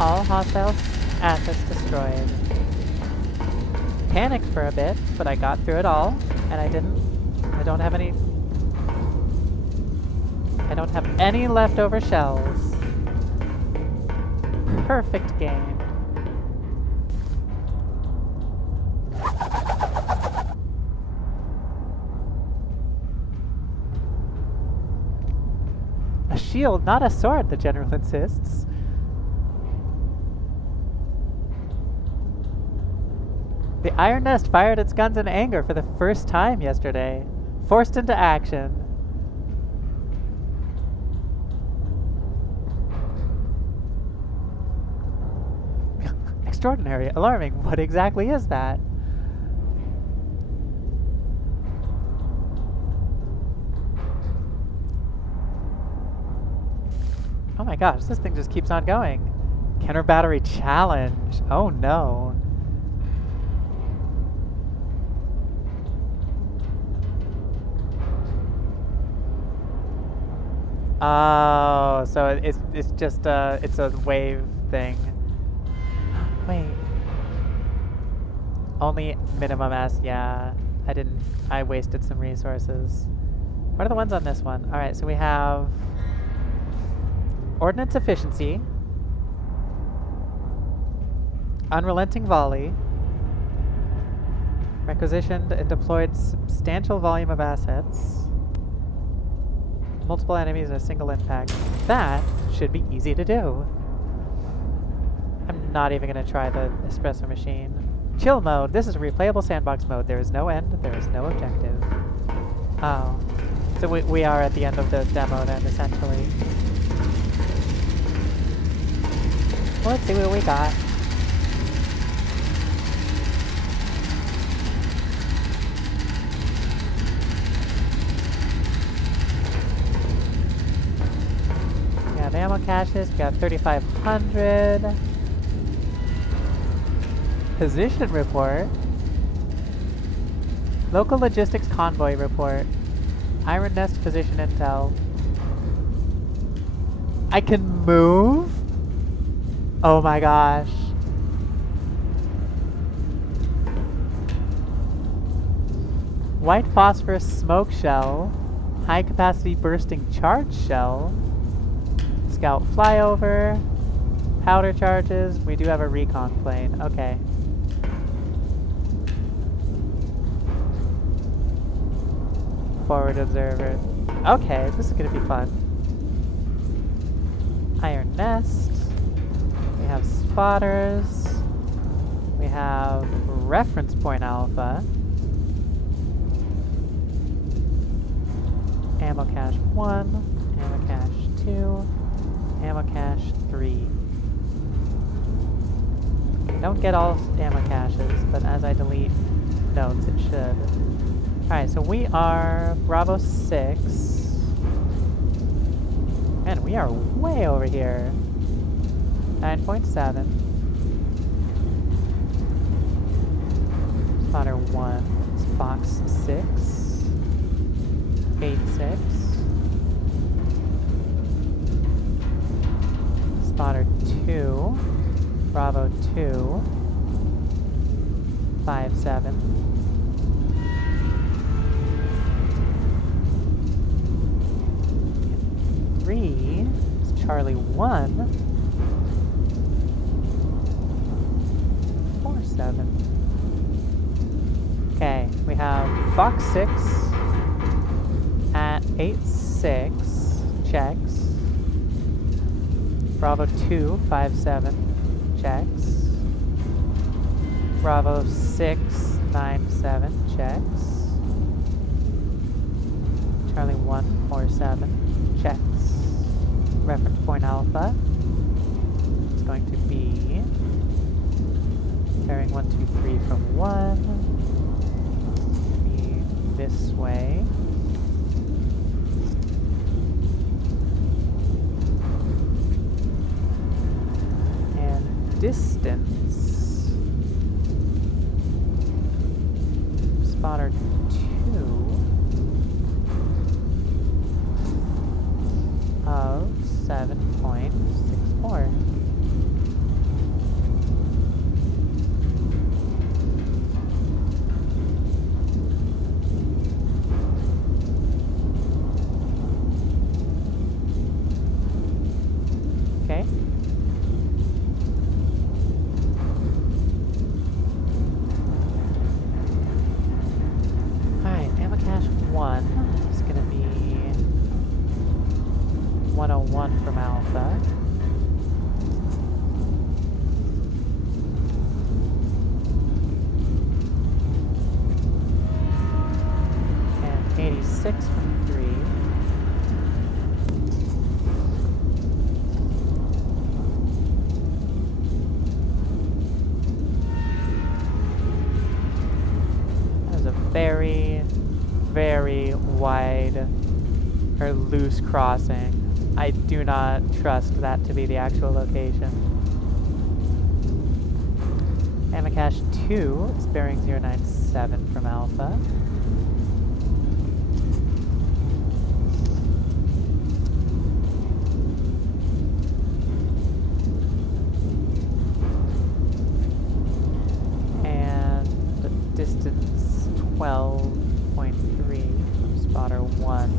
All hostile assets destroyed. Panicked for a bit, but I got through it all, and I don't have any leftover shells. Perfect game. A shield, not a sword, the general insists. The Iron Nest fired its guns in anger for the first time yesterday. Forced into action. Extraordinary. Alarming. What exactly is that? Oh my gosh, this thing just keeps on going. Counter battery challenge. Oh no. Oh, so it's just it's a wave thing. Wait. Only minimum S, yeah. I wasted some resources. What are the ones on this one? Alright, so we have Ordnance Efficiency, Unrelenting Volley, requisitioned and deployed substantial volume of assets, multiple enemies in a single impact. That should be easy to do. I'm not even going to try the espresso machine. Chill mode. This is a replayable sandbox mode. There is no end. There is no objective. Oh. So we are at the end of the demo then, essentially. Well, let's see what we got. ammo caches. We got 3,500. Position report. Local logistics convoy report. Iron Nest position intel. I can move? Oh my gosh. White phosphorus smoke shell. High capacity bursting charge shell. Scout flyover. Powder charges. We do have a recon plane. Okay. Forward observer. Okay, this is gonna be fun. Iron Nest. We have spotters. We have reference point alpha. Ammo cache 1, ammo cache 2, ammo cache 3. Don't get all ammo caches, but as I delete notes it should. Alright, so we are Bravo 6. And we are way over here. 9.7. Spotter 1. It's box 6. 8-6. Spotter 2. Bravo 2. 5-7. 3 is Charlie 1. 4-7. Okay, we have Fox 6 at 8-6. Checks. Bravo 2, 5-7. Checks. Bravo 6, 9-7. Checks. Charlie 1, 4-7. Checks. Reference point alpha. It's going to be carrying 1, 2, 3 from 1. Be this way. And distance. Spotter 2. Of 7.64. Okay. Alright, ammo cache 1 is gonna be 101 from Alpha. And 86 from 3. That is a very, very wide or loose crossing. I do not trust that to be the actual location. Ammo cache 2 is bearing 097 from Alpha. And distance 12.3 from spotter 1.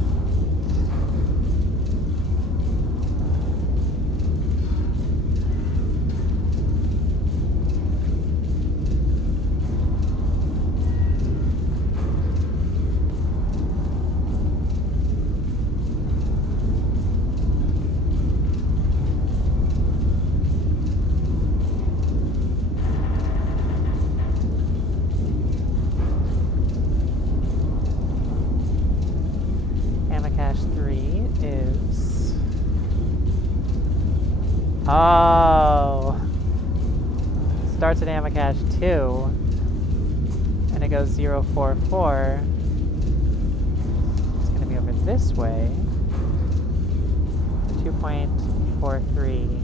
Oh! Starts at ammo cache 2, and it goes 044. It's gonna be over this way. 2.5. 343.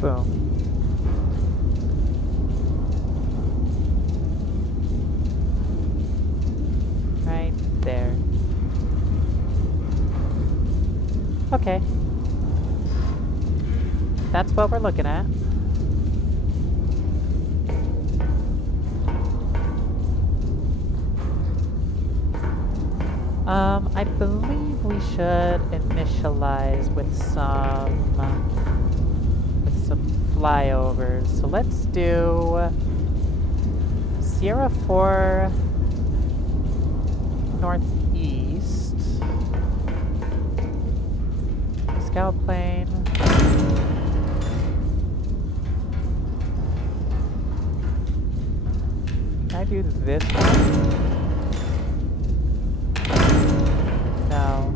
Boom. Right there. Okay. That's what we're looking at. I believe we should initialize with some flyovers. So let's do Sierra 4 northeast. Scout plane. Can I do this one? No.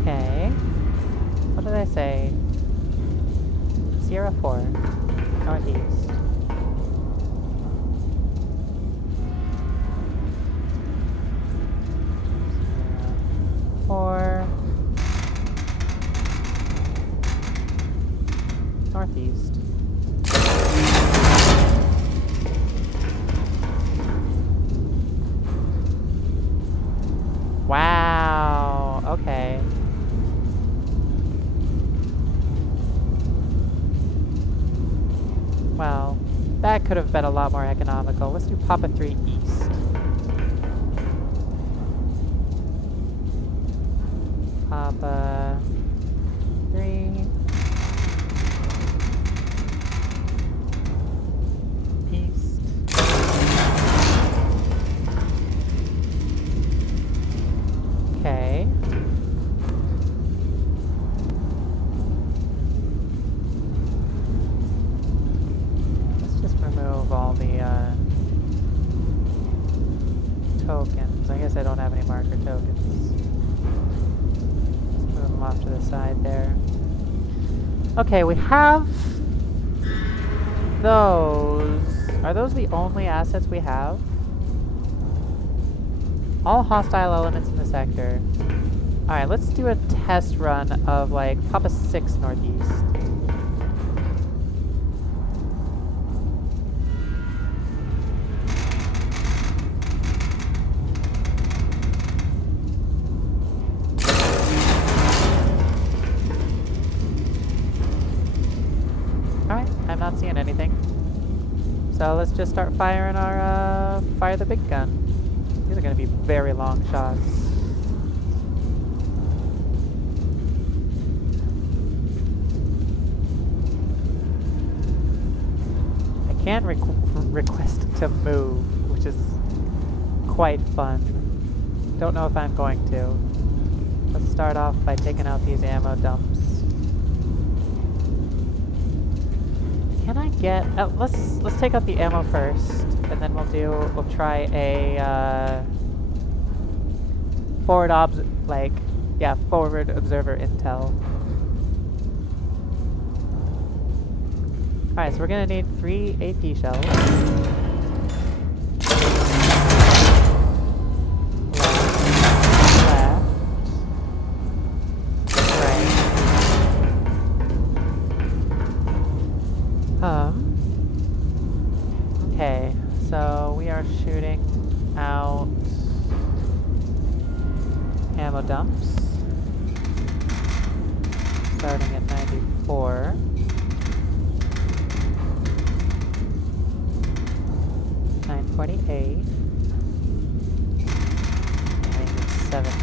Okay. What did I say? Sierra 4, northeast. Sierra 4, northeast. Wow, okay. Well, that could have been a lot more economical. Let's do Papa 3 east. Papa 3 east. Okay. Let's just remove all the tokens. I guess I don't have any marker tokens. Let's move them off to the side there. Okay, we have those. Are those the only assets we have? All hostile elements in the sector. Alright, let's do a test run of like Papa 6 northeast. Alright, I'm not seeing anything. So let's just start firing our, fire the big gun. These are going to be very long shots. I can request to move, which is quite fun. Don't know if I'm going to. Let's start off by taking out these ammo dumps. Can I get? Let's take out the ammo first, and then we'll try a forward observer intel. All right, so we're gonna need 3 AP shells. Okay, so we are shooting out ammo dumps, starting at 94. 948. 17.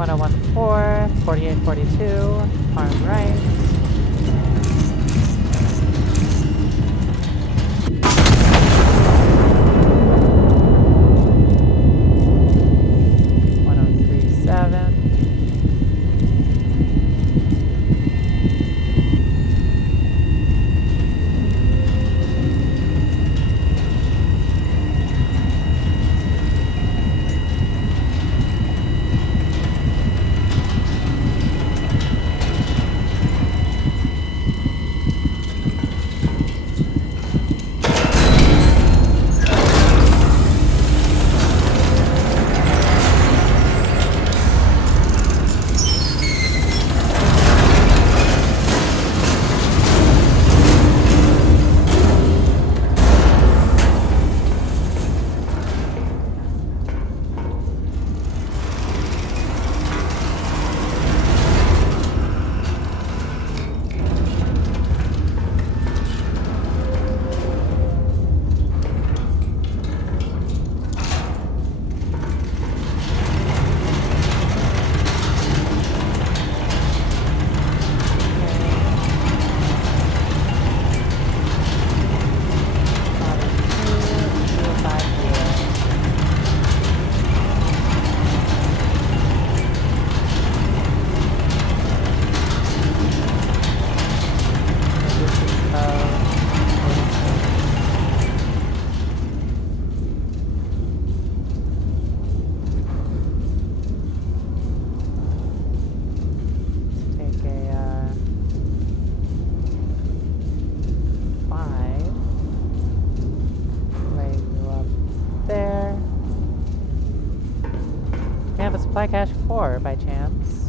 1014, 4842, arm right. Supply cache 4 by chance.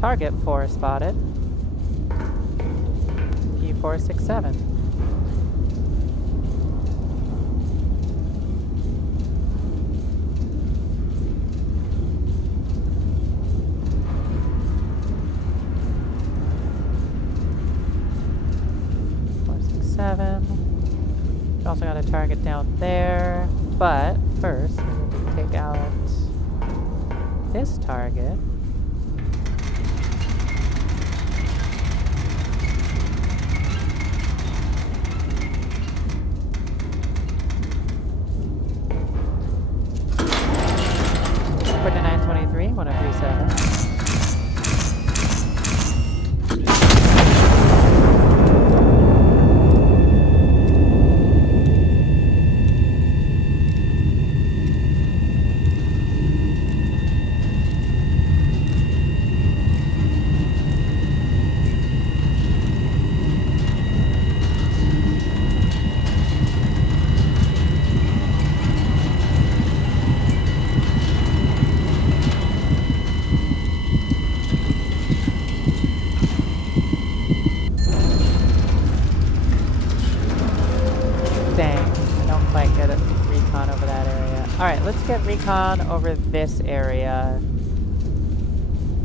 Target 4 spotted. P467. We also got a target down there, but first we need to take out this target. For the 923, 1037. Get recon over this area.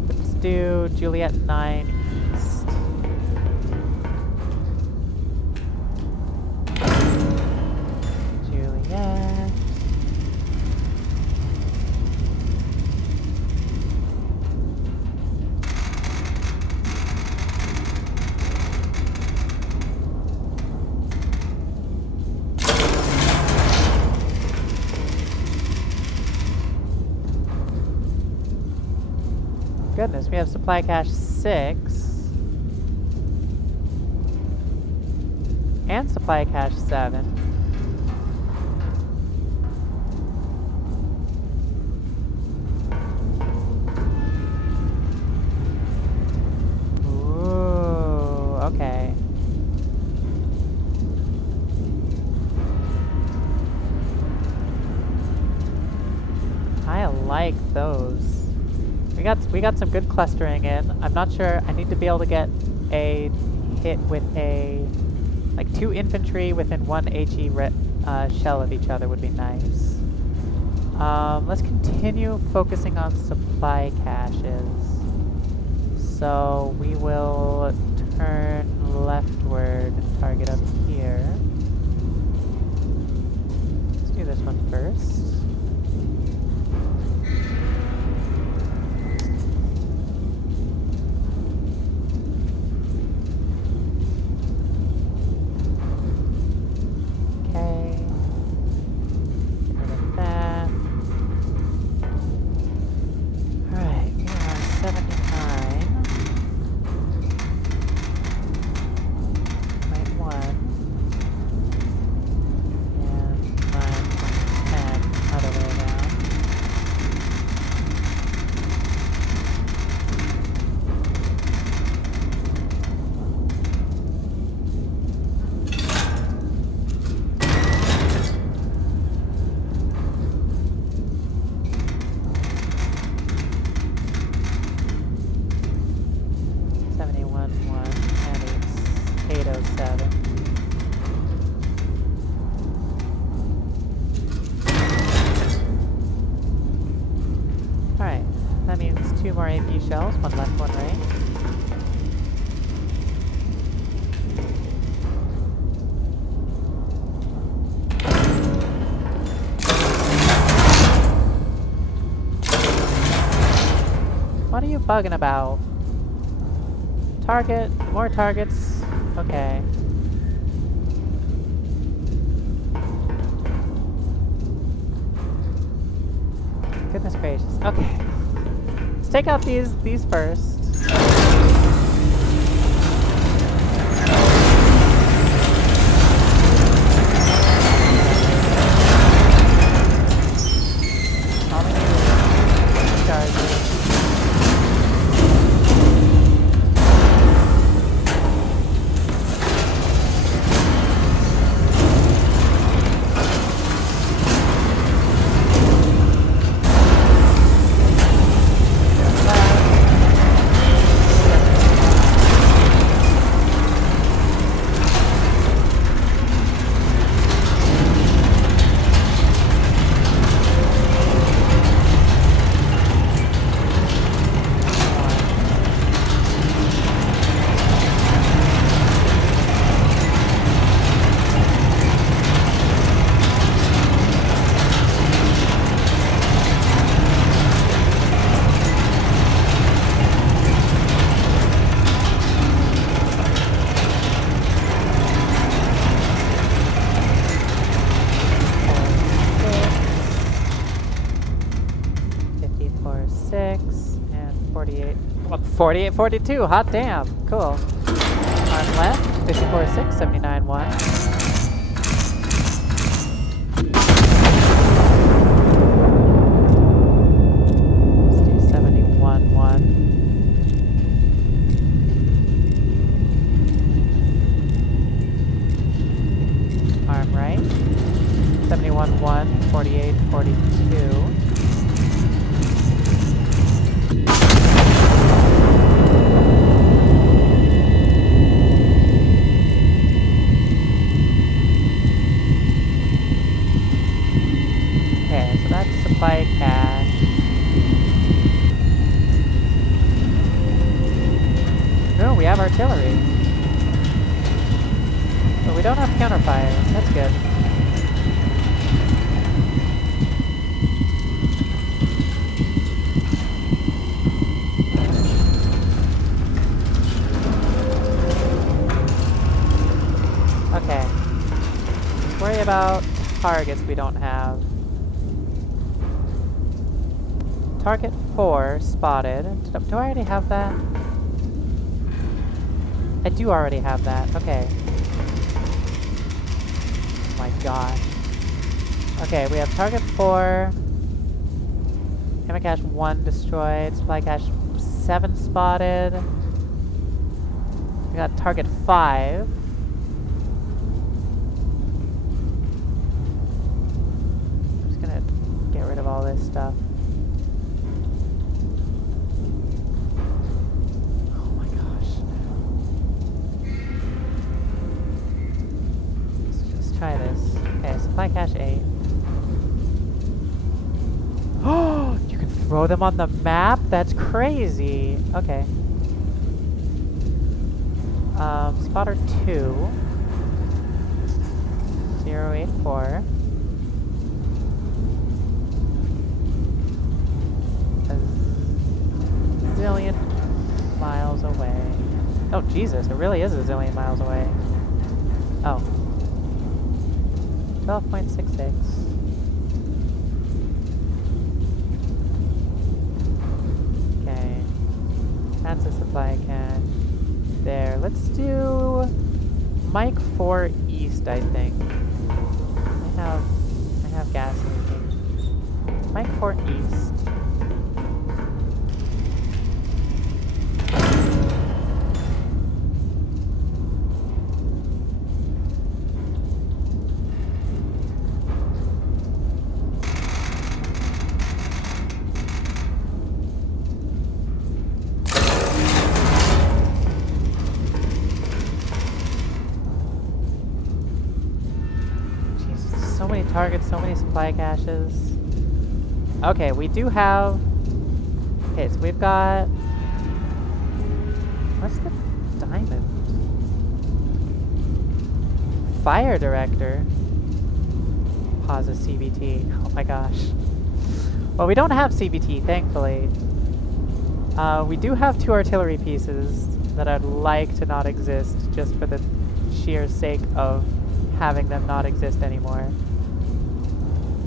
Let's do Juliet 9 East. Juliet. Goodness, we have supply cache 6 and supply cache 7. Ooh, okay. I like those. We got some good clustering in. I'm not sure. I need to be able to get a hit with like 2 infantry within 1 HE shell of each other would be nice. Let's continue focusing on supply caches. So we will turn leftward and target up here. Let's do this one first. 57. Alright, that means 2 more AP shells, 1 left, 1 right. What are you bugging about? Target, more targets, okay. Goodness gracious, okay. Let's take out these first. All we need is charges. And 48. Well, 48, 42. Hot damn. Cool. Arm left. 54, 6, 79, 1. 71, 1. Arm right. 71, 1. 48, 42. Supply cache. No, we have artillery. But we don't have counterfire. That's good. Okay. Let's worry about targets we don't have. Target 4 spotted. Do I already have that? I do already have that. Okay. Oh my gosh. Okay, we have target 4. Ammo cache 1 destroyed. Supply cache 7 spotted. We got target 5. I'm just gonna get rid of all this stuff. Try this. Okay, supply cache 8. Oh, you can throw them on the map? That's crazy. Okay. Spotter 2. 084. A zillion miles away. Oh, Jesus, it really is a zillion miles away. Oh. 12.66. Okay. That's a supply cache. There. Let's do Mike 4 East, I think. I have gas leaking. Mike 4 East. supply caches. Okay, we do have... Okay, so we've got... What's the diamond? Fire director. Pause a CBT. Oh my gosh. Well, we don't have CBT, thankfully. We do have 2 artillery pieces that I'd like to not exist, just for the sheer sake of having them not exist anymore.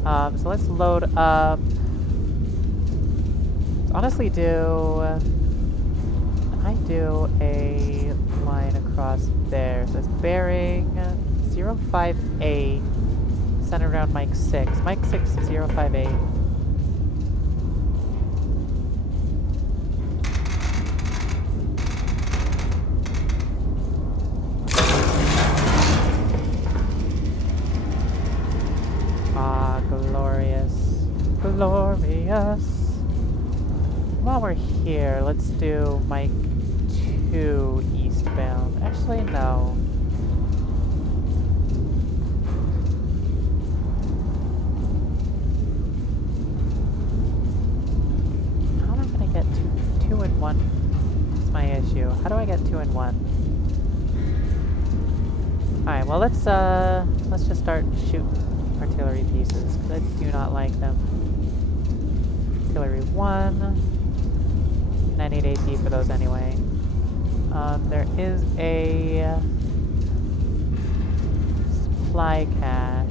So let's load up. Let's honestly I do a line across there. So it's bearing 058, centered around Mike 6. Mike 6, 058. Glorious. While we're here, let's do Mike 2 eastbound. Actually, no. How am I gonna get two in one? That's my issue. How do I get 2 in 1? Alright, well let's just start shooting artillery pieces, because I do not like them. Artillery 1. And I need AP for those anyway. There is a supply cache.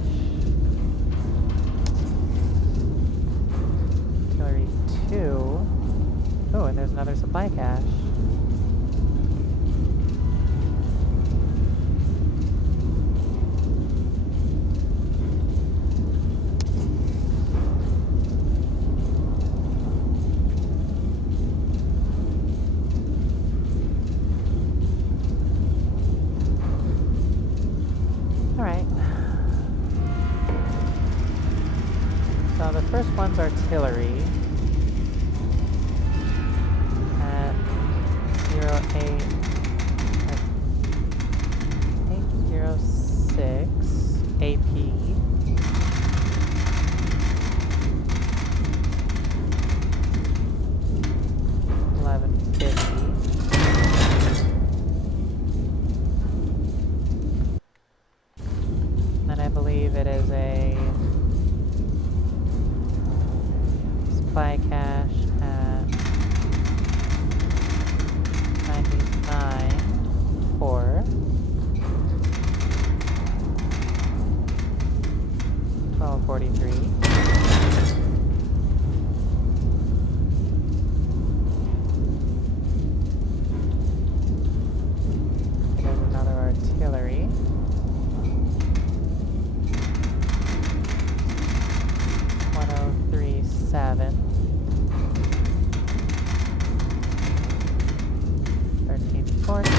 Artillery 2. Oh, and there's another supply cache. First one's artillery at 806 AP. Then I believe it is a supply cache at 99 4 1243. There's another artillery. 1037. 1340.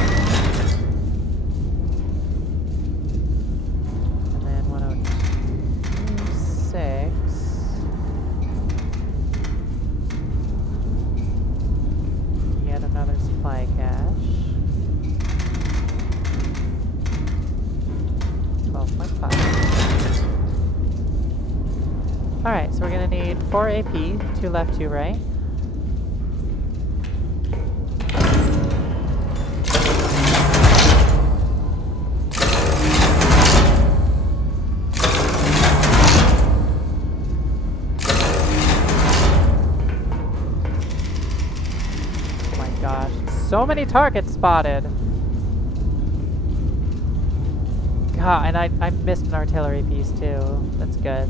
And then 1026. Yet another supply cache. 12.5. Alright, so we're gonna need 4 AP, 2 left, 2 right. Oh my gosh, so many targets spotted! God, and I missed an artillery piece too. That's good.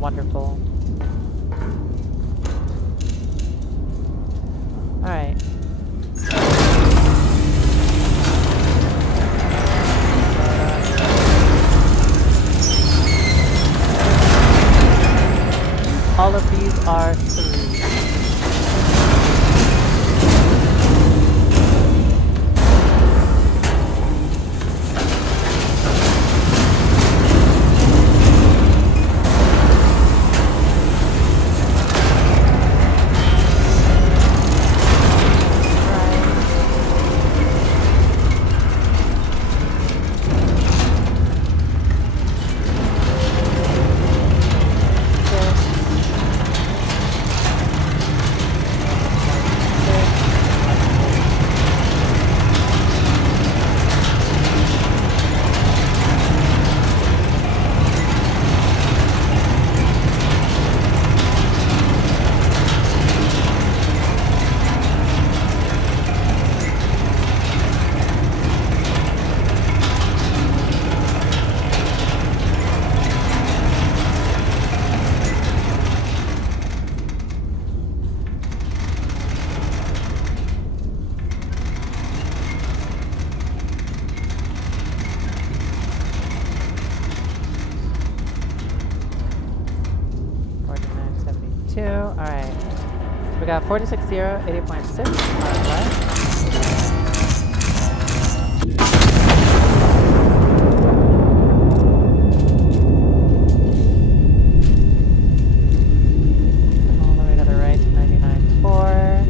Wonderful. Alright. All of these are 3. got 460, 80.6. Alright. All the way to the right to 99.4.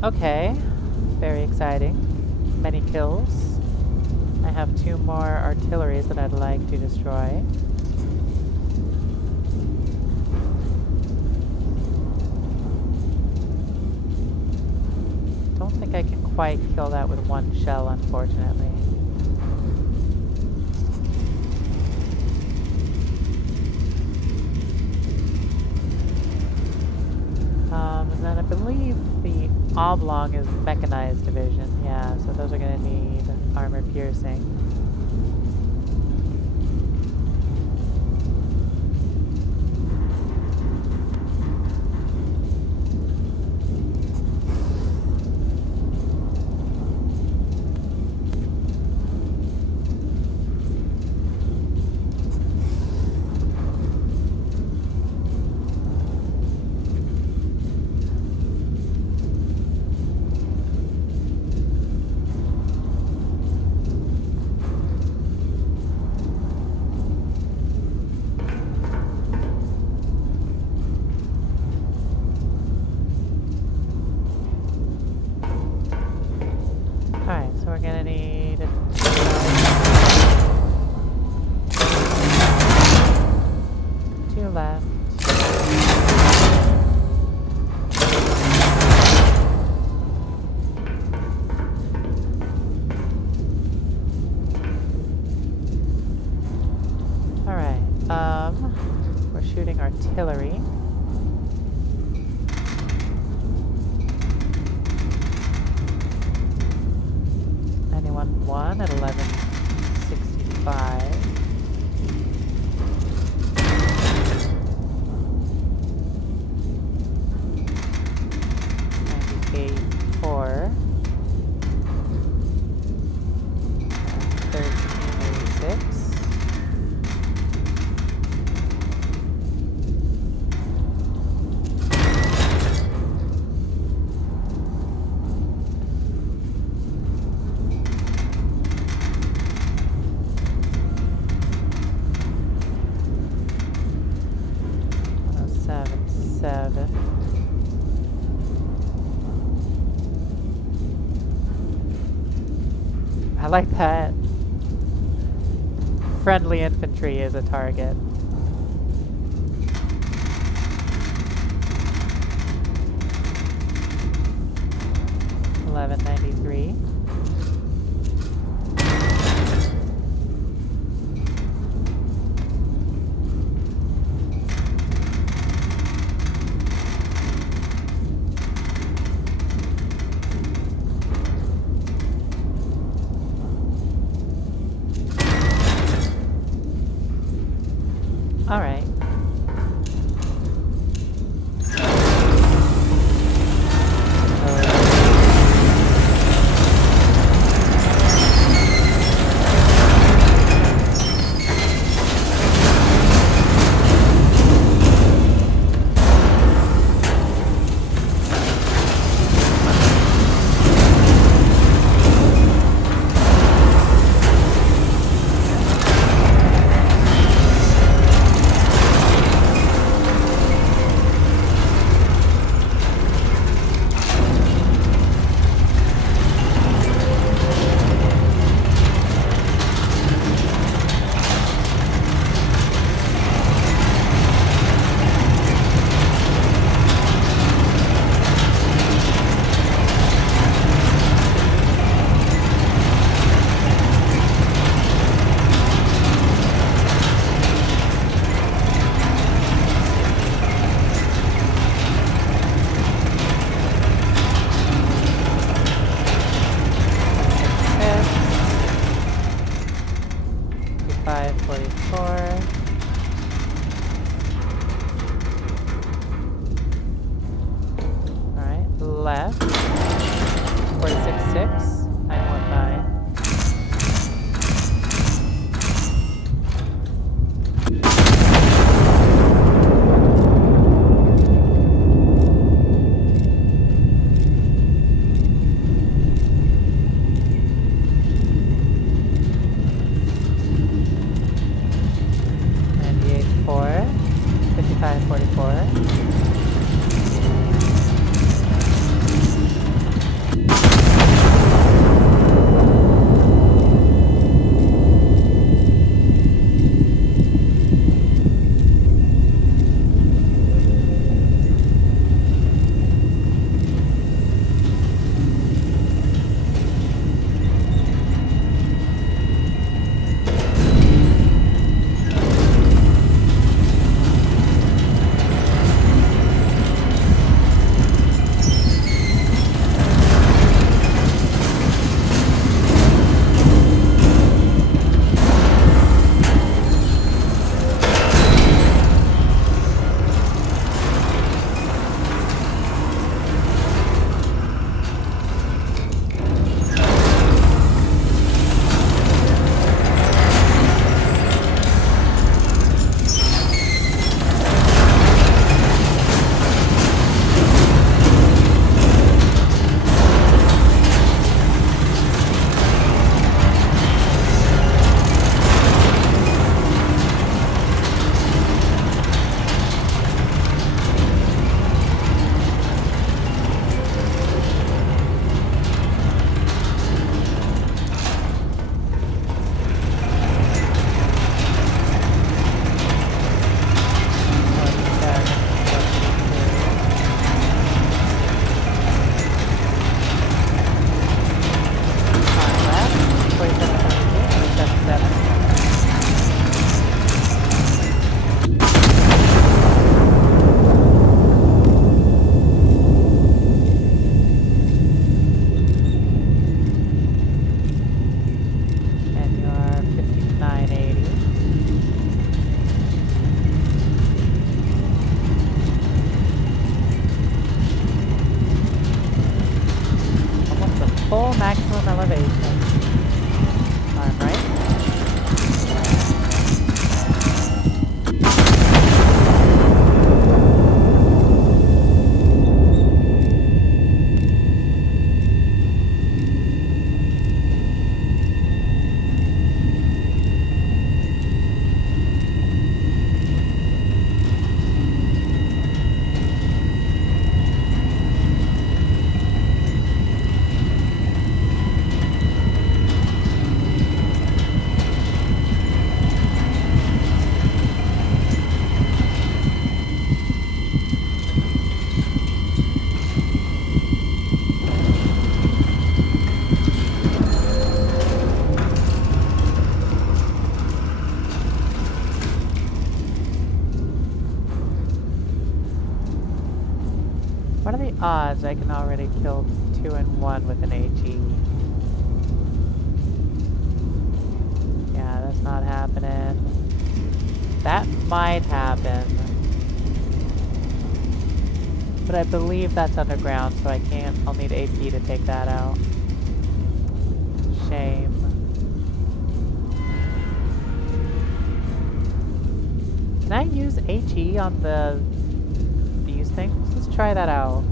Okay, very exciting. Many kills. I have 2 more artilleries that I'd like to destroy. Don't think I can quite kill that with 1 shell, unfortunately. And then I believe the oblong is mechanized division. Yeah, so those are going to need armor piercing. We're shooting artillery. One at 1165. 4. 1386. I like that. Friendly infantry is a target. $11.93. All right. Left. 46.6. 919. odds I can already kill 2 and 1 with an HE. Yeah, that's not happening. That might happen. But I believe that's underground, so I can't. I'll need AP to take that out. Shame. Can I use HE on these things? Let's try that out.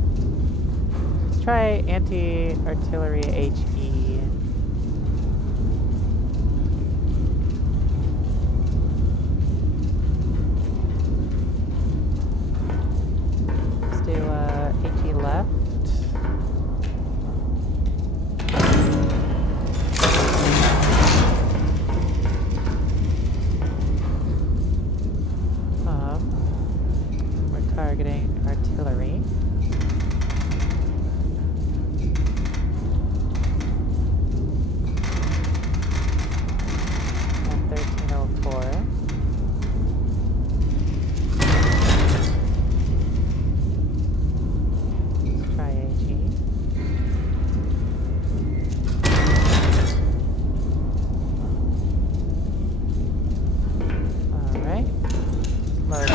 Let's try anti-artillery HE. Let's do HE left. We're targeting artillery. And 1304. Let's try HE. Alright. Load up.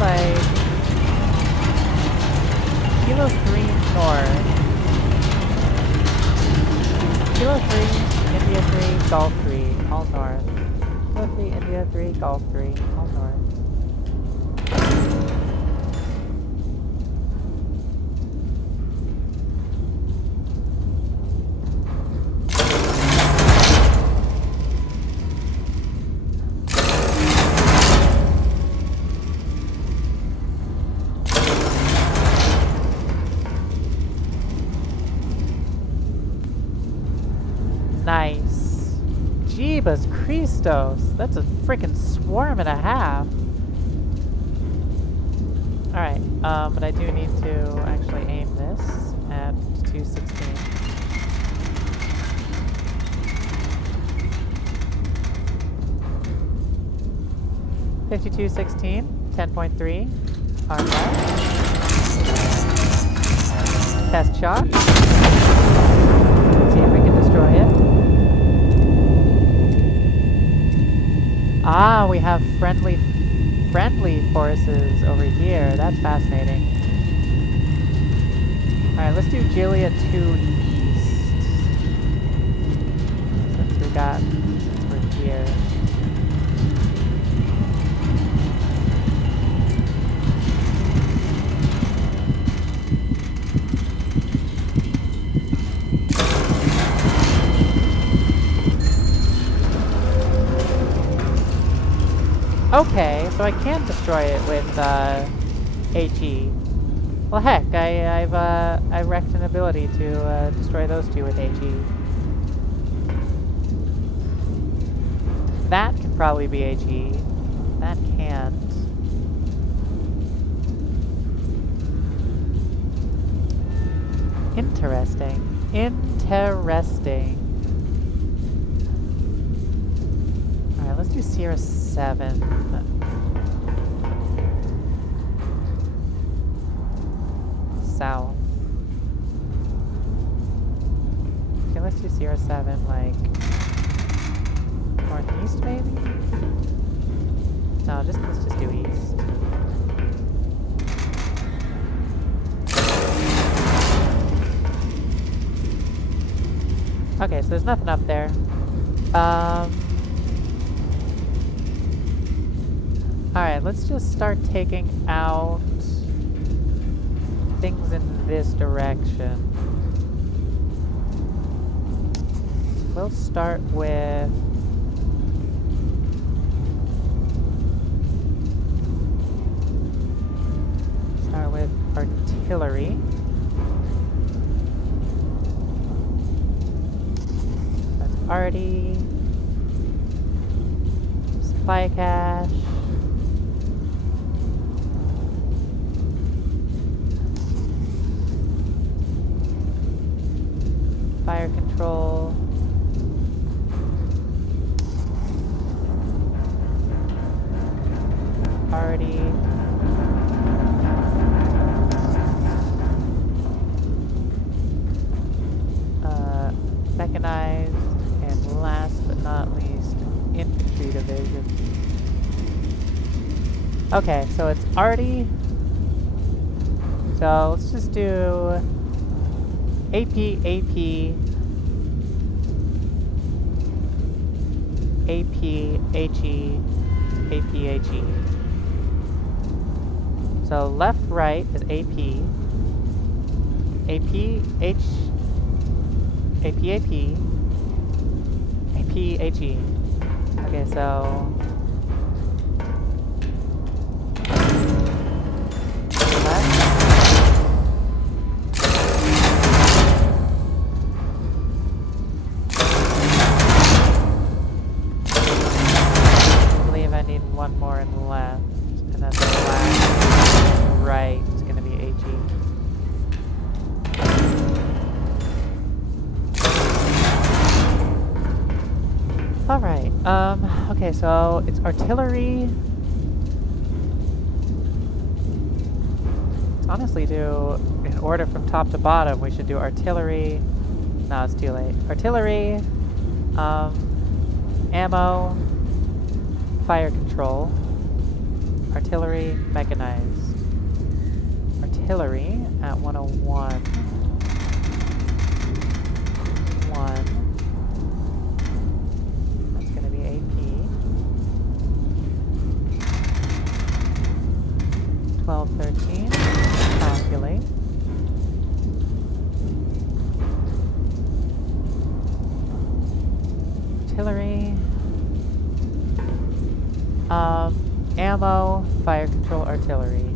Like Kilo 3 north. Kilo 3, India 3, Golf 3, all north. Kilo 3, India 3, Golf 3, all north. Nice. Jeebus Christos. That's a freaking swarm and a half. Alright, but I do need to actually aim this at 216. $52.16, 10.3. Arm left. Test shot. See if we can destroy it. Ah, we have friendly forces over here. That's fascinating. Alright, let's do Gilia 2 east. Since we're here. Okay, so I can destroy it with HE. Well, heck, I wrecked an ability to destroy those two with HE. That can probably be HE. That can't. Interesting. Interesting. Alright, let's do Sierra 7. South. Okay, let's do Sierra 7, like northeast maybe? No, let's just do east. Okay, so there's nothing up there. Alright, let's just start taking out things in this direction. We'll start with artillery. That's arty. Supply cache. Fire control. Arty. Mechanized, and last but not least, infantry division. Okay, so it's arty. So let's just do AP, AP, AP, HE, AP, HE. So left, right is AP, AP, H, AP, AP, AP, HE. Okay, so left, I believe I need one more in the left, and then the last right is going to be HE. Alright, okay, so it's artillery. Let's honestly do, in order from top to bottom, we should do artillery. No, it's too late. Artillery, ammo, fire control, artillery, mechanized. Artillery at 101. 1. 12, 13, calculate. Artillery. Ammo, fire control, artillery.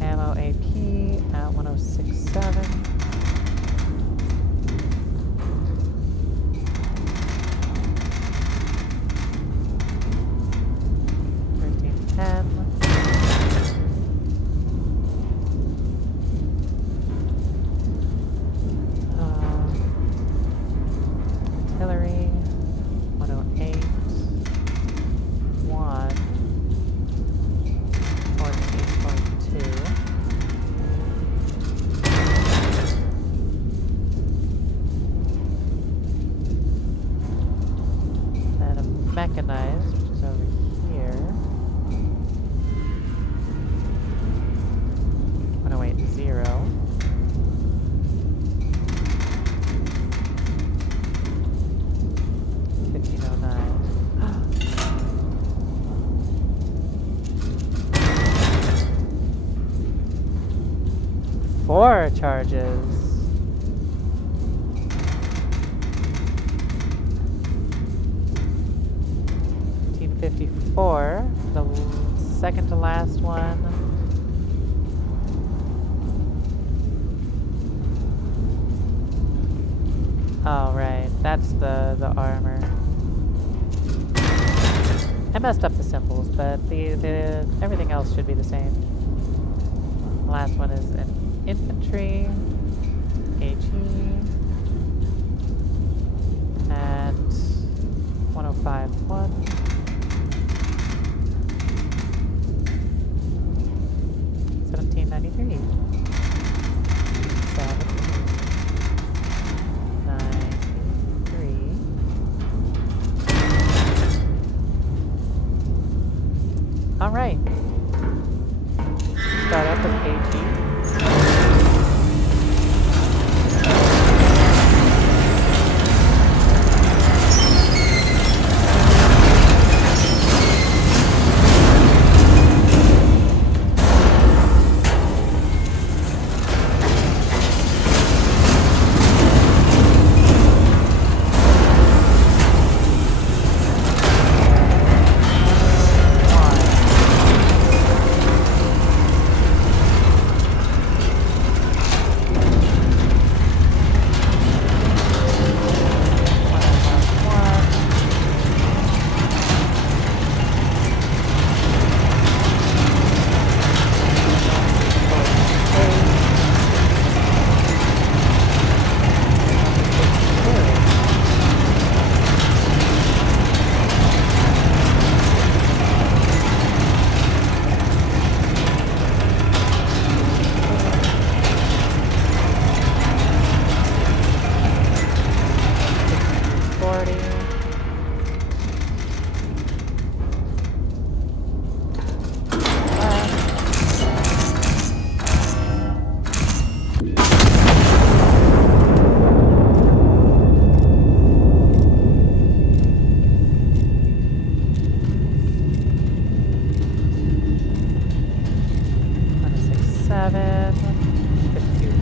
Ammo AP at 106.7. Artillery, 108, 1, 14.2. Then a mechanized, which is over here. 108, 0. Four charges. $15.54, the second to last one. Oh right, that's the armor. I messed up the symbols, but the everything else should be the same. The last one is an infantry, HE, and 105.1. 1793. 1793. All right. Start up with HE.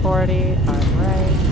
40, arm right.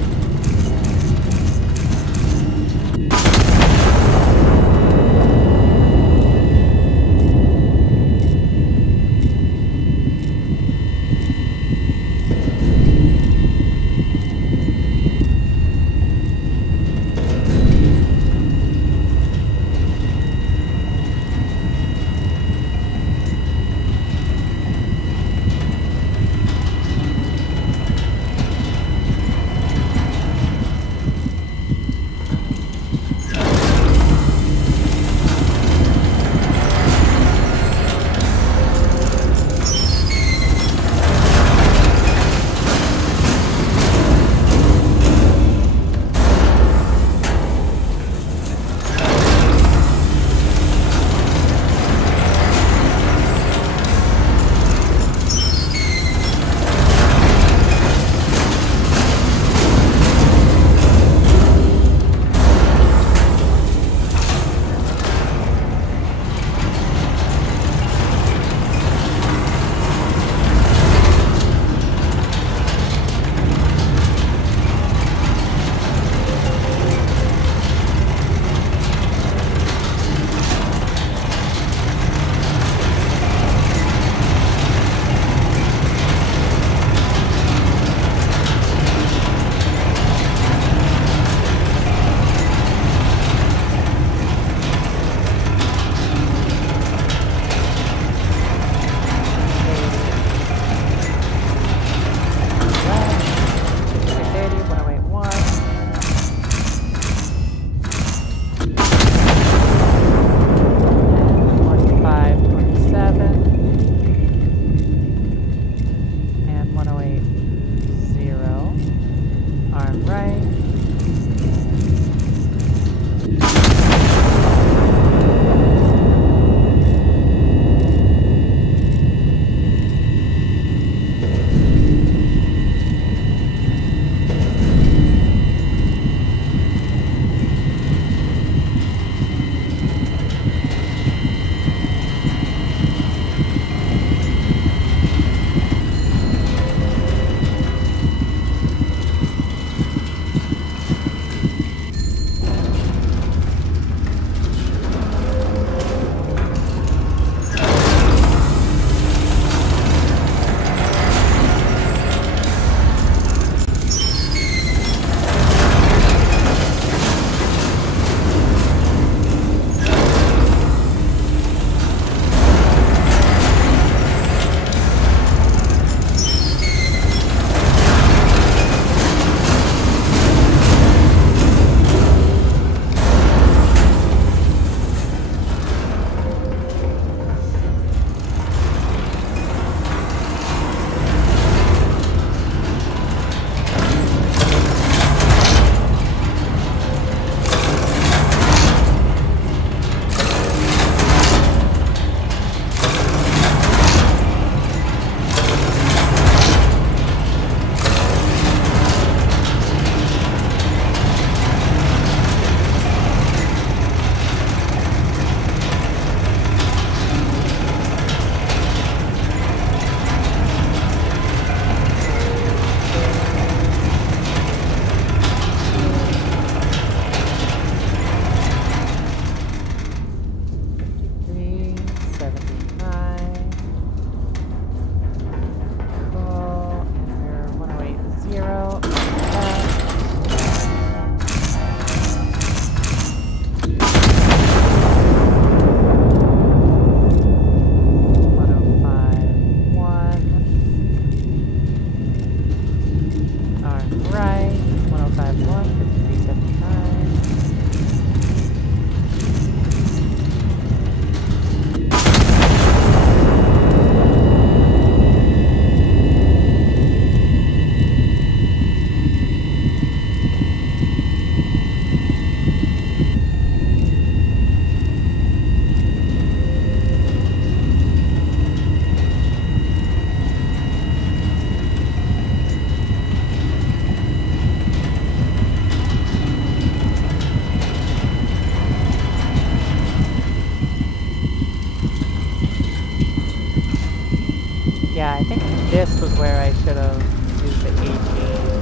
Yeah, I think this was where I should have used the HE.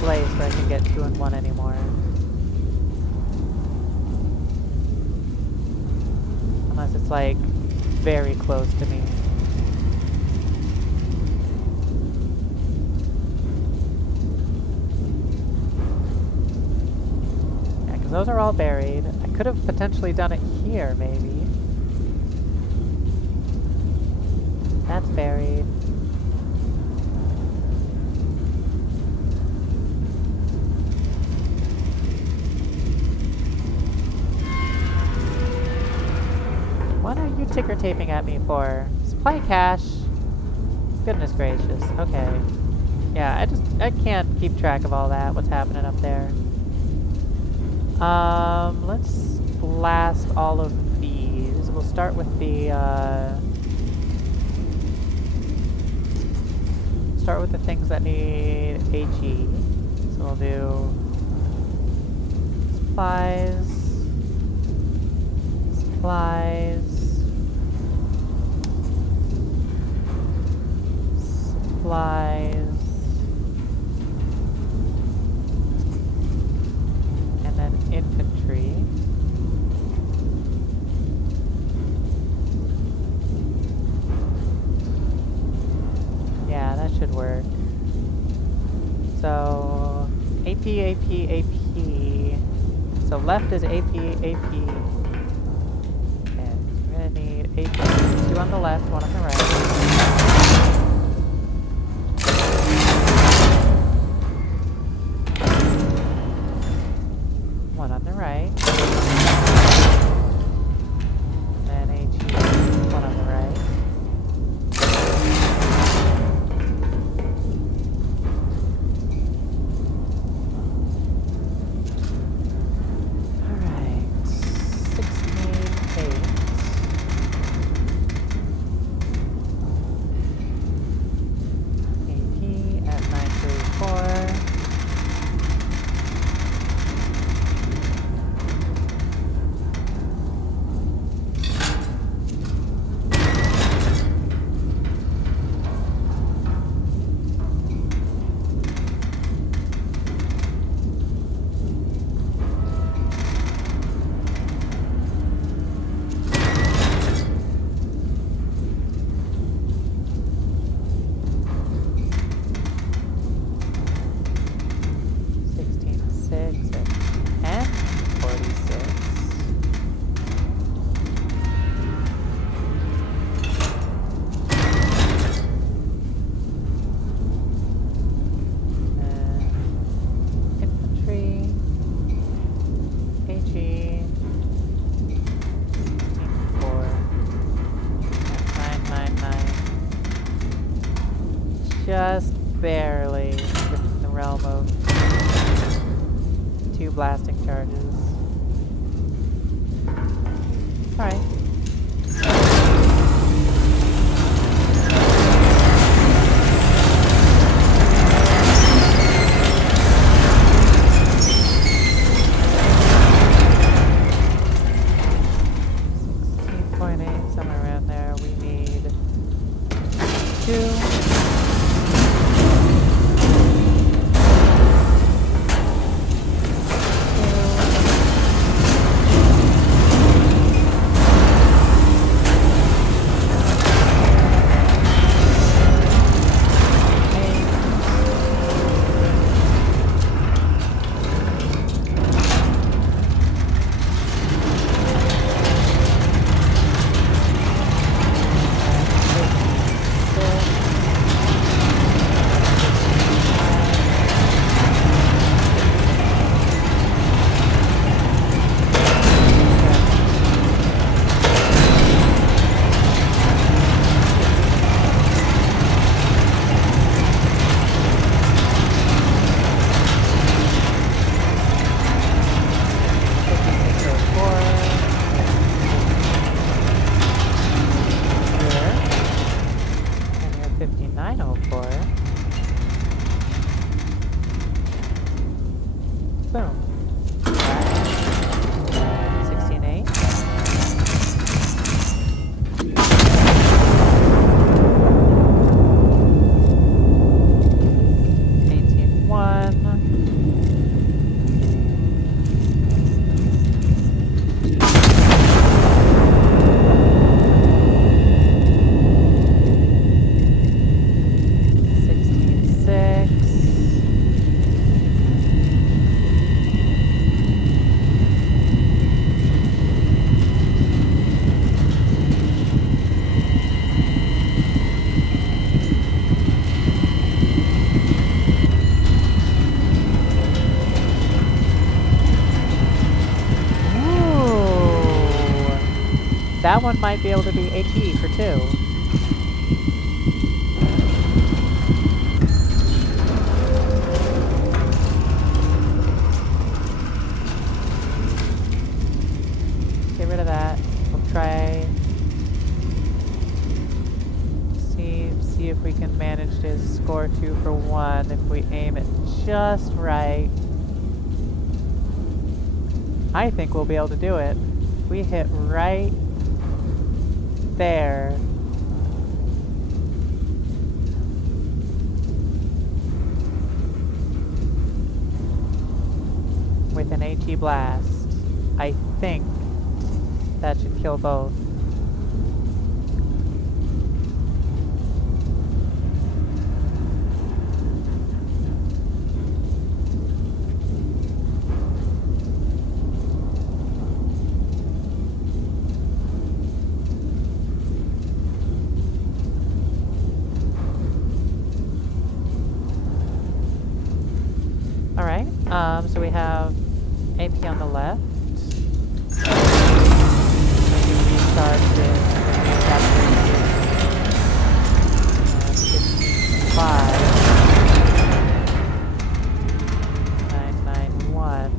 place where I can get 2 and 1 anymore. Unless it's like very close to me. Yeah, because those are all buried. I could have potentially done it here, maybe. That's buried. What are you ticker taping at me for? Supply cache. Goodness gracious. Okay. Yeah, I can't keep track of all that. What's happening up there? Let's blast all of these. We'll start with the things that need HE. So we'll do supplies. Supplies. And then infantry. Yeah, that should work. So AP, AP, AP. So left is AP, AP. And we're gonna need AP. 2 on the left, 1 on the right. One on the right. And then HE, 1 on the right. Alright. 16, 8. AP at 934. Just barely within the realm of 2 blasting charges. Alright. Somewhere around there. We need 2. that one might be able to be HE for 2. Get rid of that. We'll try... See if we can manage to score 2 for 1 if we aim it just right. I think we'll be able to do it. We hit right there. With an HE blast. I think that should kill both. Alright, so we have AP on the left. Maybe restart this and recapture it. 5. 991.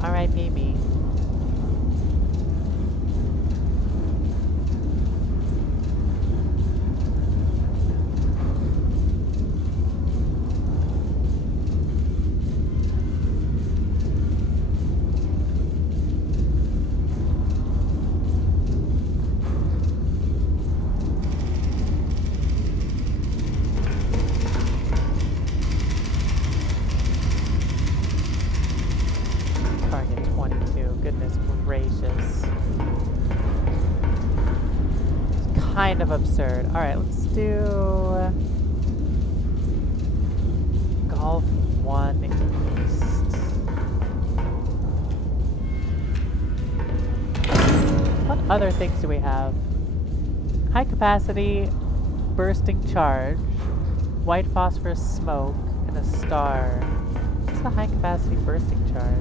R.I.P. me. Target 22. Goodness gracious. It's kind of absurd. Alright, let's do Golf 1 East. What other things do we have? High capacity bursting charge, white phosphorus smoke, and a star. What's the high capacity bursting charge?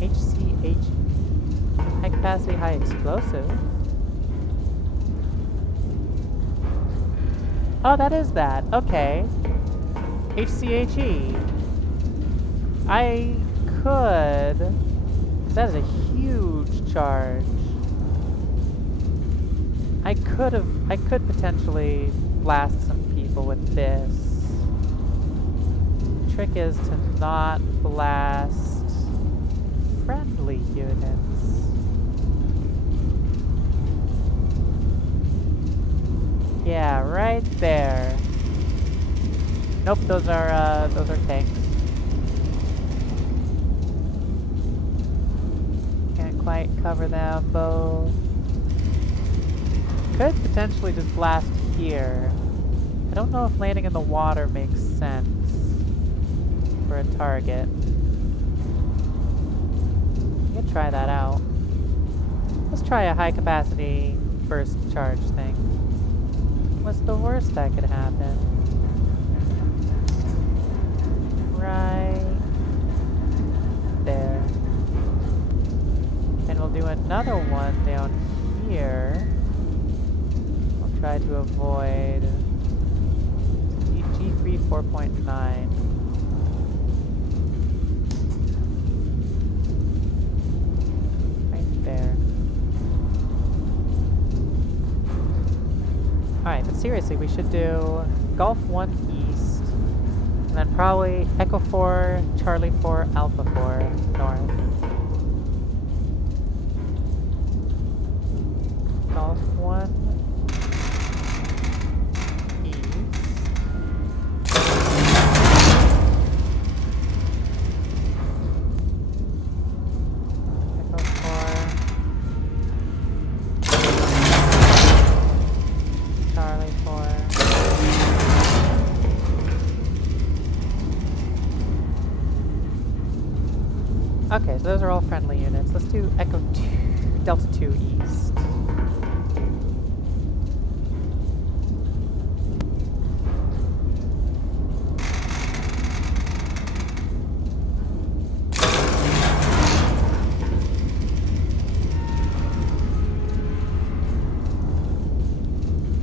HCH, high capacity, high explosive. Oh, that is that. Okay. HCHE. I could, 'cause that is a huge charge. I could potentially blast some people with this. Trick is to not blast friendly units. Yeah, right there. Nope, those are tanks. Can't quite cover them both. Could potentially just blast here. I don't know if landing in the water makes sense for a target. We could try that out. Let's try a high capacity burst charge thing. What's the worst that could happen? Right there. And we'll do another one down here. We'll try to avoid G3 4.9. Right there. Alright, but seriously, we should do Golf 1 East, and then probably Echo 4, Charlie 4, Alpha 4 North. Golf 1 East. Echo 4. Charlie 4. Okay, so those are all friendly units. Let's do Echo 2, Delta 2 East.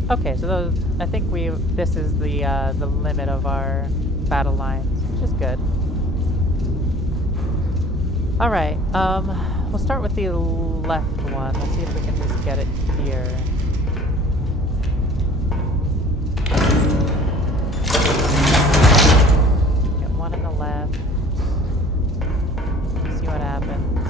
Okay, so those, I think this is the limit of our battle lines, which is good. All right, we'll start with the left one. Let's see if we can just get it here. Get one on the left. See what happens.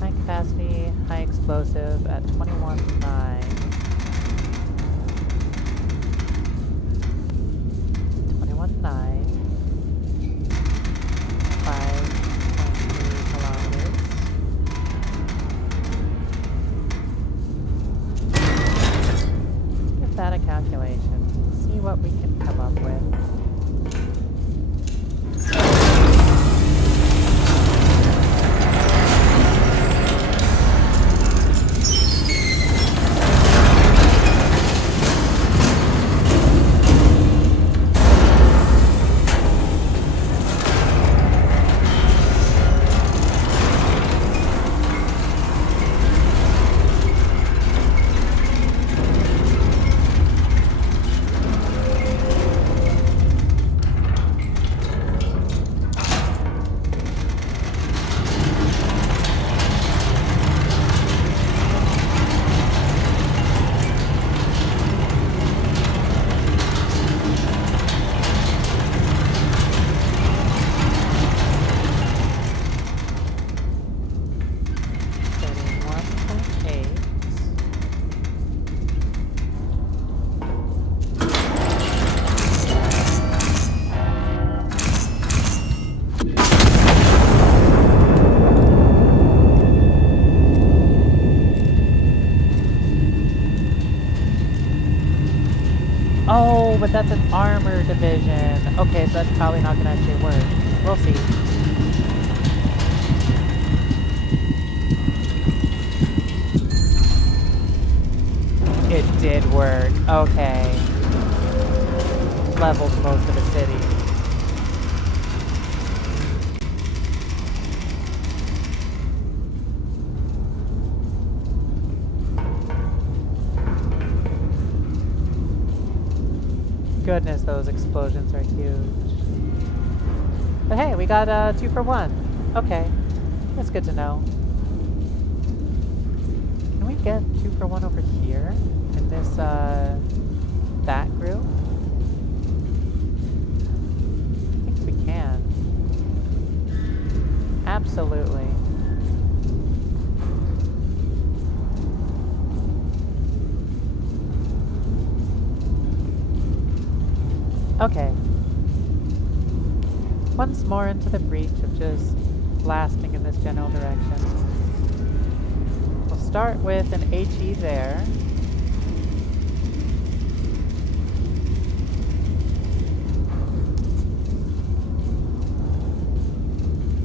High capacity, high explosive at 21.9. 21.9. 5.3 kilometers. Give that a calculation. See what we can come up with. Oh, but that's an armor division. Okay, so that's probably not gonna actually work. We'll see. It did work. Okay. Leveled most of the city. goodness, those explosions are huge. But hey, we got 2 for 1. Okay, that's good to know. Can we get 2 for 1 over here in this that group? I think we can. Absolutely. Okay. Once more into the breach of just blasting in this general direction. We'll start with an HE there.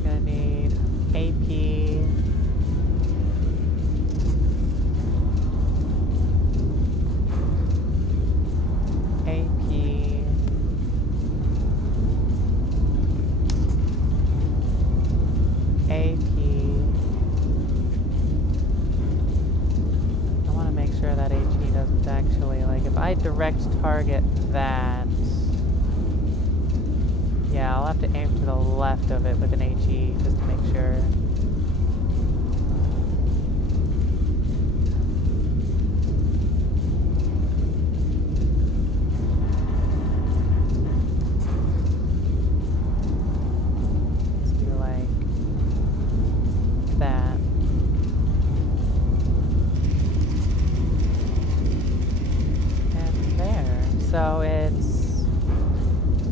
Gonna need AP. Direct target that. Yeah, I'll have to aim to the left of it with an HE just to make sure. Let's do like that. So it's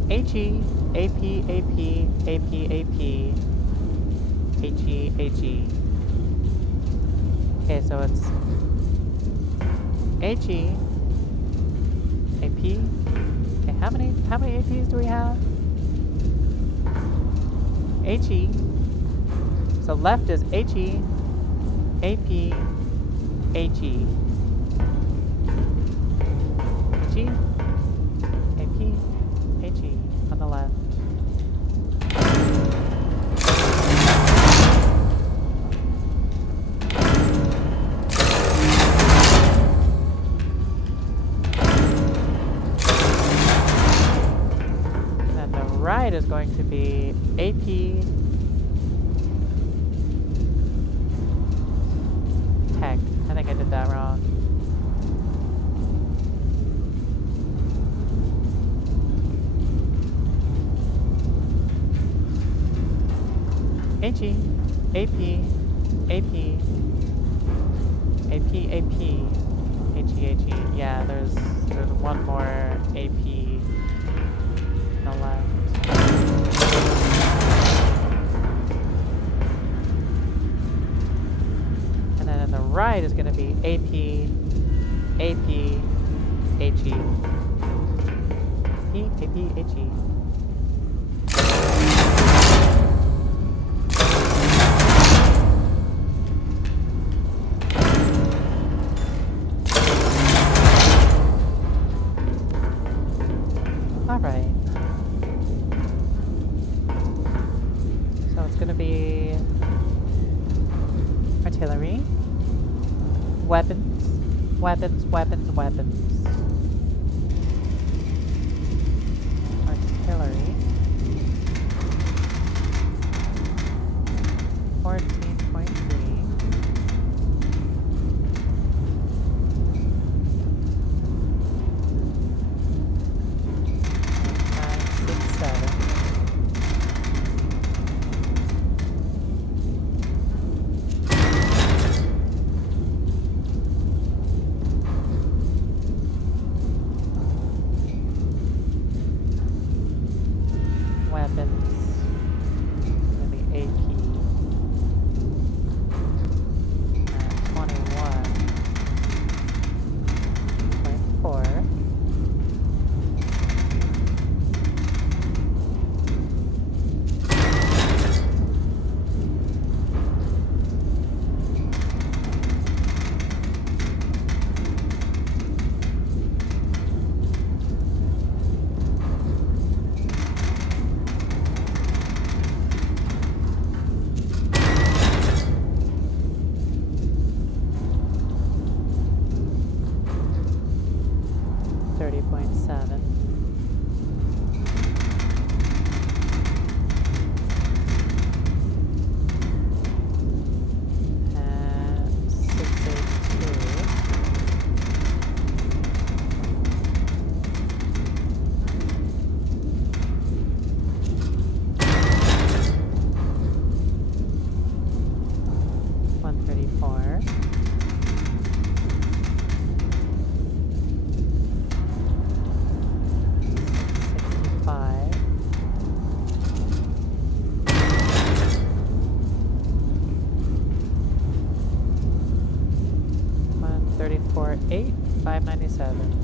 HE, AP, AP, AP, AP, HE, HE. Okay, so it's HE, AP. Okay, how many APs do we have? HE. So left is HE, AP, HE. HE. HE on the left. And then the right is going to be AP. Heck, I think I did that wrong. HE, AP, AP, AP, AP, HE, HE. Yeah, there's one more AP on the left. And then on the right is going to be AP, AP, HE. AP, HE. Alright. So it's gonna be artillery, weapons, weapons, weapons, weapons. Artillery. 14.3. 5, 6, 7. Weapons. Gonna be AP. 8,597.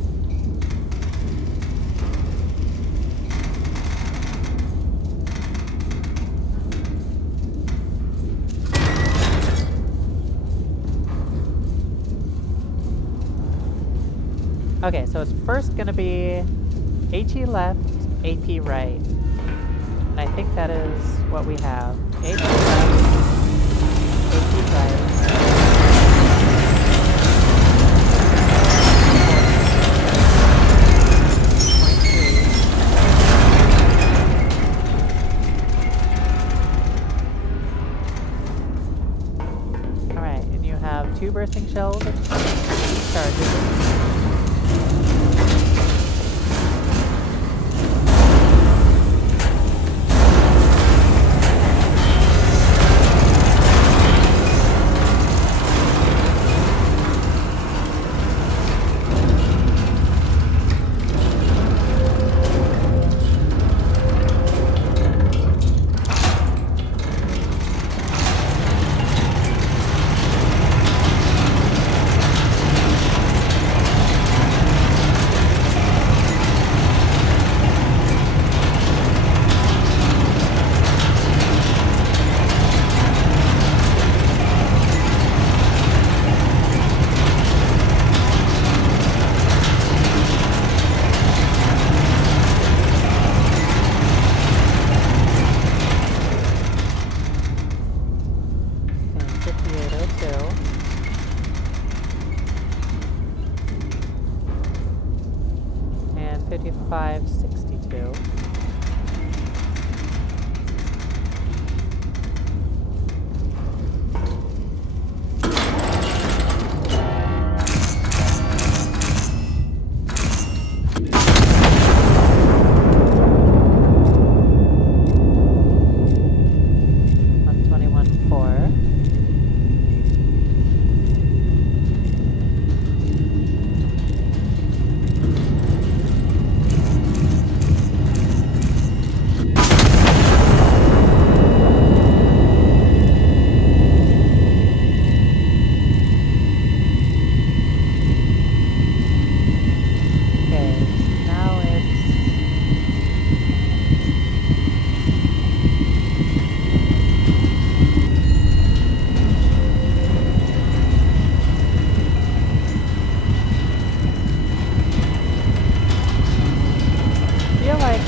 Okay, so it's first gonna be HE left, AP right. And I think that is what we have. AP left, AP right. Alright, and you have 2 bursting shells and 2 charges. And 5562.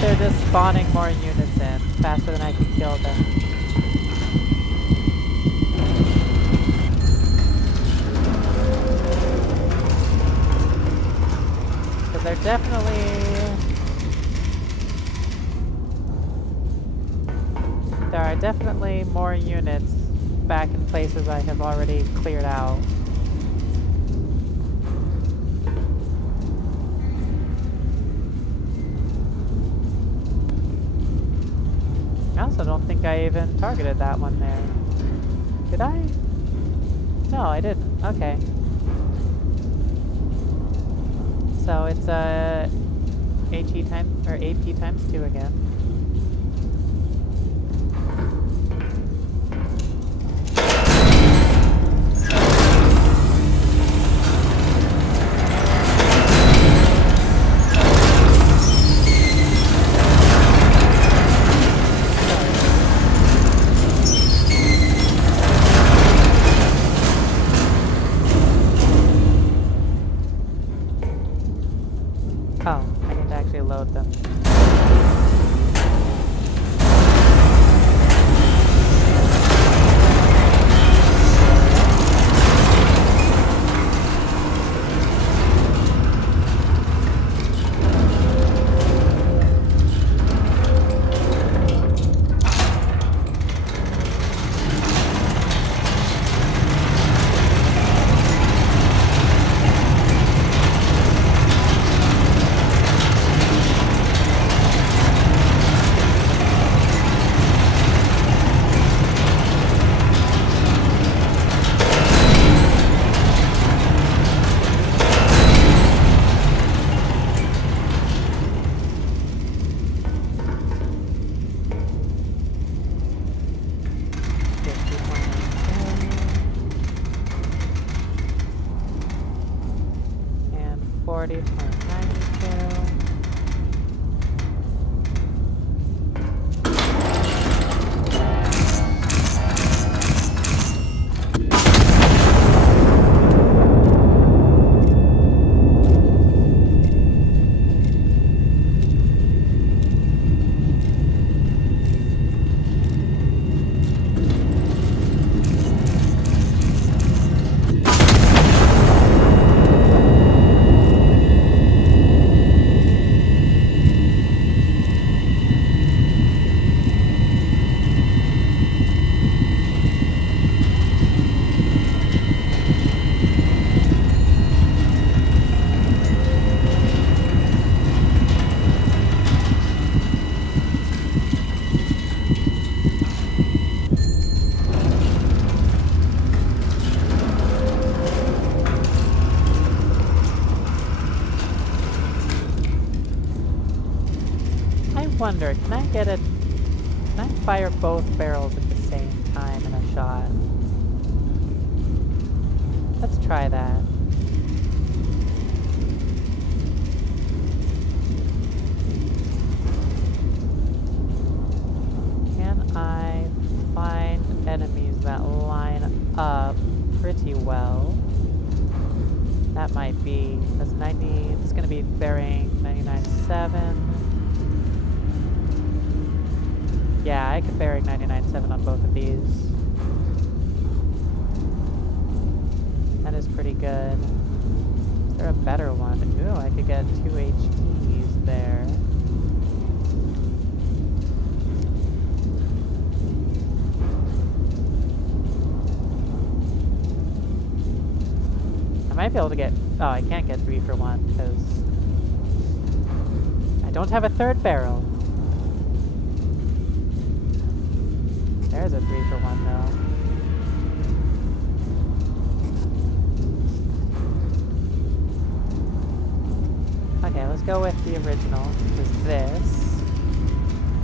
They're just spawning more units in faster than I can kill them. Because they're there are definitely more units back in places I have already cleared out. I also don't think I even targeted that one there. Did I? No, I didn't. Okay. So it's HE times or AP times 2 again. Oh, I need to actually load them. 40.92. Wonder, can I get it? Can I fire both barrels at the same time in a shot? Let's try that. Can I find enemies that line up pretty well? That might be, that's 90, it's gonna be bearing 99.7. Yeah, I could bearing 99.7 on both of these. That is pretty good. Is there a better one? Ooh, I could get 2 HEs there. I might be able to get... Oh, I can't get 3 for 1 because I don't have a third barrel. There's a 3 for 1 though. Okay, let's go with the original, which is this.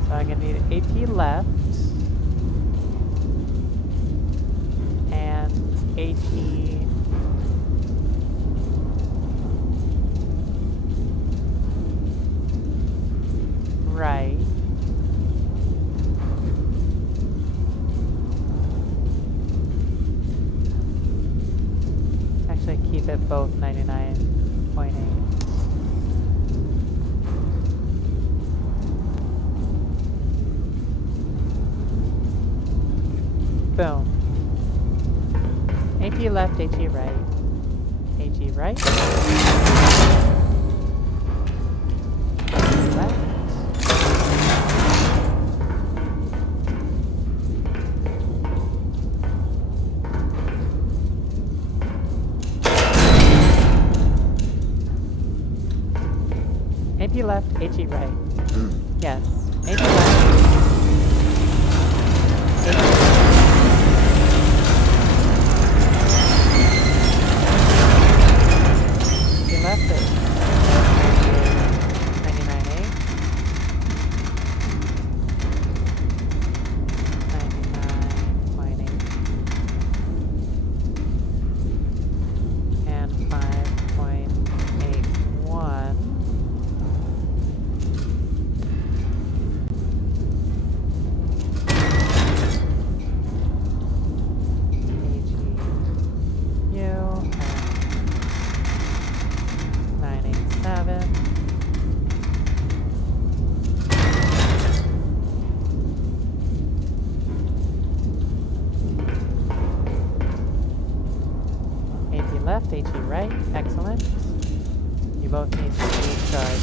So I'm gonna need AP left and HE right. Keep it both 99.8. Boom. HE left, HE right. HE right. Left. AP left, HE right. Yes. AP left. HE right. He left it. 99.8. 99.8. And 5.81. Left, HE right, excellent. You both need to recharge.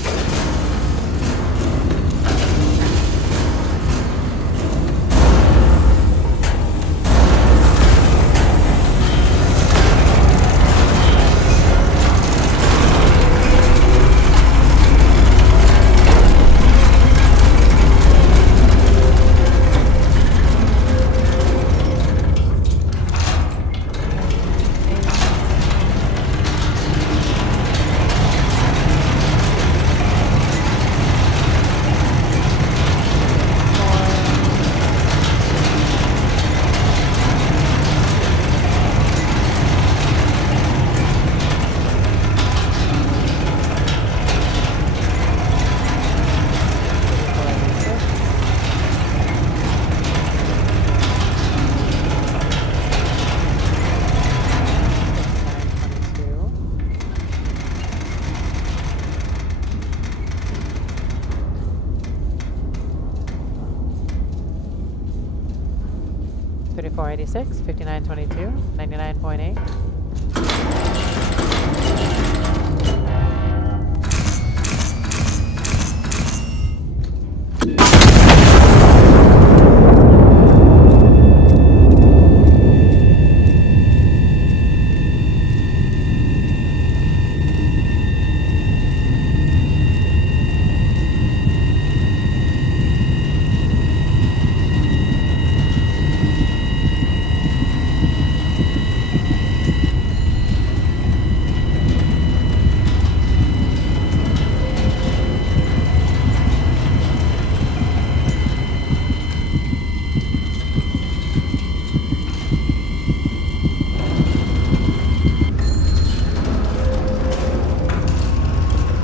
486, 5922, 99.8.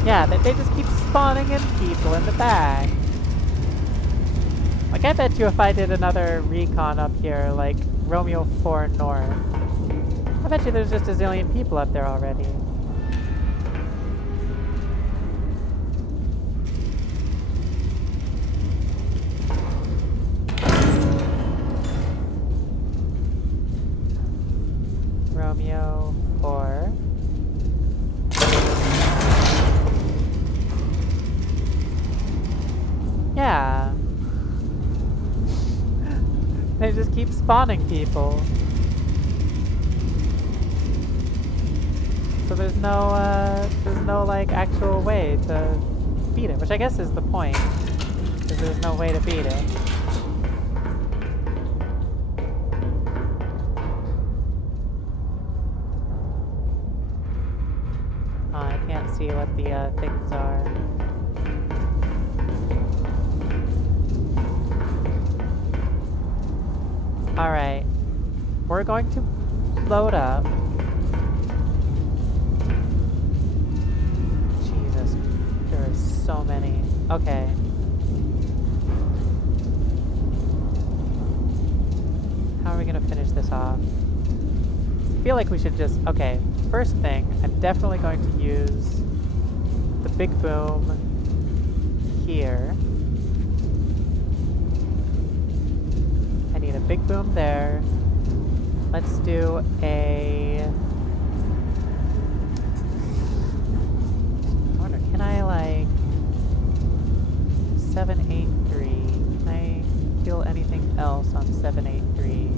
Yeah, they just keep spawning in people in the back. Like, I bet you if I did another recon up here, like Romeo 4 North, I bet you there's just a zillion people up there already. Romeo 4. Yeah. They just keep spawning people. So there's no like actual way to beat it, which I guess is the point, because there's no way to beat it. Oh, I can't see what the things are. Alright, we're going to load up. Jesus, there are so many. Okay. How are we gonna finish this off? I feel like we should just, okay, first thing, I'm definitely going to use the big boom here. I need a big boom there. Let's do a... I wonder, can I like... 783? Can I kill anything else on 783?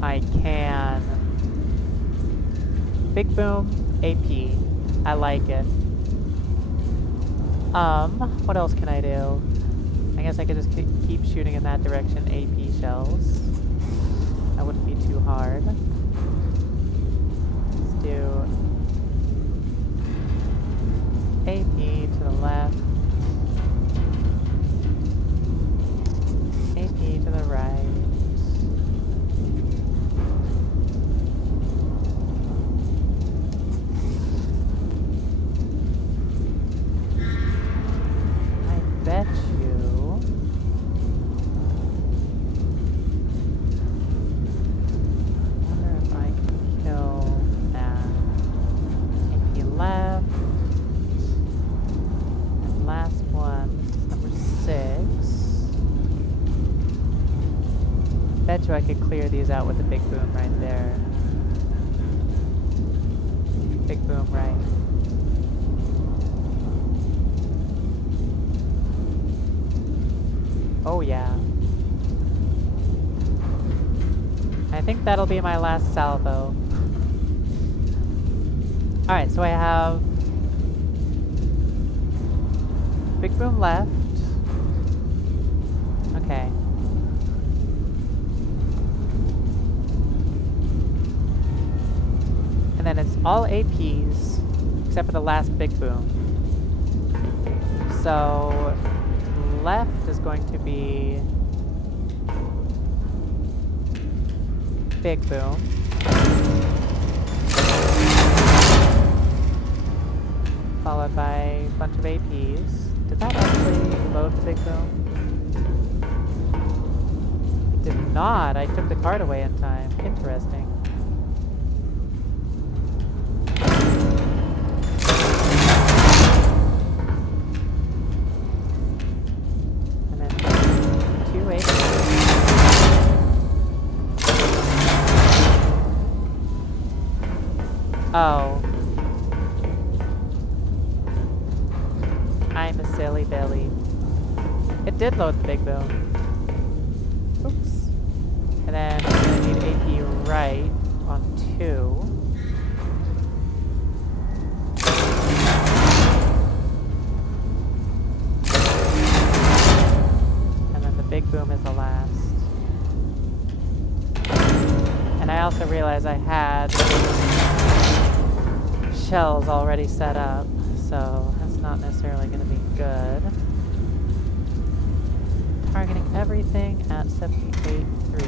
I can. Big boom, AP. I like it. What else can I do? I guess I could just keep shooting in that direction, AP shells. That wouldn't be too hard. Let's do AP to the left. AP to the right. Bet you. I wonder if I can kill that. AP left. And last one, this is number 6. Bet you I could clear these out with a big boom right there. Big boom right. Oh yeah. I think that'll be my last salvo. Alright, so I have big boom left. Okay. And then it's all APs except for the last big boom. So left is going to be big boom. Followed by a bunch of APs. Did that actually load the big boom? It did not. I took the card away in time. Interesting. Oh. I'm a silly Billy. It did load the big boom. Oops. And then we're gonna need AP right on 2. And then the big boom is the last. And I also realized I had shells already set up, so that's not necessarily going to be good. Targeting everything at 78.3.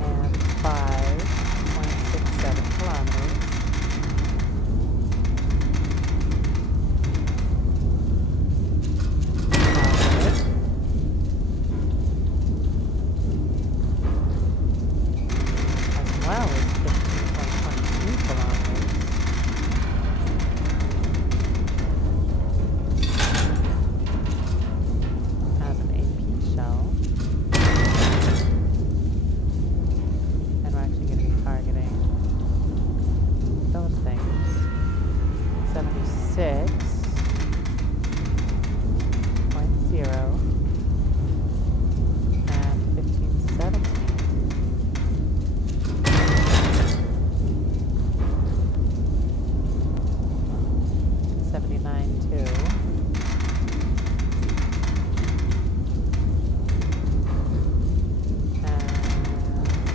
And 5.67 kilometers. Well, it's 15.22 kilometers. As an AP shell. And we're actually going to be targeting those things. 76.0 and 15.17. 79.2 and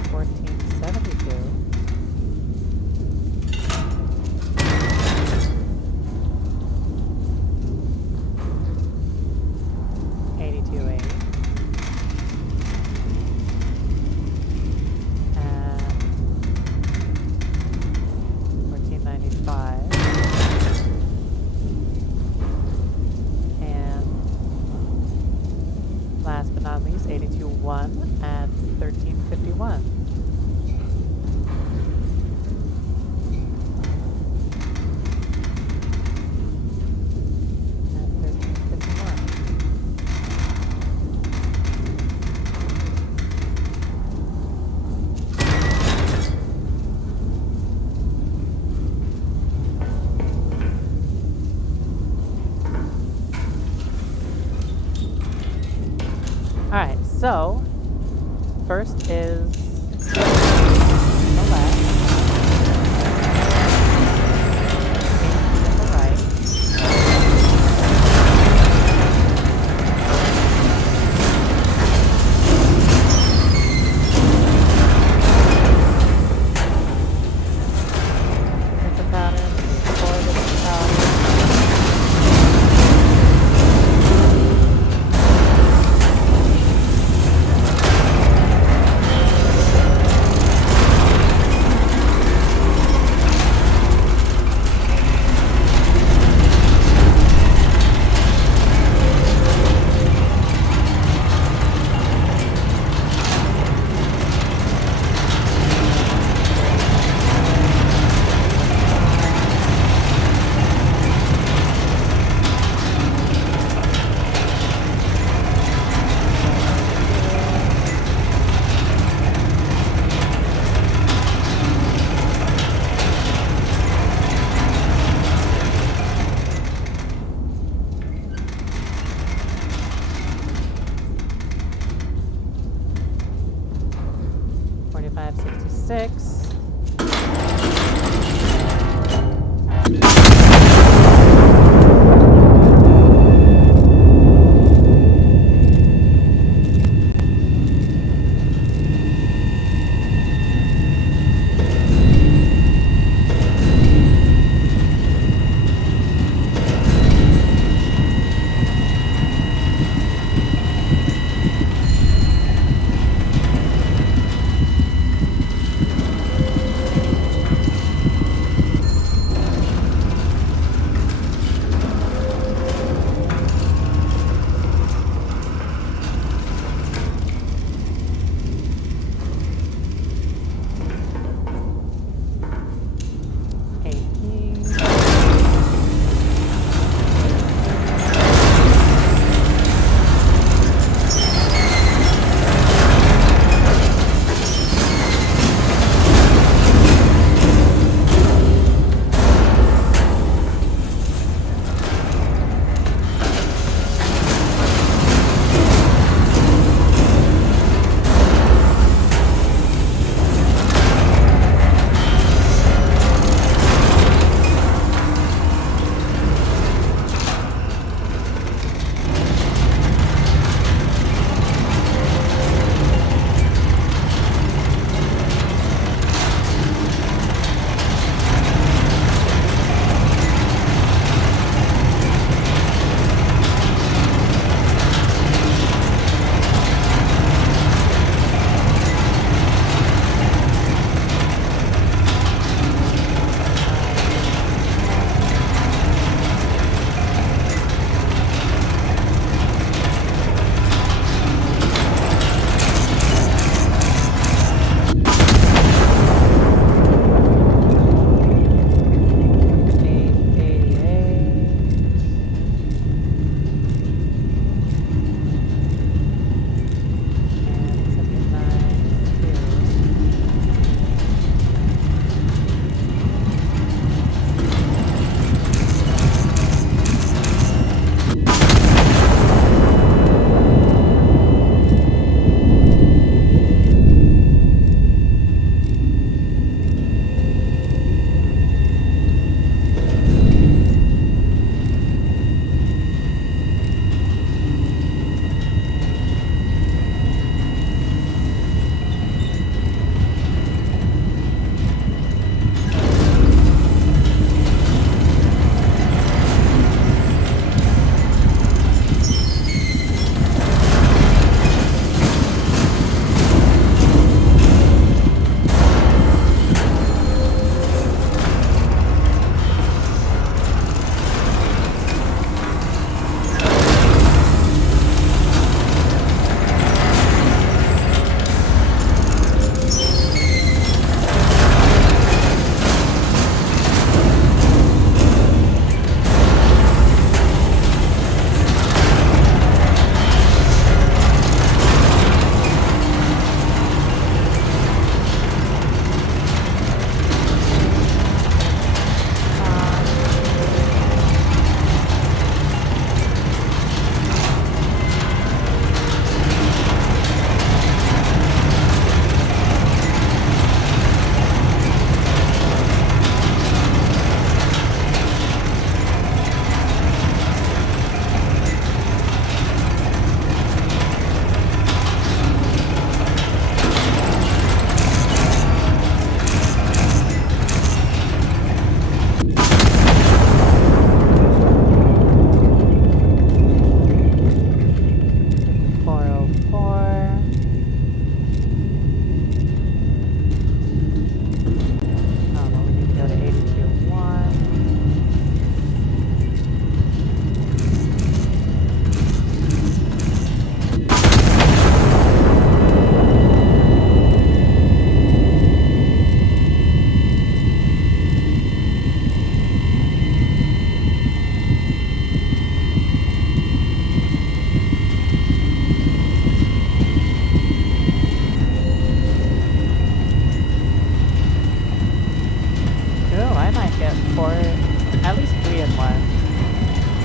14.72 82.8 and 14.95 last but not least, 82.1 and 13.51. And 13.51. Alright, so first is the left, and the right. It's a pattern, forward is a pattern. .566.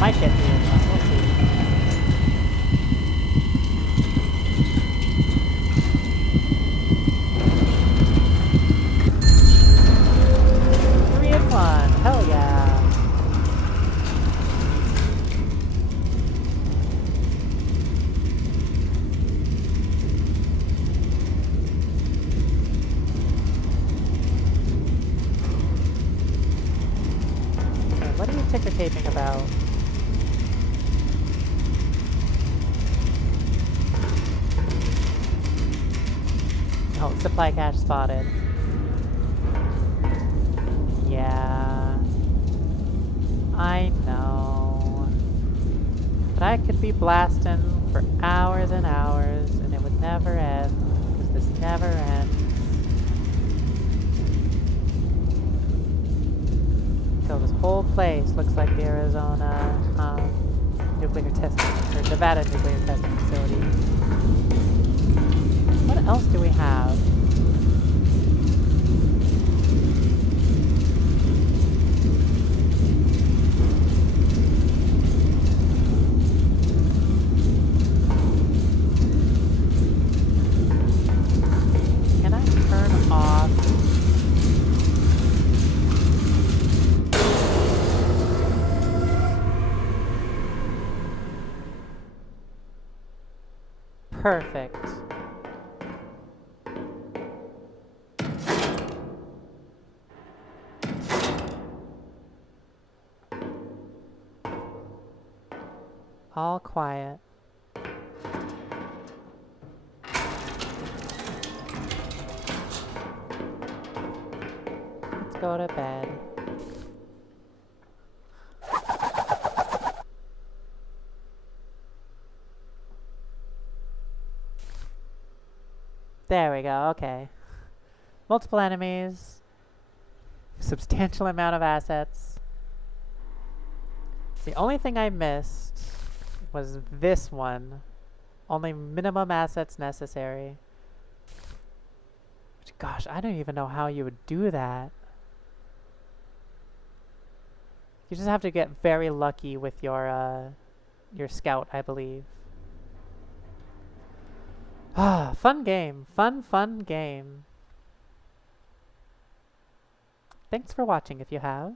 Might get me in one. We'll see. Three and one. Hell yeah. What are you ticker taping about? Oh, supply cache spotted. Yeah. I know. But I could be blasting for hours and hours and it would never end. Because this never ends. So this whole place looks like the Arizona nuclear testing, or Nevada nuclear testing facility. What else do we have? Can I turn off? Perfect. All quiet. Let's go to bed. There we go, okay. Multiple enemies. Substantial amount of assets. The only thing I missed was this one. Only minimum assets necessary. Which, gosh, I don't even know how you would do that. You just have to get very lucky with your scout, I believe. Ah, fun game. Fun game. Thanks for watching if you have.